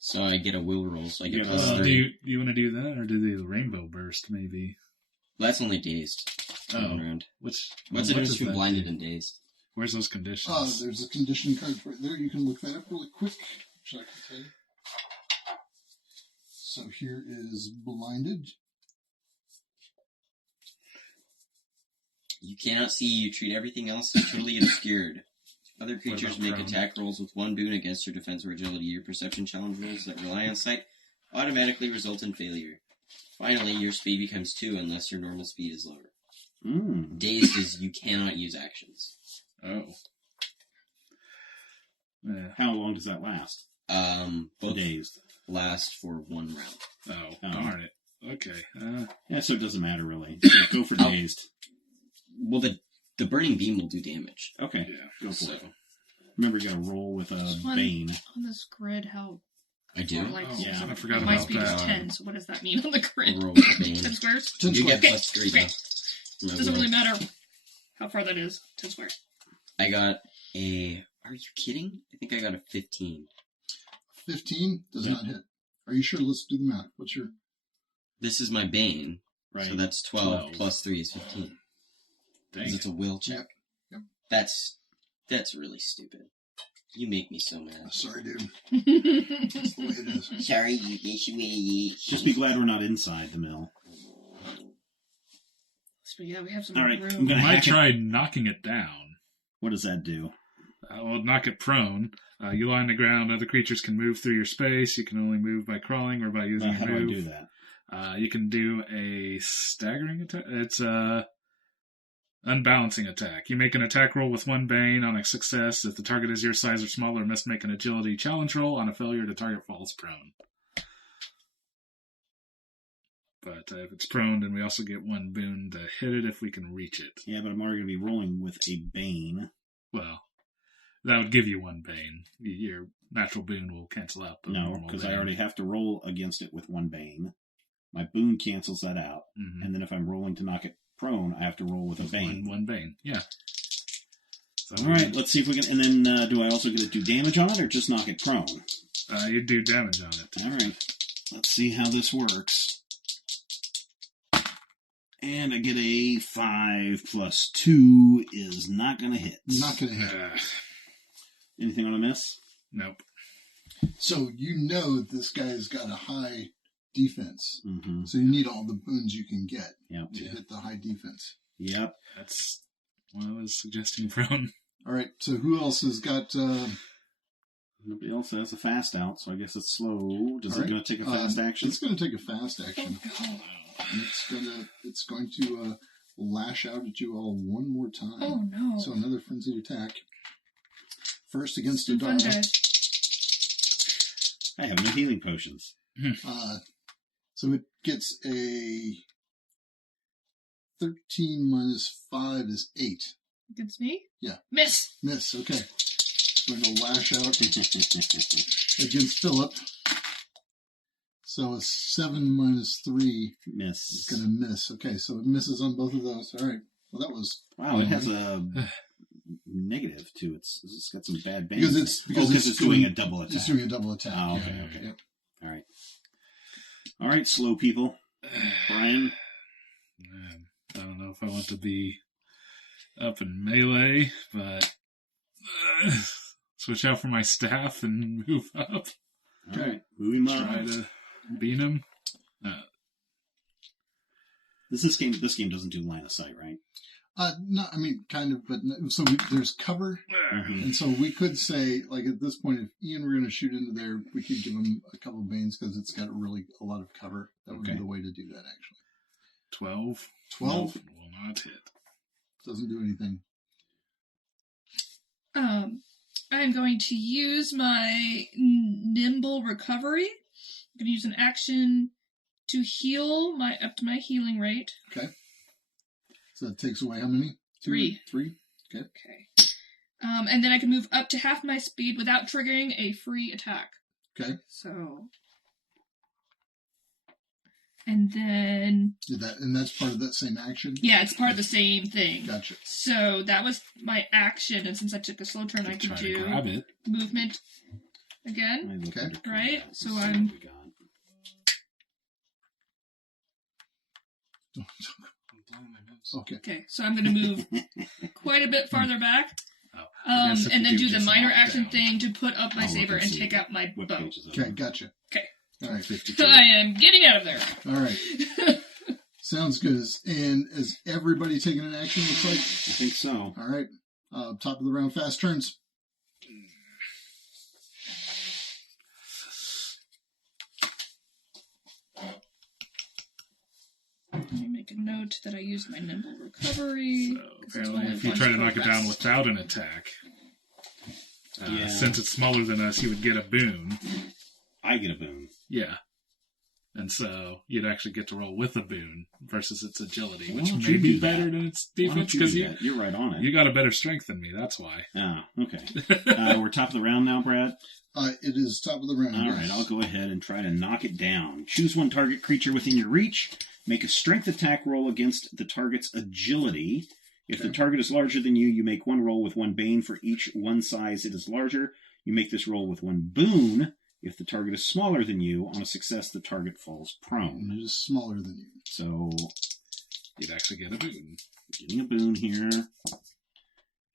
So I get a will roll, so I get Yeah, plus Do 3. you want to do that, or do the rainbow burst, maybe? Well, that's only dazed. Oh. Round. What's What's what the difference does between that blinded do? and dazed? Where's those conditions? There's a condition card right there. You can look that up really quick, which I can tell you. So here is blinded. You cannot see. You treat everything else as totally obscured. Other creatures make attack rolls with 1 boon against your defense or agility. Your perception challenge rolls that rely on sight automatically result in failure. Finally, your speed becomes 2 unless your normal speed is lower. Dazed is you cannot use actions. Oh. Yeah. How long does that last? Both Dazed. last for 1 round. Oh, darn it. Okay. Yeah, so it doesn't matter really. So go for dazed. Well, the burning beam will do damage. Okay, Yeah. go for it. Remember, you got to roll with a bane. On this grid, how... I do. Yeah, I forgot my about speed is that. 10, so what does that mean on the grid? Roll with a bane. 10 squares? 10 You get squares. plus 3 Okay. though. Doesn't really matter how far that is. 10 squares. I got a... Are you kidding? I think I got a 15. 15 does not hit. Are you sure? Let's do the math. What's your... This is my bane. Right. So that's 12 plus 3 is 15. Because it's a will check. Yep. That's really stupid. You make me so mad. Sorry, dude. That's the way it is. Sorry, you Just be glad we're not inside the mill. So yeah, we have some All right, room. I'm gonna I might hack it. try knocking it down. What does that do? Well, knock it prone. You lie on the ground. Other creatures can move through your space. You can only move by crawling or by using How your do I move. do that? You can do a staggering attack. It's a unbalancing attack. You make an attack roll with 1 bane. On a success, if the target is your size or smaller, must make an agility challenge roll. On a failure, the target falls prone. But if it's prone, then we also get 1 boon to hit it if we can reach it. Yeah, but I'm already going to be rolling with a bane. Well, that would give you 1 bane. Your natural boon will cancel out the No, normal because bane. I already have to roll against it with 1 bane. My boon cancels that out. Mhm. And then if I'm rolling to knock it prone, I have to roll with a bane. One bane, yeah. So All right, let's see if we can... And then do I also get to do damage on it or just knock it prone? you do damage on it. All right. Let's see how this works. And I get a 5 plus 2 is not going to hit. Not going to hit. Anything on a miss? Nope. So you know this guy's got a high defense. Mm-hmm. So you need all the boons you can get Yep. to hit the high defense. Yep. That's what I was suggesting, prone. All right. So who else has got... Nobody else has a fast out, so I guess it's slow. Does all it right. going to take a fast action? It's going to take a fast action. Oh, And it's going to lash out at you all 1 more time. oh no. So another frenzied attack. First against Some fun Adara. guys. I have no healing potions. So it gets a 13 minus 5 is 8. Against me? Yeah. Miss! Miss, okay. Going to lash out against Philip. So a 7 minus 3 Miss. is going to miss. Okay, so it misses on both of those. All right. Well, that was... Wow, it has a negative to it. It's got some bad bands. Because it's doing a double attack. It's doing a double attack. Oh, okay, yeah. okay. Yep. All right. All right, slow people. Brian? I don't know if I want to be up in melee, but switch out for my staff and move up. All right, move him up. Try to beat him. This game doesn't do line of sight, right? No, I mean, kind of, but no, so there's cover, Mm-hmm. and so we could say, like at this point, if Ian were going to shoot into there, we could give him a couple of banes because it's got really a lot of cover. That would be the way to do that, actually. 12. 12 Will not hit. doesn't do anything. I'm going to use my nimble recovery. I'm going to use an action to heal up to my healing rate. Okay. So that takes away how many? 3. 3. Okay. Okay. And then I can move up to half my speed without triggering a free attack. Okay. So. And then. And that's part of that same action? Yeah, it's part of the same thing. Gotcha. So that was my action, and since I took a slow turn, I can Try to do grab it. movement again. Okay. Right? So I'm. Okay. Okay, so I'm going to move quite a bit farther back. I guess if And you then do the just minor knock action down. thing to put up my I'll look saber and and see take out my what bow. pages of Okay, it. gotcha. Okay. All right. 52. I am getting out of there. All right. Sounds good. And is everybody taking an action, looks like? I think so. All right. Top of the round, fast turns. Let me make a note that I used my nimble recovery. So 'cause it's apparently, only if you one try to knock it progress. down without an attack, Yeah. since it's smaller than us, you would get a boon. I get a boon. Yeah. And so you'd actually get to roll with a boon versus its agility, Why which don't may you be do better that? than its Why don't defense you because do that? You're right on it. you got a better strength than me. That's why. Ah, okay. We're top of the round now, Brad. It is top of the round. All yes. right, I'll go ahead and try to knock it down. Choose one target creature within your reach. Make a strength attack roll against the target's agility. If the target is larger than you, you make one roll with one bane for each one size it is larger. You make this roll with one boon. If the target is smaller than you, on a success, the target falls prone. And it is smaller than you. So, You'd actually get a boon. getting a boon here.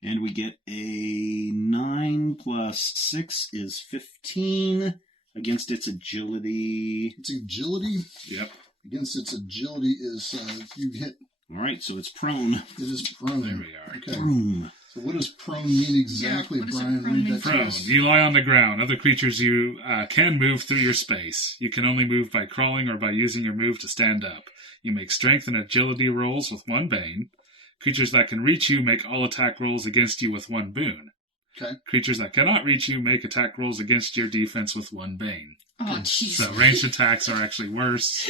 And we get a 9 plus 6 is 15 against its agility. Its agility Yep. against its agility is you hit. All right, so it's prone. It is prone. There we are. Okay. Boom. So what does prone mean exactly, what does Brian? prone Read mean? that to Prone. us. You lie on the ground. Other creatures you can move through your space. You can only move by crawling or by using your move to stand up. You make strength and agility rolls with one bane. Creatures that can reach you make all attack rolls against you with one boon. Okay. Creatures that cannot reach you make attack rolls against your defense with one bane. Oh, jeez. So ranged attacks are actually worse.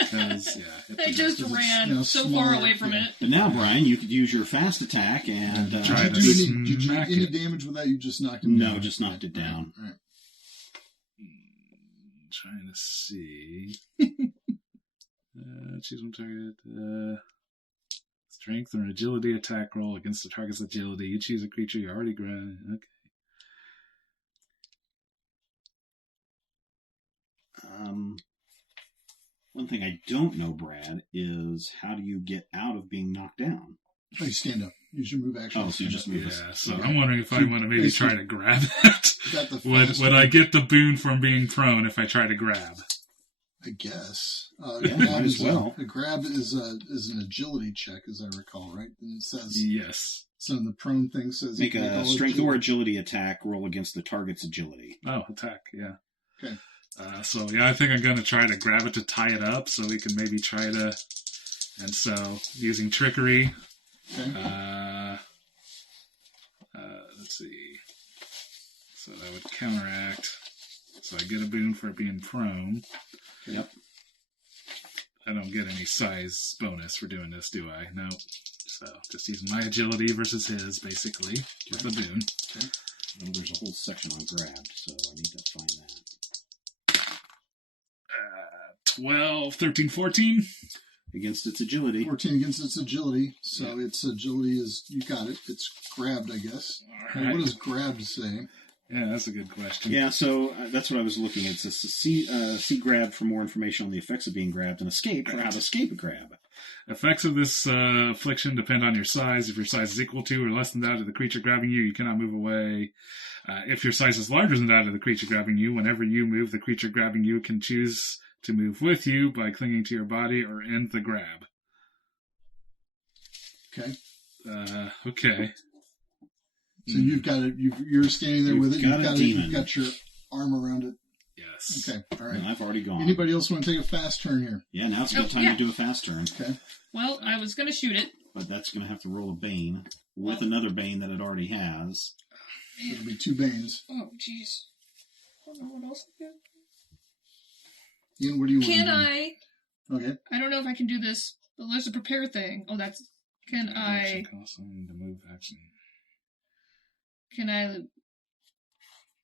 Because, yeah. I just It's, ran you know, so smaller, far away from yeah. it. But now, Brian, you could use your fast attack and Try Did to you do any smack it. damage with that? You just knocked him down? No, just knocked it down. All right. Trying to see. Choose one target. Strength or agility attack roll against the target's agility. You choose a creature you already grabbed. Okay. One thing I don't know, Brad, is how do you get out of being knocked down? Oh, you stand up. Use your move action. Oh, so you Stand just up. move. Yeah, so Okay. I'm wondering if I want to maybe Basically- try to grab it. Got the Would fast I one. get the boon from being prone if I try to grab? I guess. Yeah, Grab might as is well. A grab is an agility check, as I recall, right? And it says Yes. so. The prone thing says Make you can a all strength or agility attack roll against the target's agility. Oh, attack, yeah. Okay. So, yeah, I think I'm going to try to grab it to tie it up so we can maybe try to... And so, using trickery... Okay. Let's see. So that would counteract. So I get a boon for being prone. Yep. I don't get any size bonus for doing this, do I? No. So just using my agility versus his, basically, with a boon. Well, there's a whole section on grabbed, so I need to find that. 12, 13, 14. Against its agility. 14 against its agility. So its agility is, you got it. It's grabbed, I guess. All Now, right. what does grabbed say? Yeah, that's a good question. Yeah, so that's what I was looking at. It says see grab for more information on the effects of being grabbed, and escape for how to escape a grab. Effects of this affliction depend on your size. If your size is equal to or less than that of the creature grabbing you, you cannot move away. If your size is larger than that of the creature grabbing you, whenever you move, the creature grabbing you can choose to move with you by clinging to your body or end the grab. Okay. Okay. So you've got it. You're standing there You've with it. got a demon. You've got your arm around it. Yes. Okay. All right. And I've already gone. Anybody else want to take a fast turn here? Yeah, now it's a good time yeah. to do a fast turn. Okay. Well, I was going to shoot it. But that's going to have to roll a bane with another bane that it already has. It'll be 2 banes. Oh, jeez. I don't know what else I can. Ian, what do you want? Can to do? I? Okay. I don't know if I can do this, but there's a prepare thing. Oh, that's. Can I? Action cost on the move action. Can I?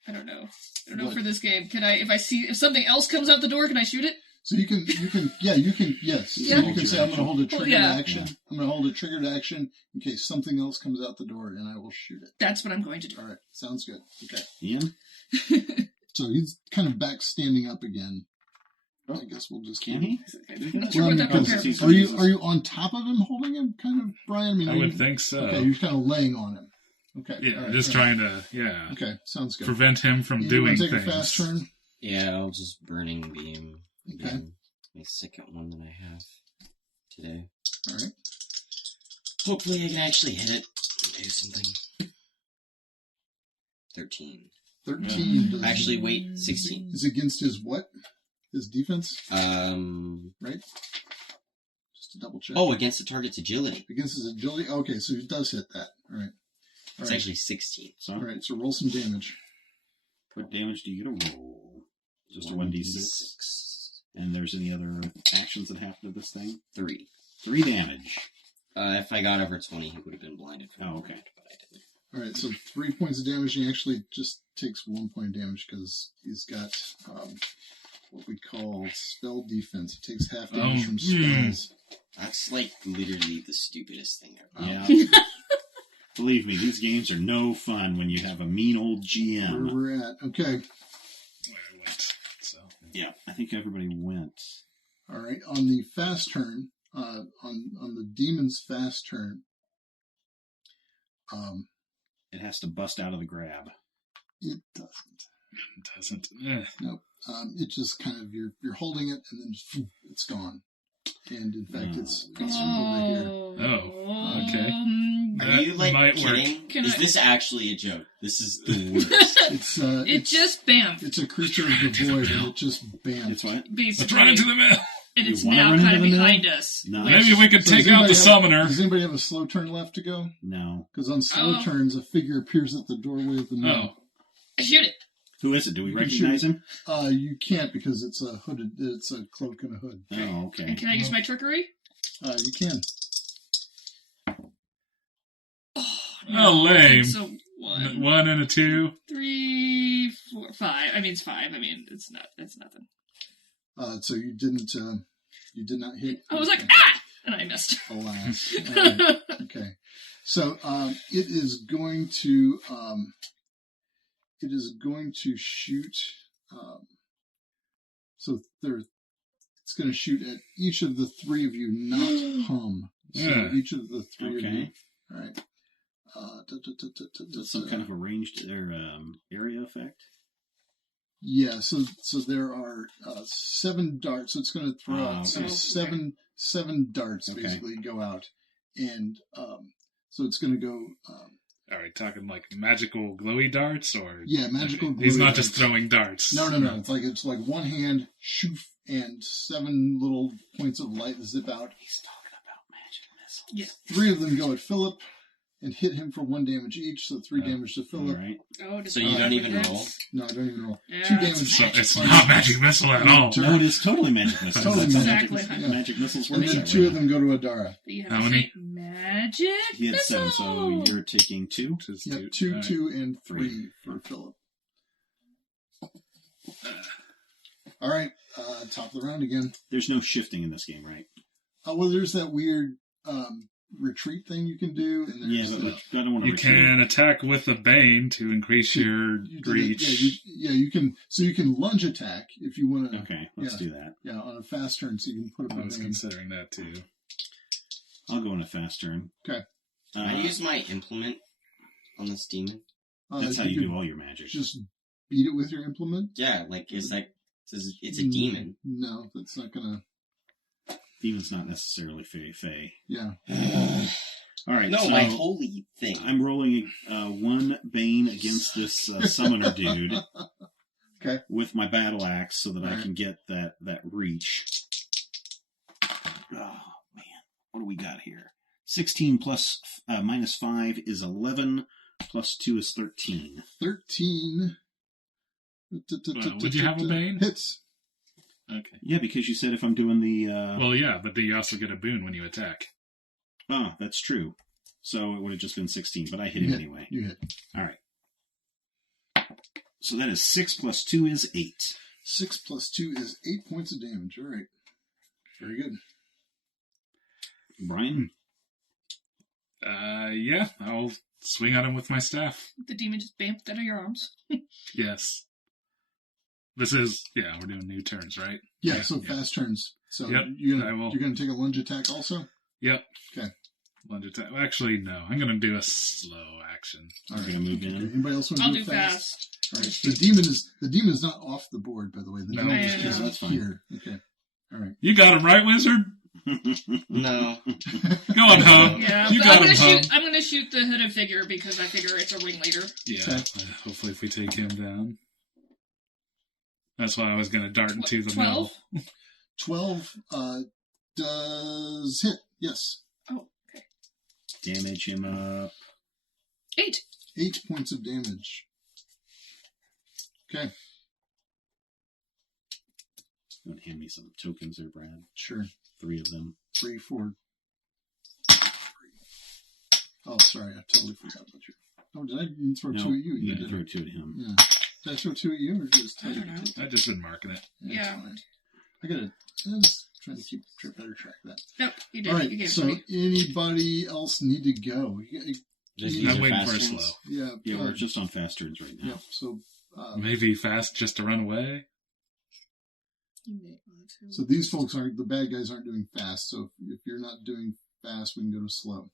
I don't know. I don't know What? for this game. Can I? If something else comes out the door, can I shoot it? So you can, yes. Yeah. So you can say, I'm going to hold a triggered yeah. action. Yeah. I'm going to hold a triggered action in case something else comes out the door, and I will shoot it. That's what I'm going to do. All right. Sounds good. Okay. Ian? So he's kind of back standing up again. I guess we'll just Can he? I'm not sure Well, what that because- prepare he's- was. Are you on top of him, holding him, kind of, Brian? I are would you- think so. Okay, you're kind of laying on him. Okay. Yeah, all right, just all right. trying to, Okay, sounds good. prevent him from You doing want to take things. a fast turn? Yeah, I'll just Burning Beam Okay. again. My second one that I have today. All right. Hopefully I can actually hit it and do something. 13. 13. Does, Actually, wait, 16. is against his what? His defense? Right? Just to double check. Oh, against the target's agility. Against his agility? Okay, so he does hit that. All right. It's actually 16. So, All right, so roll some damage. what damage do you get to roll? Just a 1d6. And there's any other actions that happen to this thing? 3. 3 damage. If I got over 20, he would have been blinded for Oh, the okay. round, but I didn't. All right, so 3 points of damage. He actually just takes 1 point of damage because he's got what we call spell defense. He takes half damage from spells. That's like literally the stupidest thing ever. Yeah. Believe me, these games are no fun when you have a mean old GM. Where we're at. Okay. Where I went. So Yeah, I think everybody went. All right. On the fast turn, on the demon's fast turn, It has to bust out of the grab. it doesn't. it doesn't. Eh. Nope. It just kind of you're holding it and then just, it's gone. And in fact, it's over here. Oh, okay. Are you like might work. kidding? Is this actually a joke? This is the worst. It just bam. It's a creature of the void, and it just bam. It's what? Let's Basically. run into the mill. And it's You wanna now run kind of into the behind mill? us. No. Which- Maybe we could So take does out the anybody summoner. Does anybody have a slow turn left to go? No. Because on slow turns, a figure appears at the doorway of the mill. I shoot it. Who is it? Do we You can recognize him? You can't because it's a hooded. It's a cloak and a hood. Oh, okay. And can I use my trickery? You can. Oh, lame. So 1, 1 and a 2. 3, 4, 5. I mean, it's 5. I mean, it's nothing. So you didn't. You did not hit. I was like, ah! And I missed. Alas. All right. Okay. So it is going to. It is going to shoot. So it's going to shoot at each of the 3 of you, not hum. So Yeah. each of the 3 of you. Okay. All right. Some kind of a ranged area effect? Yeah, so there are 7 darts. So it's going to throw out so okay. seven darts Okay. basically go out, and so it's going to go. Are we talking like magical glowy darts or? Yeah, magical. Okay. He's glowy not just darts. throwing darts. No. It's like one hand, shoof, and 7 little points of light zip out. He's talking about magic missiles. Yeah. 3 of them go at Philip and hit him for 1 damage each. So 3 damage to All Philip. right. Oh, So you don't even roll? No, I don't even roll. Yeah, 2 it's damage. So it's not magic missile at all. Turn. No, it is totally magic missiles. Totally That's how magic. magic, Exactly. magic missiles And work. then 2 of them go to Adara. But you have How to many? say magic He had 7, missile. so you're taking 2. Just Yep, two. 2, All 2, and 3 for Philip. All right, top of the round again. There's no shifting in this game, right? Well, there's that weird retreat thing you can do, and Yeah, there's but I don't want to You can attack with a bane to increase your you did it. reach. You can. So you can lunge attack if you want to. Okay, let's do that. Yeah, on a fast turn, so you can put up I a was bane. considering that too. I'll go in a fast turn. Okay. I use my implement on this demon. That's how you can do all your magic. Just beat it with your implement. Yeah, like it's a demon. No, that's not gonna. Demon's not necessarily fey. Yeah. All right. No, so my holy thing. I'm rolling 1 bane against this summoner dude. Okay. With my battle axe so that I Alright. can get that reach. Oh man, what do we got here? 16 plus minus 5 is 11. Plus 2 is 13. 13. Would you have a bane? Hits. Okay. Yeah, because you said if I'm doing the. Well, yeah, but then you also get a boon when you attack. Oh, that's true. So it would have just been 16, but I hit him anyway. You hit. All right. So that is 6 plus 2 is 8. 6 plus 2 is 8 points of damage. All right. Very good. Brian? Yeah, I'll swing at him with my staff. The demon just bamfed out of your arms. Yes. This is, we're doing new turns, right? Yeah, so fast turns. So Yep, you're I will. going to take a lunge attack also? Yep. Okay. Lunge attack. Actually, no. I'm going to do a slow action. All right. You're gonna move in. Okay. Anybody else want to I'll do do fast. All right. The demon is not off the board, by the way. The No. demon I is know. That's fine. here. Okay. All right. You got him right, wizard? No. Go on, home. Yeah, You but got I'm him, gonna home. shoot. I'm gonna shoot the hooded figure because I figure it's a ringleader. Yeah. Okay. Hopefully, if we take him down. That's why I was going to dart into the 12? middle. 12 does hit. Yes. Oh, okay. Damage him up. 8. 8 points of damage. Okay. You want to hand me some tokens there, Brad? Sure. 3 of them. 3, 4. 3. Oh, sorry. I totally forgot about you. Oh, did I throw 2 at you? You did. throw 2 at him. Yeah. Did I throw 2 at you or just I don't know. I've just been marking it. Yeah. Fine. I'm just trying to keep better track of that. Nope, you did. All You right. gave it So to me. anybody else need to go? Just I'm use I'm your waiting fast for a turns. slow. Yeah. Yeah, we're just on fast turns right now. Yeah. So. Maybe fast just to run away. You may want to. So these folks aren't, the bad guys aren't doing fast. So if you're not doing fast, we can go to slow.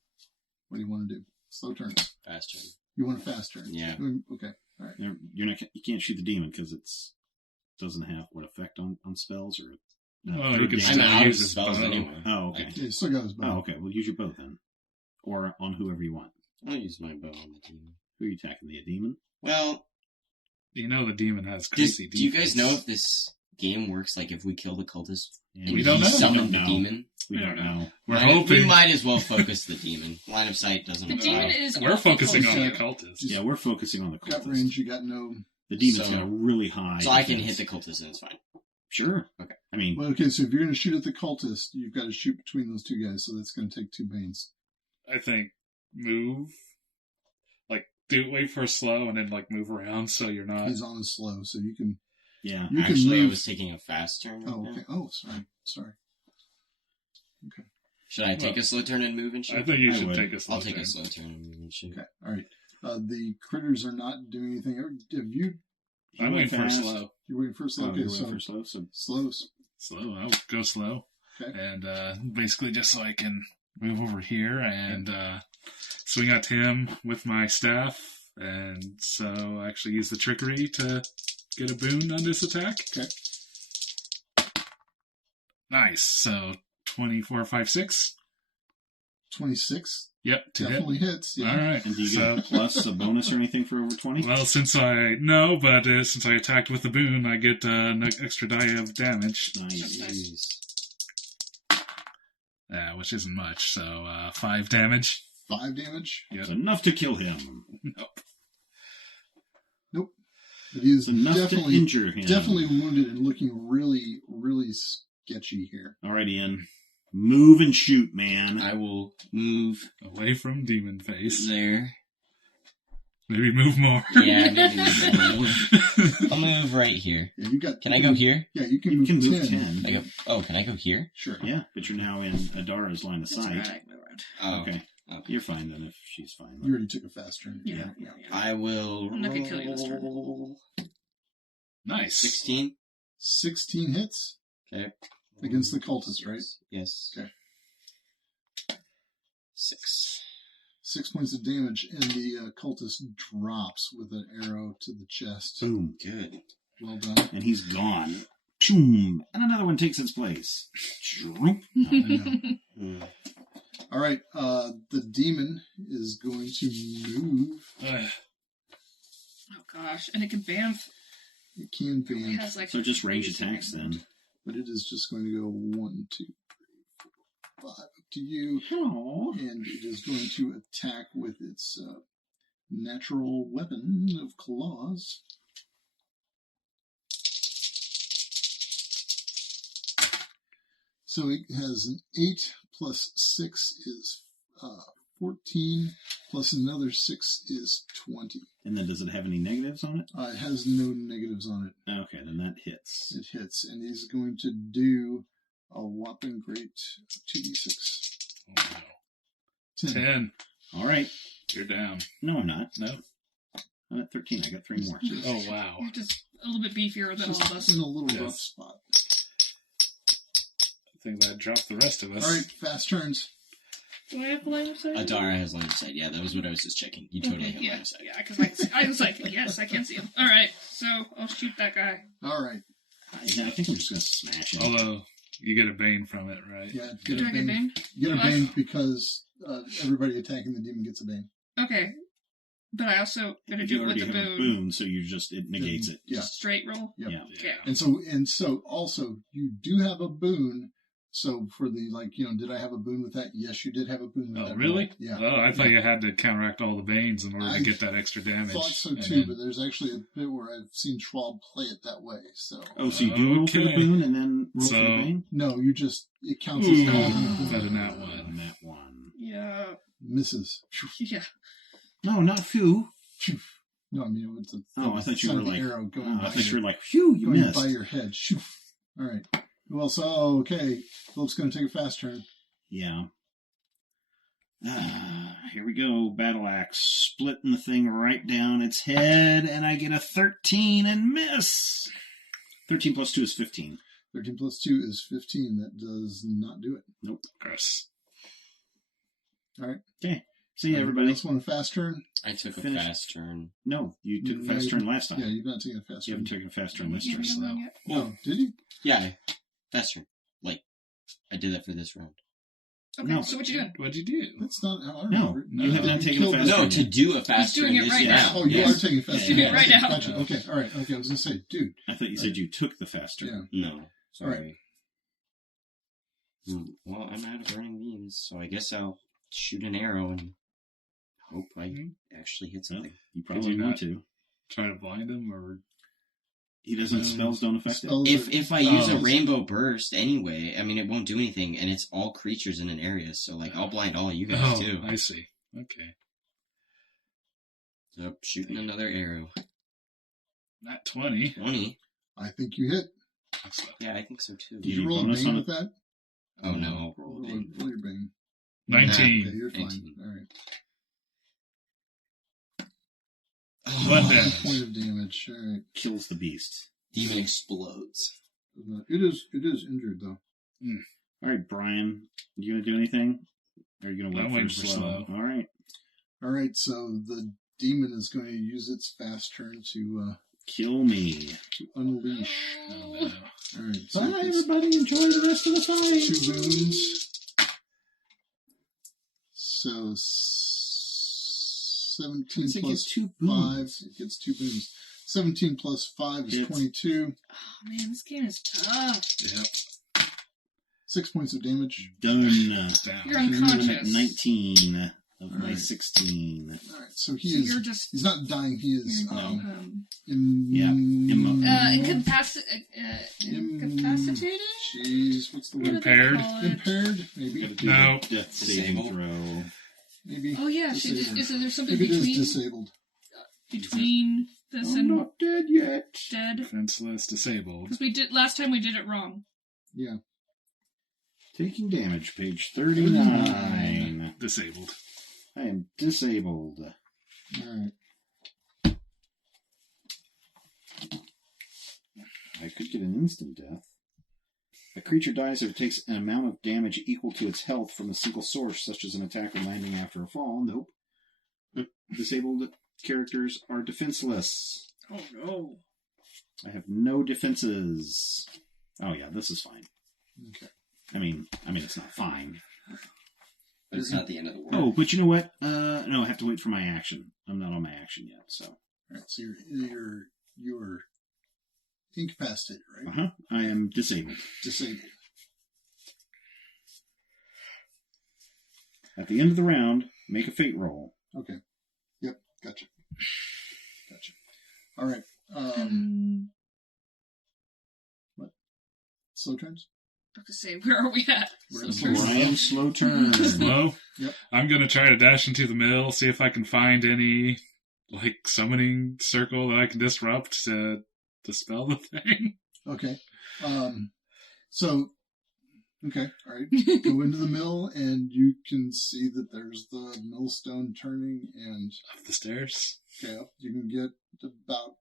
What do you want to do? Slow turns. Fast turn. You want a fast turn? Yeah. Okay. All right. You're not. You can't shoot the demon because it's doesn't have what effect on spells or. Well, third you can damage. I'm still out of use his spells bow. anyway. Oh, okay. Yeah, you still got his bow. Oh, okay. Well, use your bow then, or on whoever you want. I'll use my bow on the demon. Who are you attacking? The demon? Well, You know the demon has do crazy you guys defense. know if this game works? Like, if we kill the cultist Yeah, and We don't he know. summon We the don't know. demon, We don't know. We're we hoping. might as well focus the demon. Line of sight doesn't. The demon apply. is. We're awful focusing close on to the you. cultist. Yeah, we're focusing on the Got cultist. range. You got no. The demon's So- got a really high. So I can defense. hit the cultist and it's fine. Sure. Okay. I mean, Well, okay. So if you're going to shoot at the cultist, you've got to shoot between those 2 guys. So that's going to take 2 banes. I think move. Like, wait for a slow and then, like, move around so you're not. He's on a slow, so you can. yeah. You can Actually, I move. was taking a fast turn. Right Oh, now. okay. Oh, sorry. Okay. Should I take Well, a slow turn and move and shoot? I think you I should would. take a slow I'll take turn. a slow turn and move and shoot. Okay. All right. The critters are not doing anything. Have you? I'm waiting for a Fast. slow. You're waiting for a slow. Oh, Okay, you're so waiting for slow. So slows. Slow. I'll go slow. Okay. And basically just so I can move over here and swing at him with my staff. And so I actually use the trickery to get a boon on this attack. Okay. Nice. So 24, 5, 6. 26 Yep, to hit. definitely hits. Yeah. All right. and do you So, get a plus, a bonus, or anything for over 20? well, since I attacked with the boon, I get an extra die of damage, Nice. which isn't much. So 5 damage. 5 damage. It's enough to kill him. Nope. But he is It's enough to definitely injure him. definitely wounded and looking really, really sketchy here. All right, Ian. Move and shoot, man. I will move Away from demon face. there. Maybe move more. Yeah, maybe I'll move right here. Yeah, you got. Can I go here? Yeah, you can You move can 10. move 10. I go. Oh, can I go here? Sure. Yeah, but you're now in Adara's line of That's sight. right, I can go around. Oh, Okay. okay. You're fine then if she's fine. You already took a fast turn. Yeah. I will. I'm not gonna kill you this turn. roll Nice. 16. 16 hits Okay. against the cultist, right? Yes. Okay. 6. 6 points of damage, and the cultist drops with an arrow to the chest. Boom. Good. Well done. And he's gone. Boom. And another one takes its place. Shroom. I know. Hmm. All right, the demon is going to move. Oh gosh, and it can bamf. It can It band, has like So just range amazing attacks then. but it is just going to go 1, 2, 3, 4, 5 up to you, Oh. and it is going to attack with its natural weapon of claws. So it has an 8 plus 6 is 14, plus another 6 is 20. And then does it have any negatives on it? It has no negatives on it. Okay, then that hits. It hits, and he's going to do a whopping great 2d6. Oh, no. 10. 10. All right. You're down. No, I'm not. No? I'm at 13. I got 3 more. Oh, wow. You're just a little bit beefier than all of Just us. in a little Yes. rough spot. I think that dropped the rest of us. All right, fast turns. Do I have line of sight? Adara has line of sight. Yeah, that was what I was just checking. You totally have line of sight. Yeah, because I was like, yes, I can see him. All right, so I'll shoot that guy. All right. I think I'm just going to smash it. Although, you get a bane from it, right? Yeah. Do I get bane? You get a bane because everybody attacking the demon gets a bane. Okay. But I also going to You do it with already the have a boon. boon, so it negates it. Yeah. Just straight roll? Yep. Yeah. Okay. And so also you do have a boon. So for the did I have a boon with that? Yes, you did have a boon with that. Oh, really? Roll. Yeah. Oh, I thought you had to counteract all the banes in order to get that extra damage. I thought so And too, then- but there's actually a bit where I've seen Schwab play it that way. So Oh, so you do roll for the Okay. boon and then roll for the So- bane? no, it counts Ooh, as having better than that one. On that one. Yeah. misses. Yeah. No, not few. No, I mean it's a. Oh, I thought you were like. arrow going Oh, by I thought you your- were like, phew, you going missed. by your head. Shoo. All right. Well, so okay, Philip's going to take a fast turn. Yeah. Here we go. Battle axe. Splitting the thing right down its head, and I get a 13 and miss. 13 plus 2 is 15. 13 plus 2 is 15. That does not do it. Nope. Gross. All right. Okay. See you, everybody. else want a fast turn? I took a Finish. fast turn. No, you took a No, fast you- turn last time. Yeah, you've not taken a fast You turn. haven't taken a fast turn this You turn. haven't done yet? Oh, did you? Yeah, fast turn. Like, I did that for this round. Okay, No. so what you doing? What'd you do? That's not how I No, remember it. you have not taken a Killed fast the- turn. No, to do a fast He's doing turn it this right round. now. Oh, you Yes. are taking a fast Yeah, turn. yeah, right now. Gotcha. Okay, all right. Okay, I was going to say, dude. I thought you said you took the fast turn. No, sorry. Right. Well, I'm out of burning beams, so I guess I'll shoot an arrow and hope I actually hit Well, something. you Did probably you want not to. Try to blind him, or He doesn't. Spells don't affect it. Spells If I use a Oh. rainbow burst anyway, I mean, it won't do anything, and it's all creatures in an area, so, like, I'll blind all you guys, oh, too. I see. Okay, So, shooting another arrow. not 20. 20. I think you hit. Excellent. Yeah, I think so, too. Did You you roll a bonus bane on with that? Oh, no, I'll roll a bane. Roll your bane. 19. Okay, you're fine. 19. All right. One One damage. point of damage. All right. Kills the beast. Demon explodes. It is injured though. All right, Brian. You gonna do anything? Or are you gonna I'm wait waiting for for slow? slow. All right. All right. So the demon is going to use its fast turn to Kill me. unleash. Oh, no. All right. So Bye, it's everybody. Enjoy the rest of the fight. 2 boons. So 17 It plus gets 2 5. boons. It gets 2 boons. 17 plus 5 is Hits. 22. Oh, man, this game is tough. Yep. 6 points of damage. Done. Down. You're I'm at unconscious. 19 of my Alright. 16. All right. So he So is. you're just... He's not dying. He is Yeah, incapacitated? Jeez, what's the What do word? they Impaired? call it? Impaired? Maybe. Gotta do No. the death saving Disabled. throw. Maybe. Oh, yeah, Disabled. is there something Maybe it is between disabled. this I'm and not dead yet. dead? Defenseless, disabled. Because last time we did it wrong. Yeah. Taking damage, page 39. Disabled. I am disabled. All right. I could get an instant death. A creature dies if it takes an amount of damage equal to its health from a single source, such as an attack or landing after a fall. Nope. Disabled characters are defenseless. Oh, no. I have no defenses. Oh yeah, this is fine. Okay. I mean, it's not fine. But it's not the end of the world. Oh, but you know what? No, I have to wait for my action. I'm not on my action yet, so. All right. So you're incapacitated, right? Uh-huh. I am disabled. Disabled. At the end of the round, make a fate roll. Okay. Yep. Gotcha. All right. What? Slow turns? I have to say, where are we at? We're in So slow. Brian, slow turn. Slow? Yep. I'm going to try to dash into the mill, see if I can find any, like, summoning circle that I can disrupt to dispel the thing. Okay. So, okay. All right. Go into the mill, and you can see that there's the millstone turning, and Up the stairs. okay, up you can get about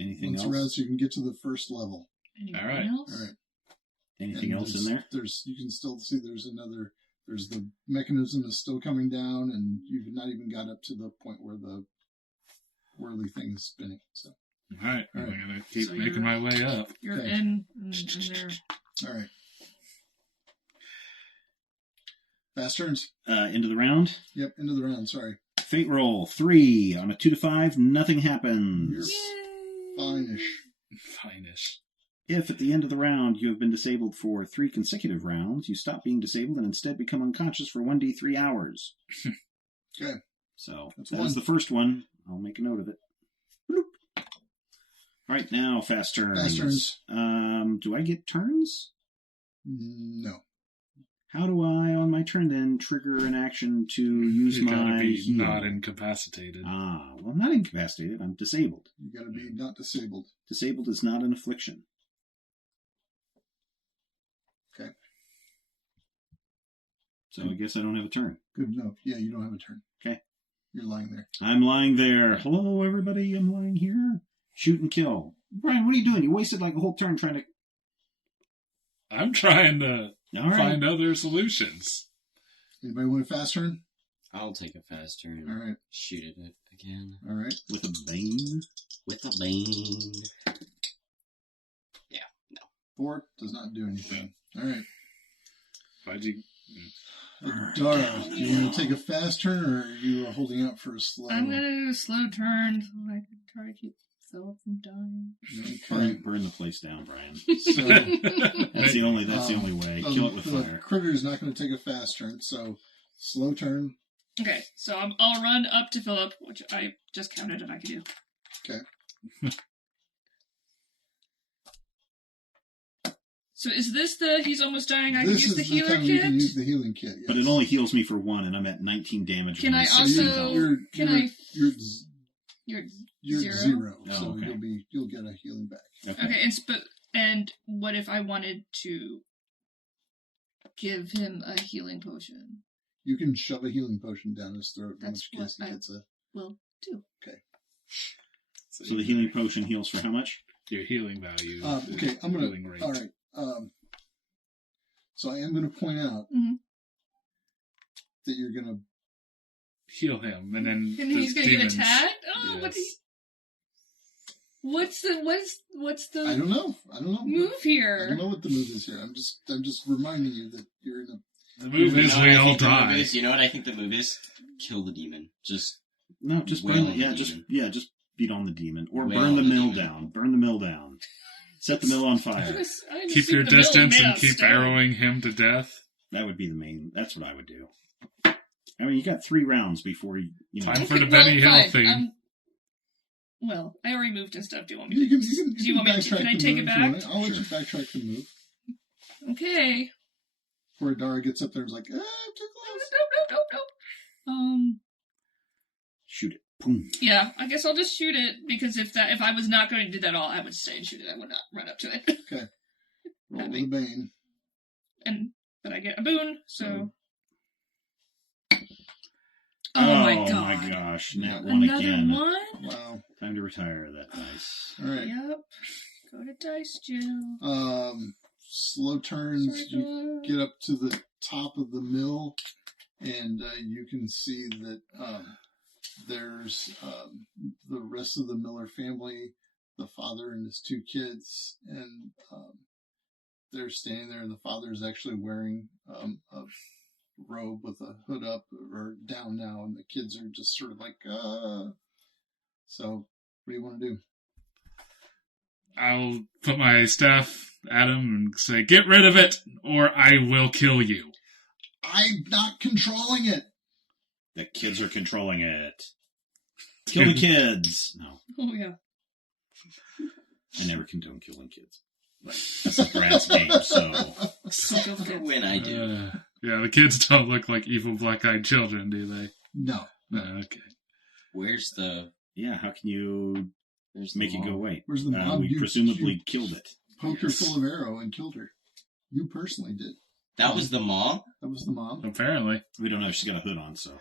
Anything once else? around, so you can get to the first level. Anyone All right. else? All right. Anything And else in there? There's you can still see there's There's the mechanism is still coming down, and you've not even got up to the point where the whirly thing is spinning. So, All right. All right. I'm going to keep So making my way up. You're Okay. in there. all right. Fast turns. End of the round. Yep, end of the round. Sorry. Fate roll 3 on a 2 to 5. Nothing happens. Fine-ish. Finish. If at the end of the round you have been disabled for 3 consecutive rounds, you stop being disabled and instead become unconscious for 1d3 hours. Okay. So That's that one. is the first one. I'll make a note of it. Bloop. All right, now fast turns. Fast turns. Do I get turns? No. How do I, on my turn, then trigger an action to use You gotta my be heal? not incapacitated. Well, I'm not incapacitated. I'm disabled. You got to be not disabled. Disabled is not an affliction. Okay. So I guess I don't have a turn. Good enough. Yeah, you don't have a turn. Okay. You're lying there. I'm lying there. Hello, everybody. I'm lying here. Shoot and kill. Brian, what are you doing? You wasted like a whole turn trying to... I'm trying to All right. find other solutions. Anybody want a fast turn? I'll take a fast turn. All right. Shoot at it again. All right. With a bane. With a bane. 4 does not do anything. All right. Why'd you... Dara, do you want to take a fast turn, or are you holding out for a slow? I'm gonna do a slow turn so I can try to keep Philip from dying. Okay. Burn the place down, Brian. So, That's the only way. Kill it with the fire. critter is not going to take a fast turn, so slow turn. Okay, so I'll run up to Philip, which I just counted and I can do. Okay. So is this he's almost dying, I This can use is the healer time you kit? can use the healing kit. Yes. But it only heals me for 1, and I'm at 19 damage. Can I with my also- 16 health. You're You're zero, Oh, so okay. you'll get a healing back. Okay, and what if I wanted to give him a healing potion? You can shove a healing potion down his throat, in That's which case he what I- gets a. Will do. So the healing potion heals for how much? Your healing value. Okay, I'm gonna. Healing rate. All right. So I am going to point out Mhm. that you're going to. Heal him, and then And he's the gonna demons- get attacked? Oh, Yes. but what's the I don't know. move I here? don't know what the move is here. I'm just reminding you that you're in a. The move is we all die. You know what I think the move is? Kill the demon. Just No, just Wail burn. on the demon. Just beat on the demon, or Wail burn the on the mill demon. down. Burn the mill down. Set the mill on fire. Keep your distance and keep arrowing him to death. That would be the main. That's what I would do. I mean, you got 3 rounds before you know. Time for the Benny Hill thing. Well, I already moved and stuff. Do you want me You to? can, Do you want me to? backtrack Can I the take move it if you back? want. I'll let you backtrack the move. Okay. Where Dara gets up there and is like, too No, close. no. Shoot it. Boom. Yeah, I guess I'll just shoot it because if I was not going to do that all, I would stay and shoot it. I would not run up to it. Okay. Roll That'd the Bane. But I get a boon, so. Oh my god! my gosh! Nat 1 Another again. one? Wow. Time to retire that dice. All right. Yep. Go to dice jail. Slow turns. You get up to the top of the mill, and you can see that there's the rest of the Miller family, the father and his 2 kids, and they're standing there, and the father is actually wearing a robe with a hood up or down now, and the kids are just sort of like, So, what do you want to do? I'll put my staff at him and say, "Get rid of it, or I will kill you." I'm not controlling it. The kids are controlling it. Kill the kids. No, Oh yeah. I never condone killing kids. But this is Brad's game, so when I do. Yeah, the kids don't look like evil black-eyed children, do they? No. Okay. Where's the? yeah. How can you There's the make it mom. go away? Where's the mom? We You- presumably you killed it. Poked her full of arrow and killed her. You personally did. That was the mom. That was the mom. Apparently. We don't know. She's got a hood on, so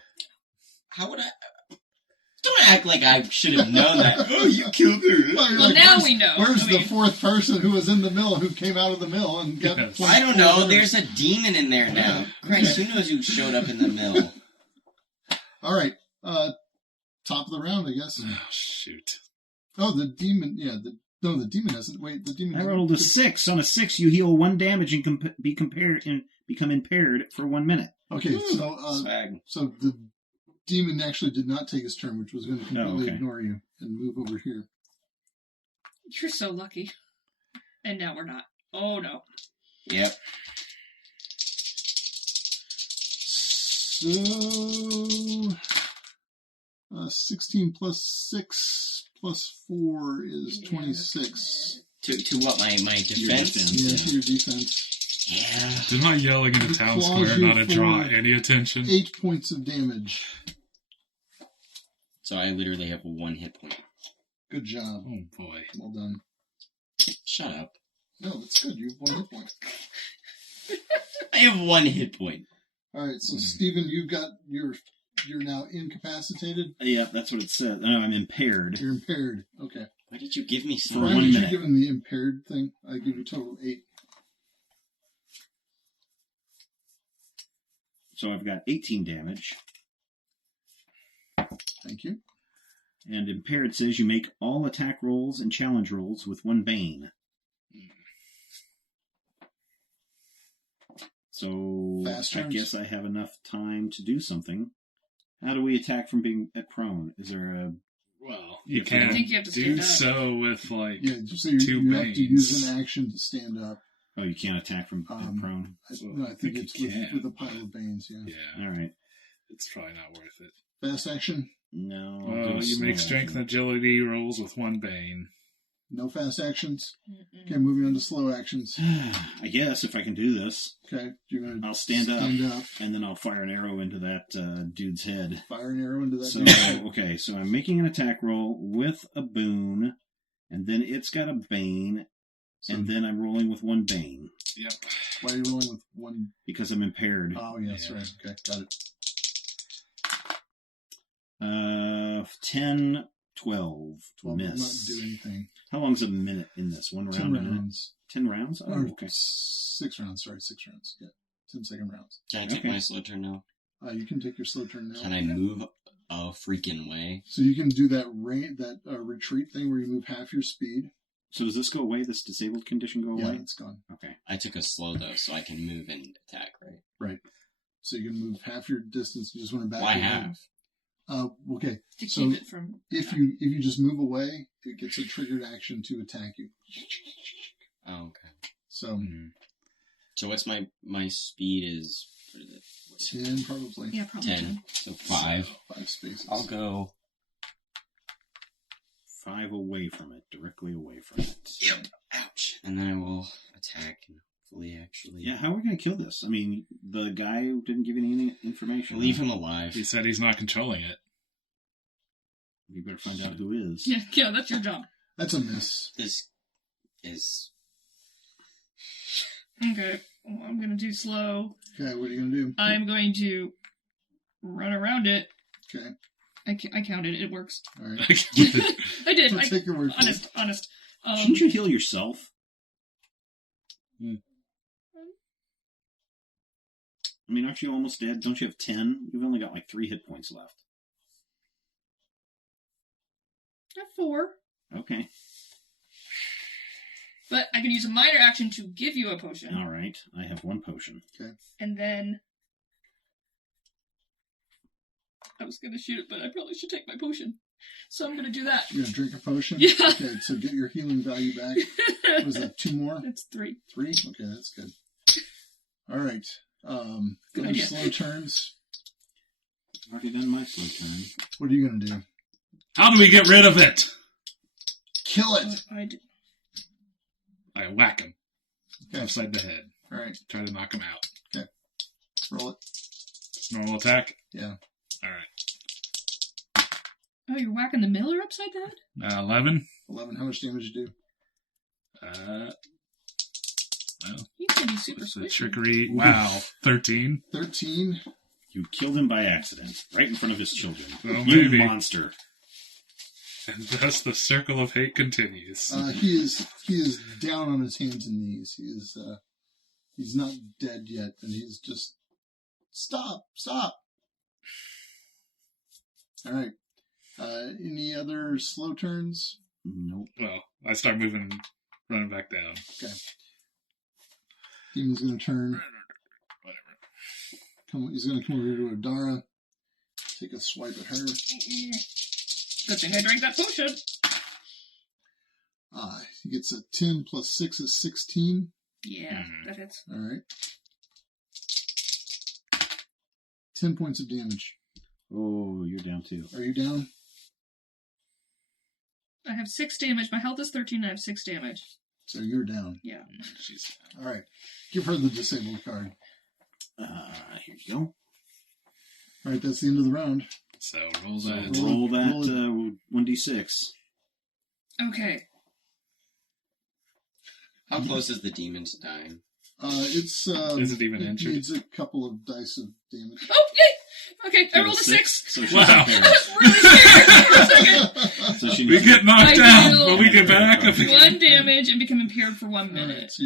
How would I? Don't act like I should have known that. Oh, you killed her. Well, now we know. Where's the fourth person who was in the mill who came out of the mill and got... Yes. I don't know. There's a demon in there now. Christ, who knows who showed up in the mill? All right. Top of the round, I guess. Oh, shoot. Oh, the demon... Yeah, the demon hasn't... Wait, the demon... I rolled a 6. On a 6, you heal 1 damage and become impaired for 1 minute. Okay, Swag. so the demon actually did not take his turn, which was going to completely okay. ignore you and move over here. You're so lucky. And now we're not. Oh, no. Yep. So... 16 plus 6 plus 4 is 26. To what, my defense? Yeah, to your defense. Yeah. Did my yelling in the town Claws square you not draw for any attention? 8 points of damage. So I literally have 1 hit point. Good job. Oh, boy. Well done. Shut up. No, that's good. You have 1 hit point. I have 1 hit point. All right, so Stephen, you're now incapacitated. Yeah, that's what it said. No, I'm impaired. You're impaired. Okay. Why did you give me For some? Why 1 did minute. you give him the impaired thing? I give you a total of 8. So I've got 18 damage. Thank you. And impaired says you make all attack rolls and challenge rolls with 1 bane. So Fast I turns. guess I have enough time to do something. How do we attack from being at prone? Is there a... Well, you I can think you have to do stand up. so with, like, Yeah, so 2 you have to use banes. an action to stand up. Oh, you can't attack from prone? No, I think you it's can. with a pile of banes, yeah. Yeah, All right. it's probably not worth it. Fast action, No. I'll do Well, a you slow make strength and action. agility rolls with 1 bane. no fast actions. Mm-mm. Okay, moving on to slow actions. I guess if I can do this, Okay, you're going to I'll stand up, up, and then I'll fire an arrow into that dude's head. fire an arrow into that. So, dude's head. okay, so I'm making an attack roll with a boon, and then it's got a bane, So and then I'm rolling with 1 bane, Yep. why are you rolling with 1? because I'm impaired. Oh, yes, Yeah. right. Okay, got it. 10, 12 to 12 will not miss. do anything. How long's a minute in this? 1 round? 10 a minute? rounds. 10 rounds? Oh, Or okay. 6 rounds, sorry, 6 rounds. Yeah, 10-second rounds. Can I take Okay. my slow turn now? You can take your slow turn now. Can I move a freaking way? So you can do that retreat thing where you move half your speed. So does this go away? This disabled condition go Yeah, away? it's gone. Okay. I took a slow, though, so I can move and attack, right? Right. So you can move half your distance. You just want to back. Why your half? way. Okay. To So keep it from... if you just move away, it gets a triggered action to attack you. Oh, okay. So Mhm. So what's my speed is... What is it? 10 probably. Yeah, probably 10. So 5. 5 spaces. I'll go... 5 away from it, directly away from it. Yep. Ouch. And then I will attack and hopefully actually... Yeah, how are we going to kill this? I mean, the guy didn't give any information. Leave him alive. He said he's not controlling it. We better find out who is. Yeah, that's your job. That's a miss. This is... Okay, well, I'm going to do slow. Okay, what are you going to do? I'm going to run around it. Okay, I counted. It works. all right. I did. I'll take your word for it. Honest. Shouldn't you heal yourself? Hmm. I mean, aren't you almost dead? Don't you have 10? You've only got like 3 hit points left. I have 4. Okay. But I can use a minor action to give you a potion. All right. I have 1 potion. And then... I was going to shoot it, but I probably should take my potion. So I'm going to do that. You're going to drink a potion? Yeah. Okay, so get your healing value back. Was that 2 more? It's 3. 3? Okay, that's good. All right. Good your idea. slow turns. I've already done my slow turn. What are you going to do? How do we get rid of it? Kill it! I whack him Okay. upside the head. All right, Try to knock him out. roll it. Just normal attack? Yeah. Alright. Oh, you're whacking the miller upside the head? 11. 11. How much damage do you do? Well, You can be super what's the squishy. trickery? Wow. 13. 13. You killed him by accident, right in front of his children. Well, You maybe. monster. And thus the circle of hate continues. He is down on his hands and knees. He's not dead yet, and he's just stop. All right. Any other slow turns? Nope. Well, I start moving, running back down. Okay. Demon's going to turn. Whatever. He's going to come over here to Adara. Take a swipe at her. Good thing I drank that potion. He gets a 10 plus 6 is 16. Yeah, that hits. All right. 10 points of damage. Oh, you're down too. Are you down? I have 6 damage. My health is 13, and I have 6 damage. So you're down. Yeah. She's All right. Give her the disabled card. Here you go. All right, that's the end of the round. so roll So that. roll that roll 1d6. Okay. How close is the demon to dying? It's Is it even it injured? needs a couple of dice of damage. Oh, yay! Okay, I rolled a 6. So she's Wow. impaired. I was really scared for a second. So she We needs get knocked I down, do. but we get back. 1 damage and become impaired for 1 All right, minute. so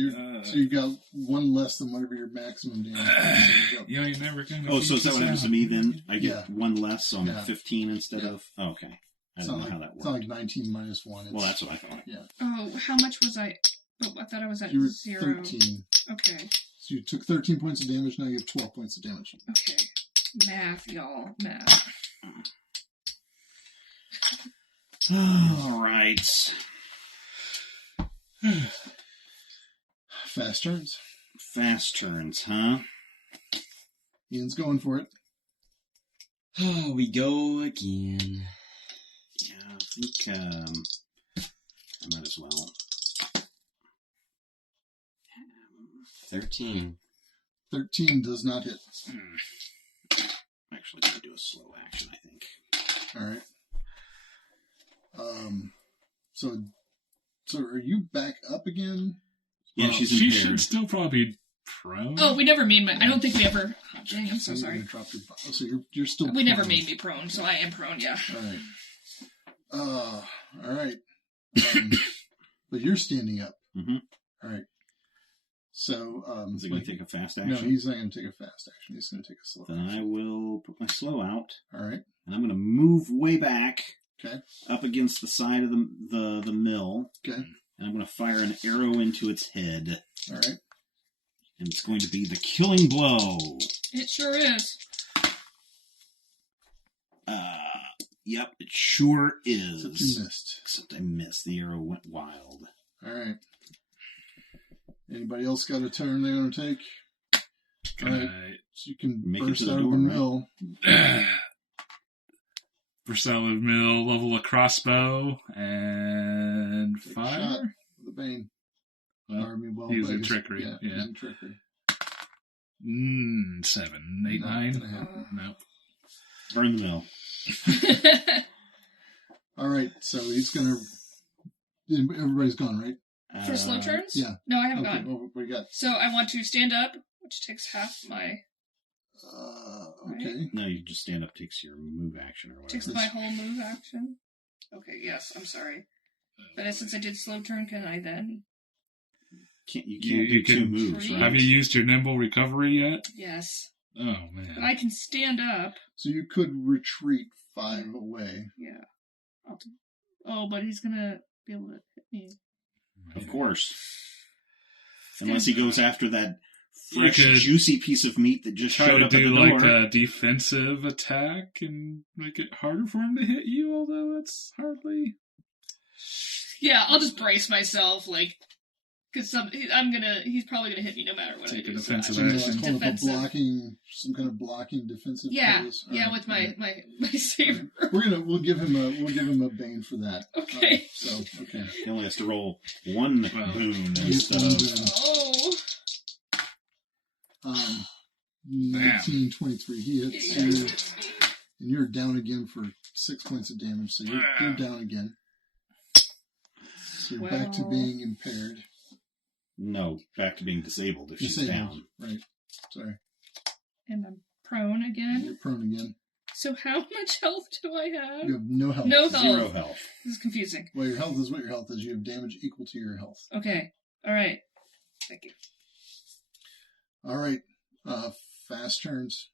you've got one less than whatever your maximum damage is. So you You ain't never gonna. Oh, so is that what happens to me then? I get Yeah. 1 less, so I'm Yeah. at 15 instead Yeah. of... Oh, okay. I It's don't not know like, how that it's not works. like 19 minus 1. It's, Well, that's what I thought. yeah. Oh, how much was I? Oh, I thought I was at You were 0. 13. Okay. So you took 13 points of damage, now you have 12 points of damage. Okay. Math, y'all. Math. All right. Fast turns. Fast turns, huh? Ian's going for it. Oh, we go again. Yeah, I think I might as well. 13. 13 does not hit. I'm actually going to do a slow action, I think. All right. So are you back up again? Yeah, she's She impaired. should still probably be prone. Oh, we never made my. I don't think we ever. Oh, dang, I'm so You're sorry. gonna drop your so you're still. We never prone. made me prone, so I am prone. Yeah. All right. All right. But you're standing up. Mm-hmm. All right. So Is it going to take a fast action? No, he's not going to take a fast action. He's going to take a slow. Then action. I will put my slow out, All right. and I'm going to move way back Okay. up against the side of the mill, Okay. and I'm going to fire an arrow into its head. All right. And it's going to be the killing blow. It sure is. Yep, it sure is. Except you missed. Except I missed. The arrow went wild. All right. Anybody else got a turn they're going to take? Can All right. So you can Make it burst to the out of door, the right? mill. Versatile mill, level a crossbow, and Take a fire. shot with the bane. Well, Or, I mean, using I guess- trickery, yeah. Using trickery. 7, 8, Not 9. gonna happen. Nope. Burn the mill. All right. So he's going to. Everybody's gone, right? For slow turns? yeah. No, I haven't Okay. gone. Well, we got. So I want to stand up, which takes half my. Okay. No, you just stand up, takes your move action or whatever. Takes my whole move action. Okay, yes, I'm sorry. But since I did slow turn, can I then? You You can't do two can- moves, right? Have you used your nimble recovery yet? Yes. Oh, man. But I can stand up. So you could retreat 5 away. Yeah. Oh, but he's gonna be able to hit me. Of course. Unless he goes after that You fresh, could juicy piece of meat that just Try showed to up at the do door. like a defensive attack and make it harder for him to hit you, although it's hardly. Yeah, I'll just brace myself, like, because he's probably gonna hit me no matter what Take I a do. defensive So you action. like hold up a Defensive. some kind of blocking defensive. Yeah, pose? All yeah, right. with my saber. We'll give him a bane for that. Okay. Okay. He only has to roll one boon instead One of... boon. Oh. 19, 23. He hits you, and you're down again for 6 points of damage. So you're down again. So you're back to Well. being impaired. No, back to being disabled if she's Disabled. down. Right. Sorry. And I'm prone again. You're prone again. So how much health do I have? You have no health. No health. 0 health. This is confusing. Well, your health is what your health is. You have damage equal to your health. Okay. All right. Thank you. All right. Fast turns.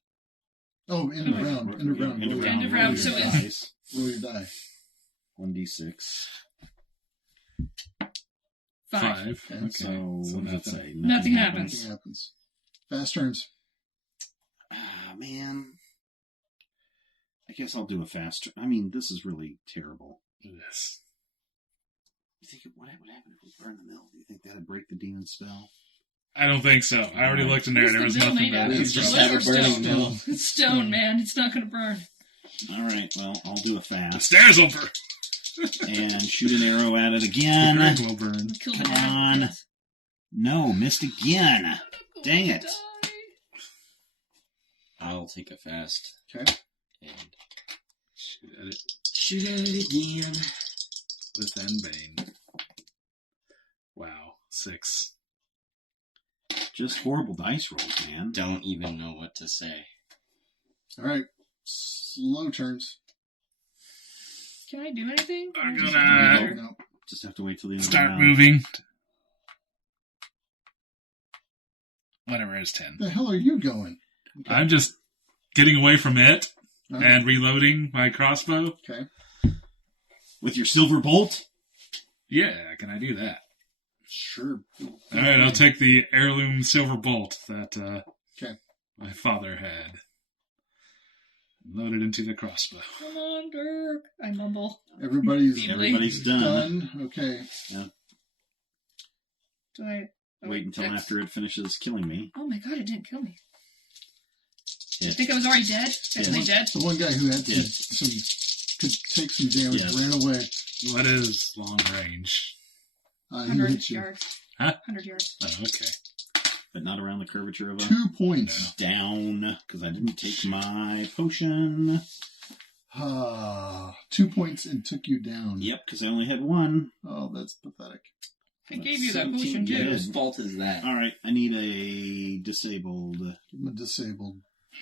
Oh, end of round. End of round. End of round, so it's- Roll your die. 1d6. 5. Okay. So, what does it say? Nothing happens. Nothing happens. Fast turns. Ah, man. I guess I'll do a fast turn. I mean, this is really terrible. Yes. You think what would happen if we burn the mill? Do you think that'd break the demon spell? I don't think so. I already looked in there. What's There the was mill nothing made out there. of? It's just Wood have or a burning stone? mill. It's stone, man. It's not going to burn. All right, well, I'll do a The fast stairs will burn. and shoot an arrow at it The again. grid will burn. Kill Come the dad. on. Yes. No, missed again. Dang it. Die. I'll take a fast Okay. and Shoot at it shoot at it again. with N-Bane. Wow. 6. Just horrible dice rolls, man. Don't even know what to say. All right. Slow turns. Can I do anything? I'm Or just gonna- wait? No. Just have to wait till the end of the Start round. moving. Whatever is 10. The hell are you going? Okay. I'm just getting away from it All right. and reloading my crossbow. Okay. With your silver bolt? Yeah, can I do that? Sure. All right, I'll take the heirloom silver bolt that Okay. my father had. Load it into the crossbow. Come on, Dirk. I mumble. Everybody's Everybody's done. done. Okay. Do I... Wait until X. after it finishes killing me. Oh my god, it didn't kill me. I Hit. think I was already dead. Definitely dead. The one guy who had Yeah. some could take some damage Yeah. ran away. What is long range? He 100 hit you. yards. Huh? 100 yards. Oh, okay. But not around the curvature of a 2 points. down, because I didn't take my potion. 2 points and took you down. Yep, because I only had one. Oh, that's pathetic. I gave you that 17 potion too. yeah. Whose fault is that? All right, I need a disabled. Give him a disabled.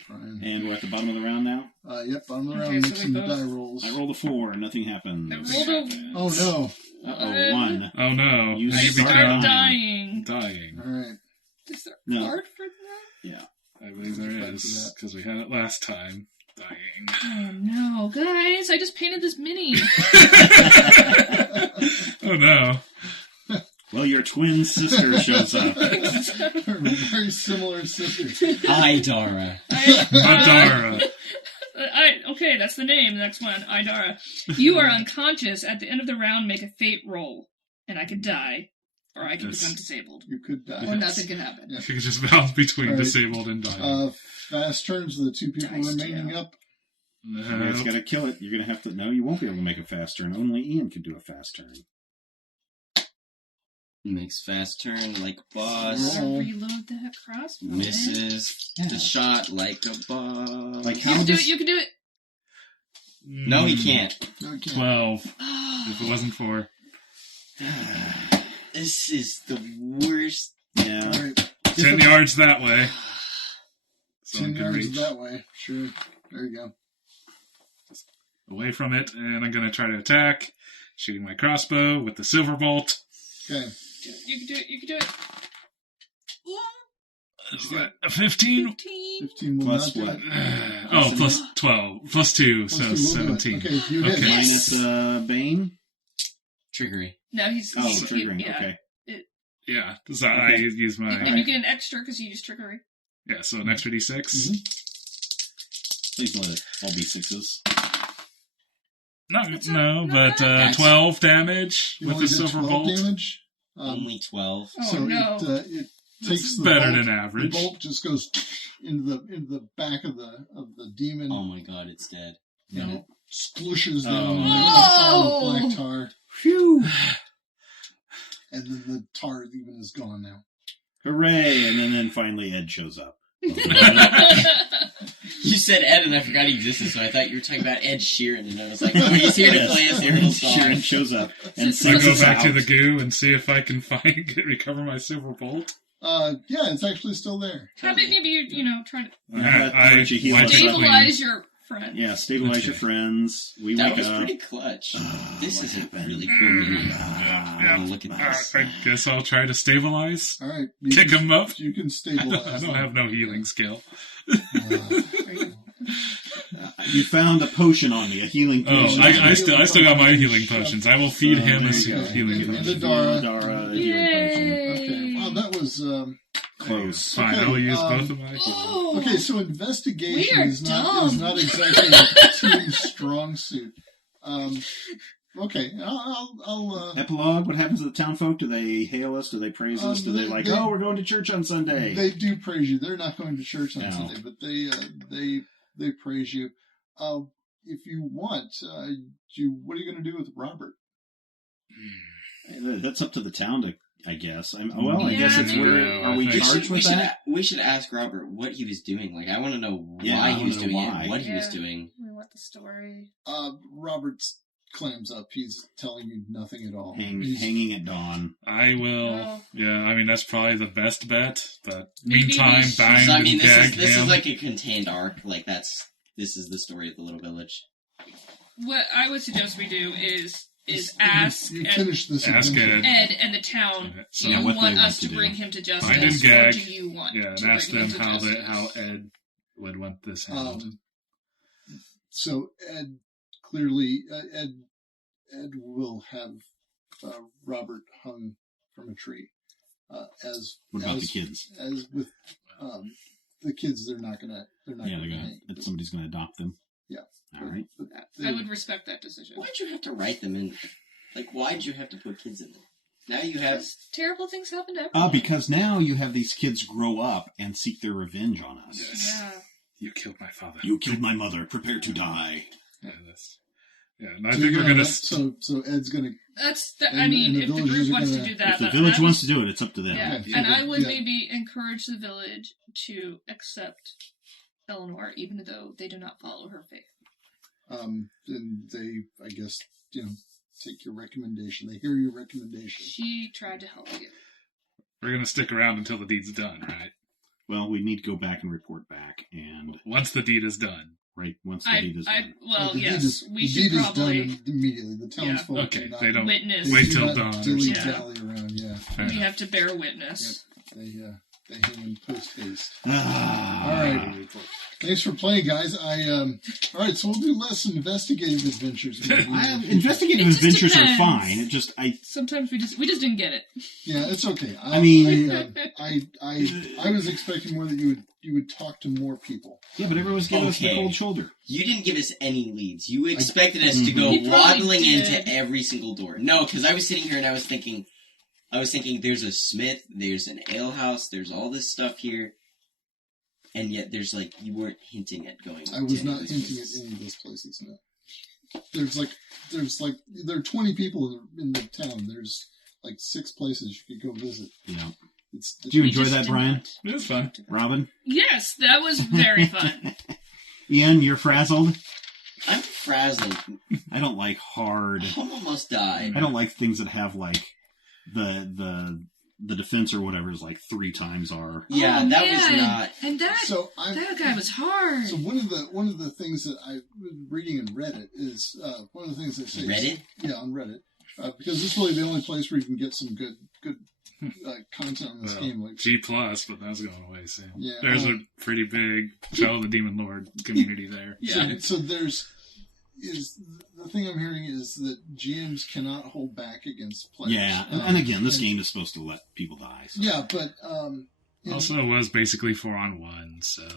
Brian. And we're at the bottom of the round now. Yep, bottom of the Okay, round. so Make we some both- die rolls. I rolled a 4, nothing happens. I rolled a... Oh no. Uh-oh, 1. Oh no. You I You start start become dying. dying. Alright. Is there a No. card for that? Yeah. I believe there Back to is, that. because we had it last time. Dying. Oh no, guys! I just painted this mini. Oh no. Well, your twin sister shows up. Very similar sisters. Hi, Dara. Madara. Okay, that's the name. The next one, Idara. You are unconscious. At the end of the round, make a fate roll, and I could die, or I could Yes. become disabled, You could die. or nothing can happen. Yeah. If you could just bounce between Alright. disabled and dying. Fast turns, the two people Dice remaining jail. up. You guys gotta kill it. You're gonna have to. No, you won't be able to make a fast turn. Only Ian can do a fast turn. Makes fast turn like boss. Gotta reload that crossbow. man. Misses the shot like a boss. Like You how can do does it. You can do it. No, he can't. No, you can't. 12. If it wasn't for. This is the worst. Yeah. Alright. 10 yards that way. 10 Someone can yards reach that way. Sure. There you go. away from it, and I'm going to try to attack, shooting my crossbow with the silver bolt. Okay. You can do it. You can do it. Is that a 15? 15. 15 will Plus not do what? it. Oh, plus 12. Plus 2, Plus so two will do it. 17. Okay, you hit. Okay. Yes. Minus Bane? Trickery. No, he's Oh, he- triggering. yeah. Okay. Yeah, so I use my... And you get an extra because you use trickery. Yeah, so an extra d6. Mhm. Please let it all be 6s. That's No, not but bad. 12 damage You with only the did silver 12 bolt. damage. Only 12. Oh, So no. it takes the Better bolt, than average. The bolt just goes into the back of the demon. Oh my god, it's dead. And it splooshes Oh. down on Oh. the black tar. Phew! And then the tar even is gone now. Hooray! And then finally Ed shows up. You said Ed and I forgot he existed, so I thought you were talking about Ed Sheeran, and I was like, oh, he's here to play his hero Sharon song. shows up and I sings go us back to out. the goo and see if I can recover my silver bolt. Yeah, it's actually still there. How about maybe you try to I She heals logically- up. stabilize your friends. Yeah, stabilize your friends. We That wake was up. pretty clutch. This is what a really cool mini. Yeah. Look at this. I guess I'll try to stabilize. All right. Kick him up. You can I stabilize. don't have no healing skill. You found a potion on me, a healing Oh, potion. I still got my healing potions. I will feed him a there you go. healing And potion. Dara, healing potion. Okay. Wow, that was Close. Fine, Okay, I will use both of my. Oh, okay. So investigation We are is dumb. not exactly a team strong suit. Okay, I'll Epilogue, what happens to the town folk? Do they hail us? Do they praise us? Do they oh, we're going to church on Sunday? They do praise you. They're not going to church on No. Sunday, but they praise you. If you want, what are you going to do with Robert? That's up to the town to, I guess. I guess Yeah, it's maybe. where, are we We charged with that? We should ask Robert what he was doing. Like, I want to know Yeah, why I he was wanna know doing why. it, what he was Yeah. doing. We want the story. Robert clams up. He's telling you nothing at all. Hanging at dawn. I will. Oh. Yeah, I mean that's probably the best bet. But Maybe we meantime, should- bind So, I mean, and this gag is him. like a contained arc. Like, this is the story of the little village. What I would suggest we do is ask You Ed, finish this Ask adventure. Ed and the town. Okay, Do you what they want want us to to do. bring him to justice, Bind and or gag. do you want Yeah, and to ask bring him them to how justice? Ed would want this handled. So Ed clearly Ed will have Robert hung from a tree. What about the kids? As with the kids, they're not gonna hang. Somebody's going to adopt them. Yeah. All right. But I would respect that decision. Why'd you have to write them in? Like, why'd you have to put kids in them? Now you have... Because terrible things happen to everyone. Because now you have these kids grow up and seek their revenge on us. Yes. Yeah. You killed my father. You killed my mother. Prepare to die. Yeah, and I think we're gonna. So Ed's gonna. I mean, and the if the villagers group are wants gonna- to do that, If the but village I wants would- to do it, it's up to them. Yeah, Okay. and I would Yeah. maybe encourage the village to accept Eleanor, even though they do not follow her faith. And they, I guess, take your recommendation. They hear your recommendation. She tried to help you. We're gonna stick around until the deed's done, right? Well, we need to go back and report back. And Once the deed is done. once the deed is done. The yes, deed is, we the should deed is probably done immediately. The townsfolk Okay, do not, they don't witness. wait do till not dawn. or dilly something. dally around. Yeah, Fair We enough. have to bear witness. they hang in post haste. Ah. All right. Thanks for playing, guys. All right, so we'll do less investigative adventures. Investigative It just adventures are depends. fine. It just, Sometimes we just didn't get it. Yeah, it's okay. I was expecting more that you would talk to more people. yeah, but everyone's giving us the Okay. cold shoulder. You didn't give us any leads. You expected us to go You probably waddling did. into every single door. No, because I was sitting here and I was thinking, there's a smith, there's an alehouse, there's all this stuff here, and yet there's you weren't hinting at going. I was to not any of those hinting at places. any of those places. No. There are 20 people in the town. There's 6 places you could go visit. Yeah. Did you We enjoy just that, did Brian? not. It was fun. Robin? Yes, that was very fun. Ian, you're frazzled? I'm frazzled. I don't like hard. I almost died. I don't like things that have the defense or whatever is 3 times our. Yeah, Oh, that was man. not. And that guy was hard. So one of the things that I was reading in Reddit is one of the things they say. Reddit? Yeah, on Reddit, because it's really the only place where you can get some good content on this game. G+, but that's going away soon. Yeah, There's a pretty big Shadow of the Demon Lord community there. Yeah. So the thing I'm hearing is that GMs cannot hold back against players. Yeah, and again, this game is supposed to let people die. So. Yeah, but Also, it was basically 4-on-1, so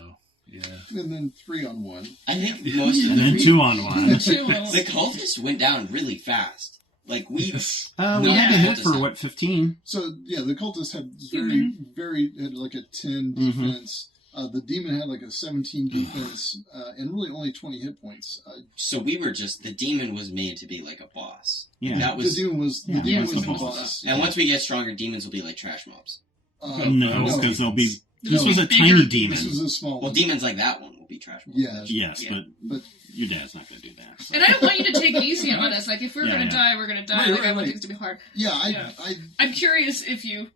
yeah. and then 3-on-1. I think most of And then the 2-on-1. the cultists went down really fast. We We No, had to hit cultists for had- what, 15? So yeah, the cultists had Human. very had a 10 Mhm. defense. The demon had a 17 defense, and really only 20 hit points. So we were the demon was made to be a boss. Yeah. That The was, demon was Yeah, the was the boss. boss. and once we get stronger, demons will be like trash mobs. No, because they'll be. This They'll was be a bigger. tiny demon. This was a small Well, one. demons like that one will be trash mobs. Yeah. Yes, Yeah. But your dad's not going to do that. So. And I don't want you to take it easy on us. If we're Yeah, going to yeah. die, we're going to die. Right, I want right. things to be hard. yeah, Yeah. I I'm curious if you...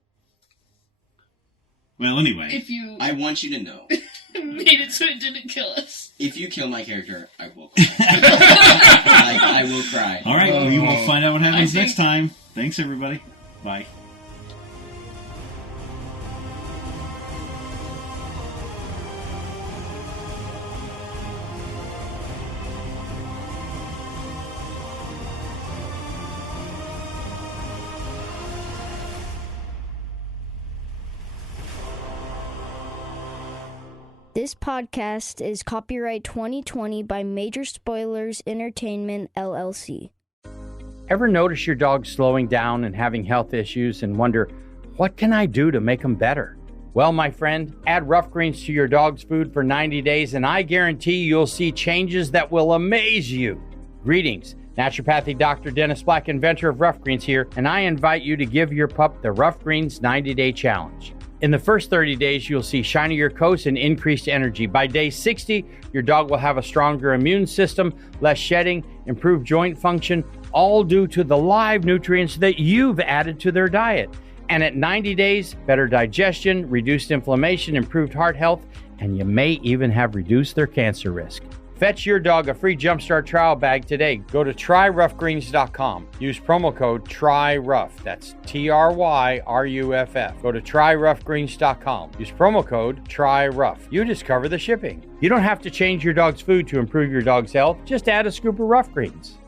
Well, anyway. If you I want you to know. made it so it didn't kill us. If you kill my character, I will cry. I will cry. All right, well, we will find out what happens I think- next time. Thanks, everybody. Bye. This podcast is copyright 2020 by Major Spoilers Entertainment, LLC. Ever notice your dog slowing down and having health issues and wonder, what can I do to make them better? Well, my friend, add Rough Greens to your dog's food for 90 days and I guarantee you'll see changes that will amaze you. Greetings, naturopathic Dr. Dennis Black, inventor of Rough Greens here, and I invite you to give your pup the Rough Greens 90-day challenge. In the first 30 days, you'll see shinier coats and increased energy. By day 60, your dog will have a stronger immune system, less shedding, improved joint function, all due to the live nutrients that you've added to their diet. And at 90 days, better digestion, reduced inflammation, improved heart health, and you may even have reduced their cancer risk. Fetch your dog a free Jumpstart trial bag today. Go to tryroughgreens.com. Use promo code TRYROUGH. That's TRYRUFF. Go to tryroughgreens.com. Use promo code TRYROUGH. You discover the shipping. You don't have to change your dog's food to improve your dog's health. Just add a scoop of Rough Greens.